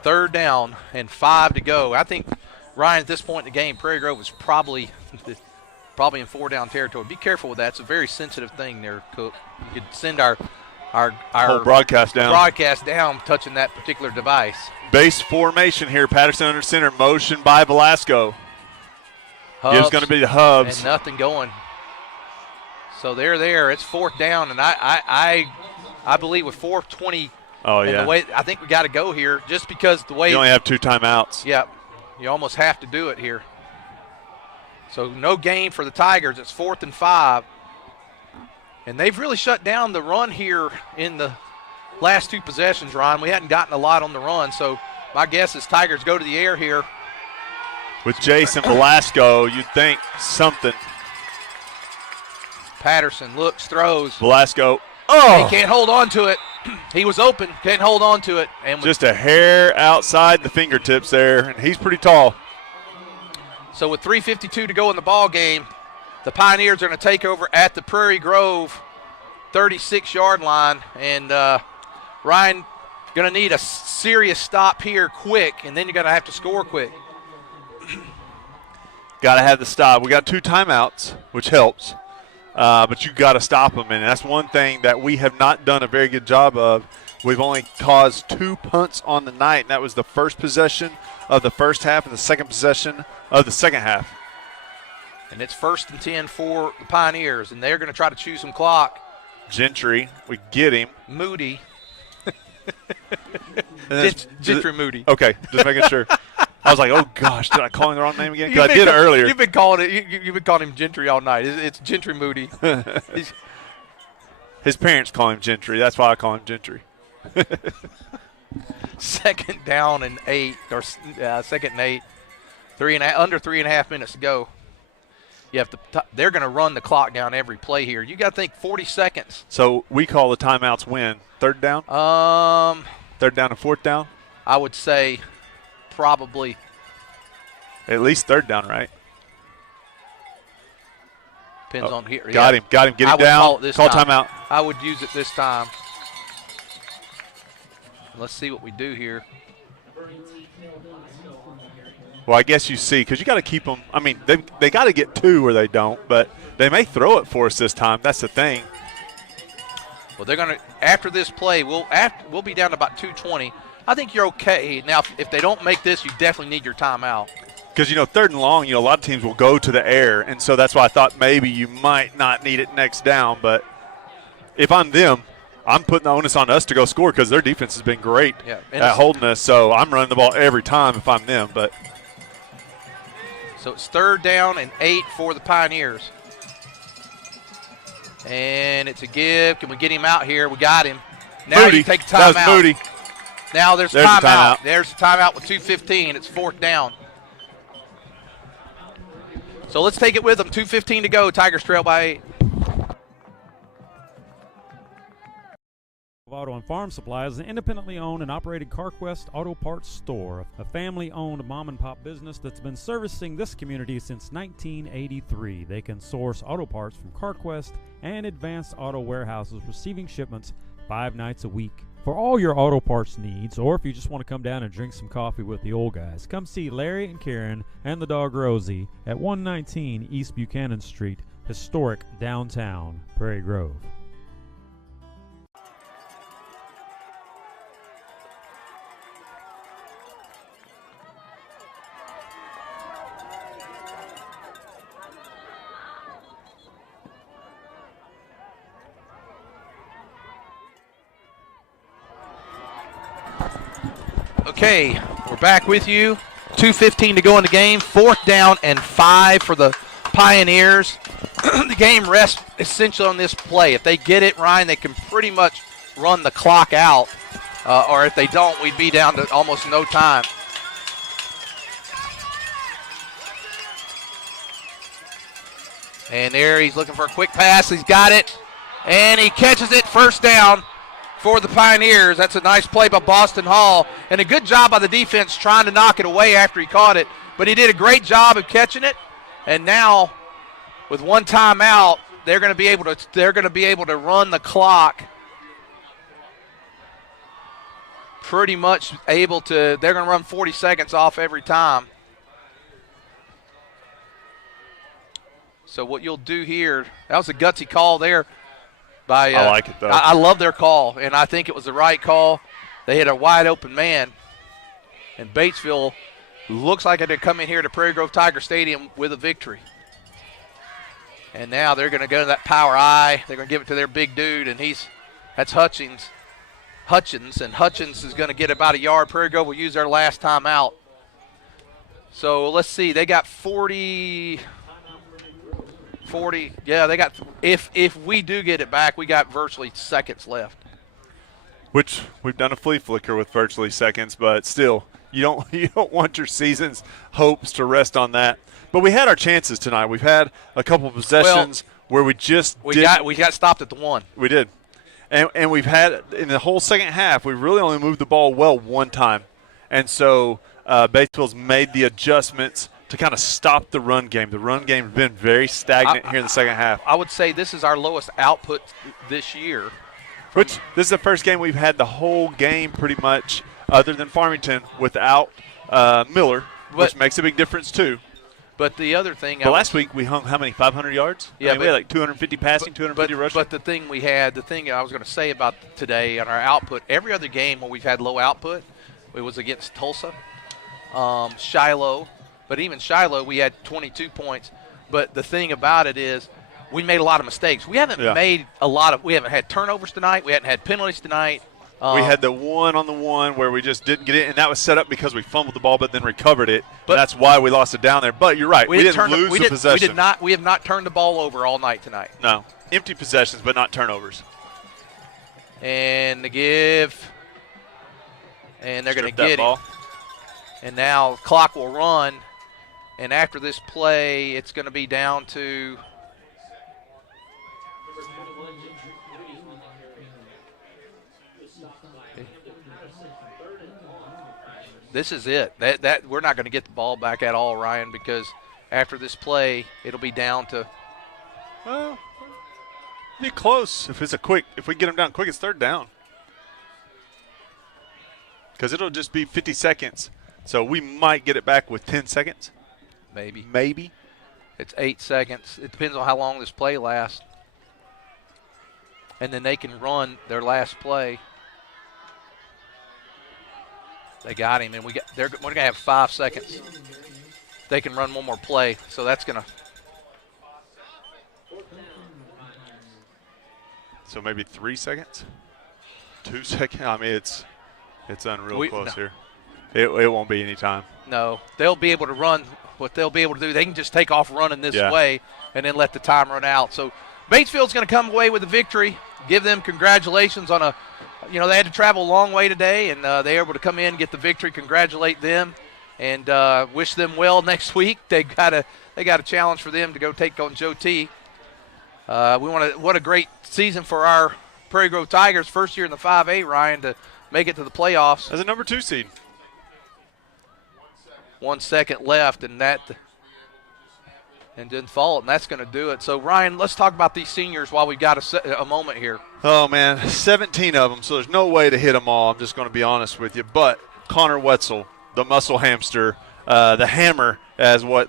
Third down and 5 to go. I think, Ryan, at this point in the game, Prairie Grove is probably in 4-down territory. Be careful with that. It's a very sensitive thing there, Cook. You could send our whole broadcast down touching that particular device. Base formation here. Patterson under center. Motion by Velasco. It's going to be the Hubs. And nothing going. So they're there. It's 4th down, and I believe with 4:20. Oh, yeah. The way I think we got to go here just because the way. You only have 2 timeouts. Yeah. You almost have to do it here. So no gain for the Tigers. It's 4th and 5. And they've really shut down the run here in the last 2 possessions, Ron. We hadn't gotten a lot on the run, so my guess is Tigers go to the air here. With Jason Velasco, you'd think something. Patterson looks, throws. Velasco. Oh! He can't hold on to it. He was open, can't hold on to it. And just a hair outside the fingertips there, and he's pretty tall. So with 3:52 to go in the ball game, the Pioneers are going to take over at the Prairie Grove 36-yard line. And Ryan going to need a serious stop here quick, and then you're going to have to score quick. Got to have the stop. We got 2 timeouts, which helps. But you got to stop them, and that's one thing that we have not done a very good job of. We've only caused 2 punts on the night, and that was the first possession of the first half and the second possession of the second half. And it's 1st and 10 for the Pioneers, and they're going to try to chew some clock. Gentry, we get him. Moody. Gentry Moody. Okay, just making sure. I was like, oh gosh, did I call him the wrong name again? Because I did earlier. You've been calling him Gentry all night. It's Gentry Moody. His parents call him Gentry. That's why I call him Gentry. 2nd down and 8, or 2nd and 8. Under 3.5 minutes to go. You have to. They're going to run the clock down every play here. You got to think 40 seconds. So we call the timeouts when? 3rd down? 3rd down and 4th down? I would say probably. At least 3rd down, right? Depends on here. Got him. Get him down. Call timeout. I would use it this time. Let's see what we do here. Well, I guess you see, because you got to keep them. I mean, they got to get 2 or they don't, but they may throw it for us this time. That's the thing. Well, they're going to, after this play, we'll be down to about 2:20. I think you're okay. Now, if they don't make this, you definitely need your timeout. Because, 3rd and long, a lot of teams will go to the air, and so that's why I thought maybe you might not need it next down. But if I'm them, I'm putting the onus on us to go score because their defense has been great at holding us. So I'm running the ball every time if I'm them. But so it's 3rd down and 8 for the Pioneers. And it's a give. Can we get him out here? We got him. Now Moody. You take a timeout. That was Moody. Now there's timeout. There's a timeout with 2:15. It's 4th down. So let's take it with them. 2:15 to go. Tigers trail by 8. Auto and Farm Supply is an independently owned and operated CarQuest auto parts store, a family-owned mom-and-pop business that's been servicing this community since 1983. They can source auto parts from CarQuest and Advanced Auto Warehouses, receiving shipments 5 nights a week. For all your auto parts needs, or if you just want to come down and drink some coffee with the old guys, come see Larry and Karen and the dog Rosie at 119 East Buchanan Street, historic downtown Prairie Grove. Okay, we're back with you. 2:15 to go in the game. 4th down and 5 for the Pioneers. The game rests essentially on this play. If they get it, Ryan, they can pretty much run the clock out. Or if they don't, we'd be down to almost no time. And there he's looking for a quick pass. He's got it. And he catches it. 1st down for the Pioneers. That's a nice play by Boston Hall. And a good job by the defense trying to knock it away after he caught it. But he did a great job of catching it. And now, with 1 timeout, they're going to be able to run the clock. Pretty much able to. They're going to run 40 seconds off every time. So what you'll do here, that was a gutsy call there. I like it, though. I love their call, and I think it was the right call. They hit a wide-open man, and Batesville looks like they're coming here to Prairie Grove Tiger Stadium with a victory. And now they're going to go to that power I. They're going to give it to their big dude, and that's Hutchins, and Hutchins is going to get about a yard. Prairie Grove will use their last time out. So let's see. They got 40. 40. Yeah, they got. If we do get it back, we got virtually seconds left. Which we've done a flea flicker with virtually seconds, but still, you don't want your season's hopes to rest on that. But we had our chances tonight. We've had a couple of possessions where we got stopped at the 1. We did, and we've had in the whole second half. We really only moved the ball well one time, and so Batesville's made the adjustments to kind of stop the run game. The run game has been very stagnant here in the second half. I would say this is our lowest output this year. Which this is the first game we've had the whole game pretty much, other than Farmington, without Miller, which makes a big difference too. But the other thing, last week we hung how many? 500 yards. Yeah, we had like 250 passing, 250 rushing. But the thing I was going to say about today on our output, every other game where we've had low output, it was against Tulsa, Shiloh. But even Shiloh, we had 22 points. But the thing about it is, we made a lot of mistakes. We haven't we haven't had turnovers tonight. We haven't had penalties tonight. We had the 1-on-1 where we just didn't get it, and that was set up because we fumbled the ball but then recovered it. But that's why we lost it down there. But you're right. We didn't lose the possession. We have not turned the ball over all night tonight. No. Empty possessions but not turnovers. And the give. And they're going to get it. And now clock will run. And after this play, it's going to be down to – this is it. That we're not going to get the ball back at all, Ryan, because after this play, it'll be down to. Well, be close if we get them down quick, it's third down. Because it'll just be 50 seconds, so we might get it back with 10 seconds. Maybe. It's 8 seconds. It depends on how long this play lasts, and then they can run their last play. They got him, and we're going to have 5 seconds. They can run one more play, so that's going to. So maybe 3 seconds? 2 seconds? I mean, it's unreal close here. It won't be any time. No. They'll be able to run what they'll be able to do. They can just take off running this way and then let the time run out. So Batesville's going to come away with a victory. Give them congratulations on a – they had to travel a long way today, and they were able to come in and get the victory. Congratulate them and wish them well next week. They got a challenge for them to go take on Joe T. What a great season for our Prairie Grove Tigers. First year in the 5A, Ryan, to make it to the playoffs. As a number 2 seed. 1 second left, and didn't fall it, and that's going to do it. So, Ryan, let's talk about these seniors while we've got a moment here. Oh, man, 17 of them, so there's no way to hit them all. I'm just going to be honest with you. But Connor Wetzel, the muscle hamster, the hammer, as what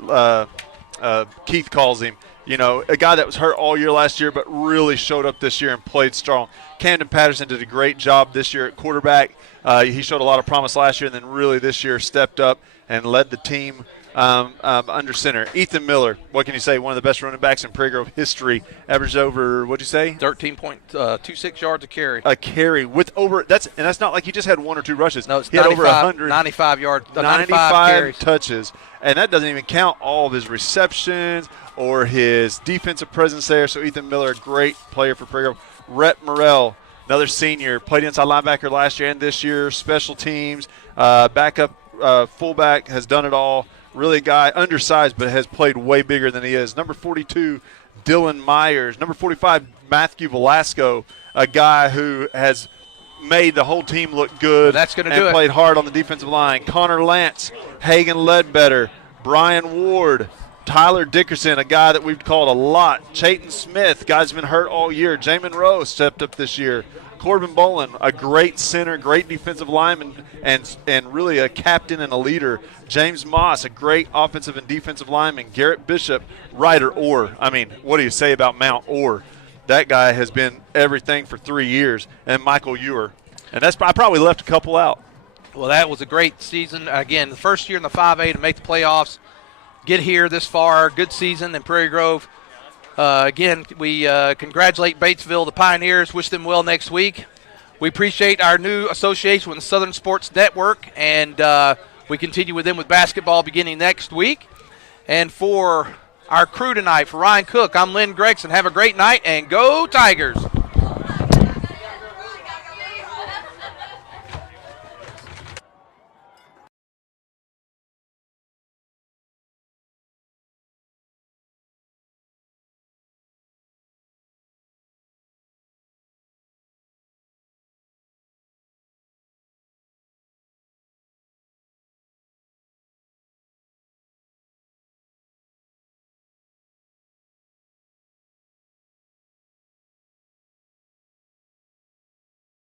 Keith calls him, a guy that was hurt all year last year but really showed up this year and played strong. Camden Patterson did a great job this year at quarterback. He showed a lot of promise last year and then really this year stepped up and led the team under center. Ethan Miller, what can you say? One of the best running backs in Prairie Grove history. Averaged over, what'd you say? 13.26 yards a carry. A carry with over – that's not like he just had 1 or 2 rushes. No, it's he had over 100. 95 yards. 95 carries. touches. And that doesn't even count all of his receptions or his defensive presence there. So Ethan Miller, a great player for Prairie Grove. Rhett Morrell, another senior, played inside linebacker last year and this year. Special teams, backup fullback, has done it all. Really a guy, undersized, but has played way bigger than he is. Number 42, Dylan Myers. Number 45, Matthew Velasco, a guy who has made the whole team look good. That's going to do it. And played hard on the defensive line. Connor Lance, Hagan Ledbetter, Brian Ward, Tyler Dickerson, a guy that we've called a lot. Chayton Smith, guy's been hurt all year. Jamin Rowe stepped up this year. Corbin Bolin, a great center, great defensive lineman, and really a captain and a leader. James Moss, a great offensive and defensive lineman. Garrett Bishop, Ryder Orr. I mean, what do you say about Mount Orr? That guy has been everything for 3 years. And Michael Ewer. And I probably left a couple out. Well, that was a great season. Again, the first year in the 5A to make the playoffs, get here this far. Good season in Prairie Grove. Again, we congratulate Batesville, the Pioneers, wish them well next week. We appreciate our new association with the Southern Sports Network, and we continue with them with basketball beginning next week. And for our crew tonight. For Ryan Cook, I'm Lynn Gregson. Have a great night, and go Tigers.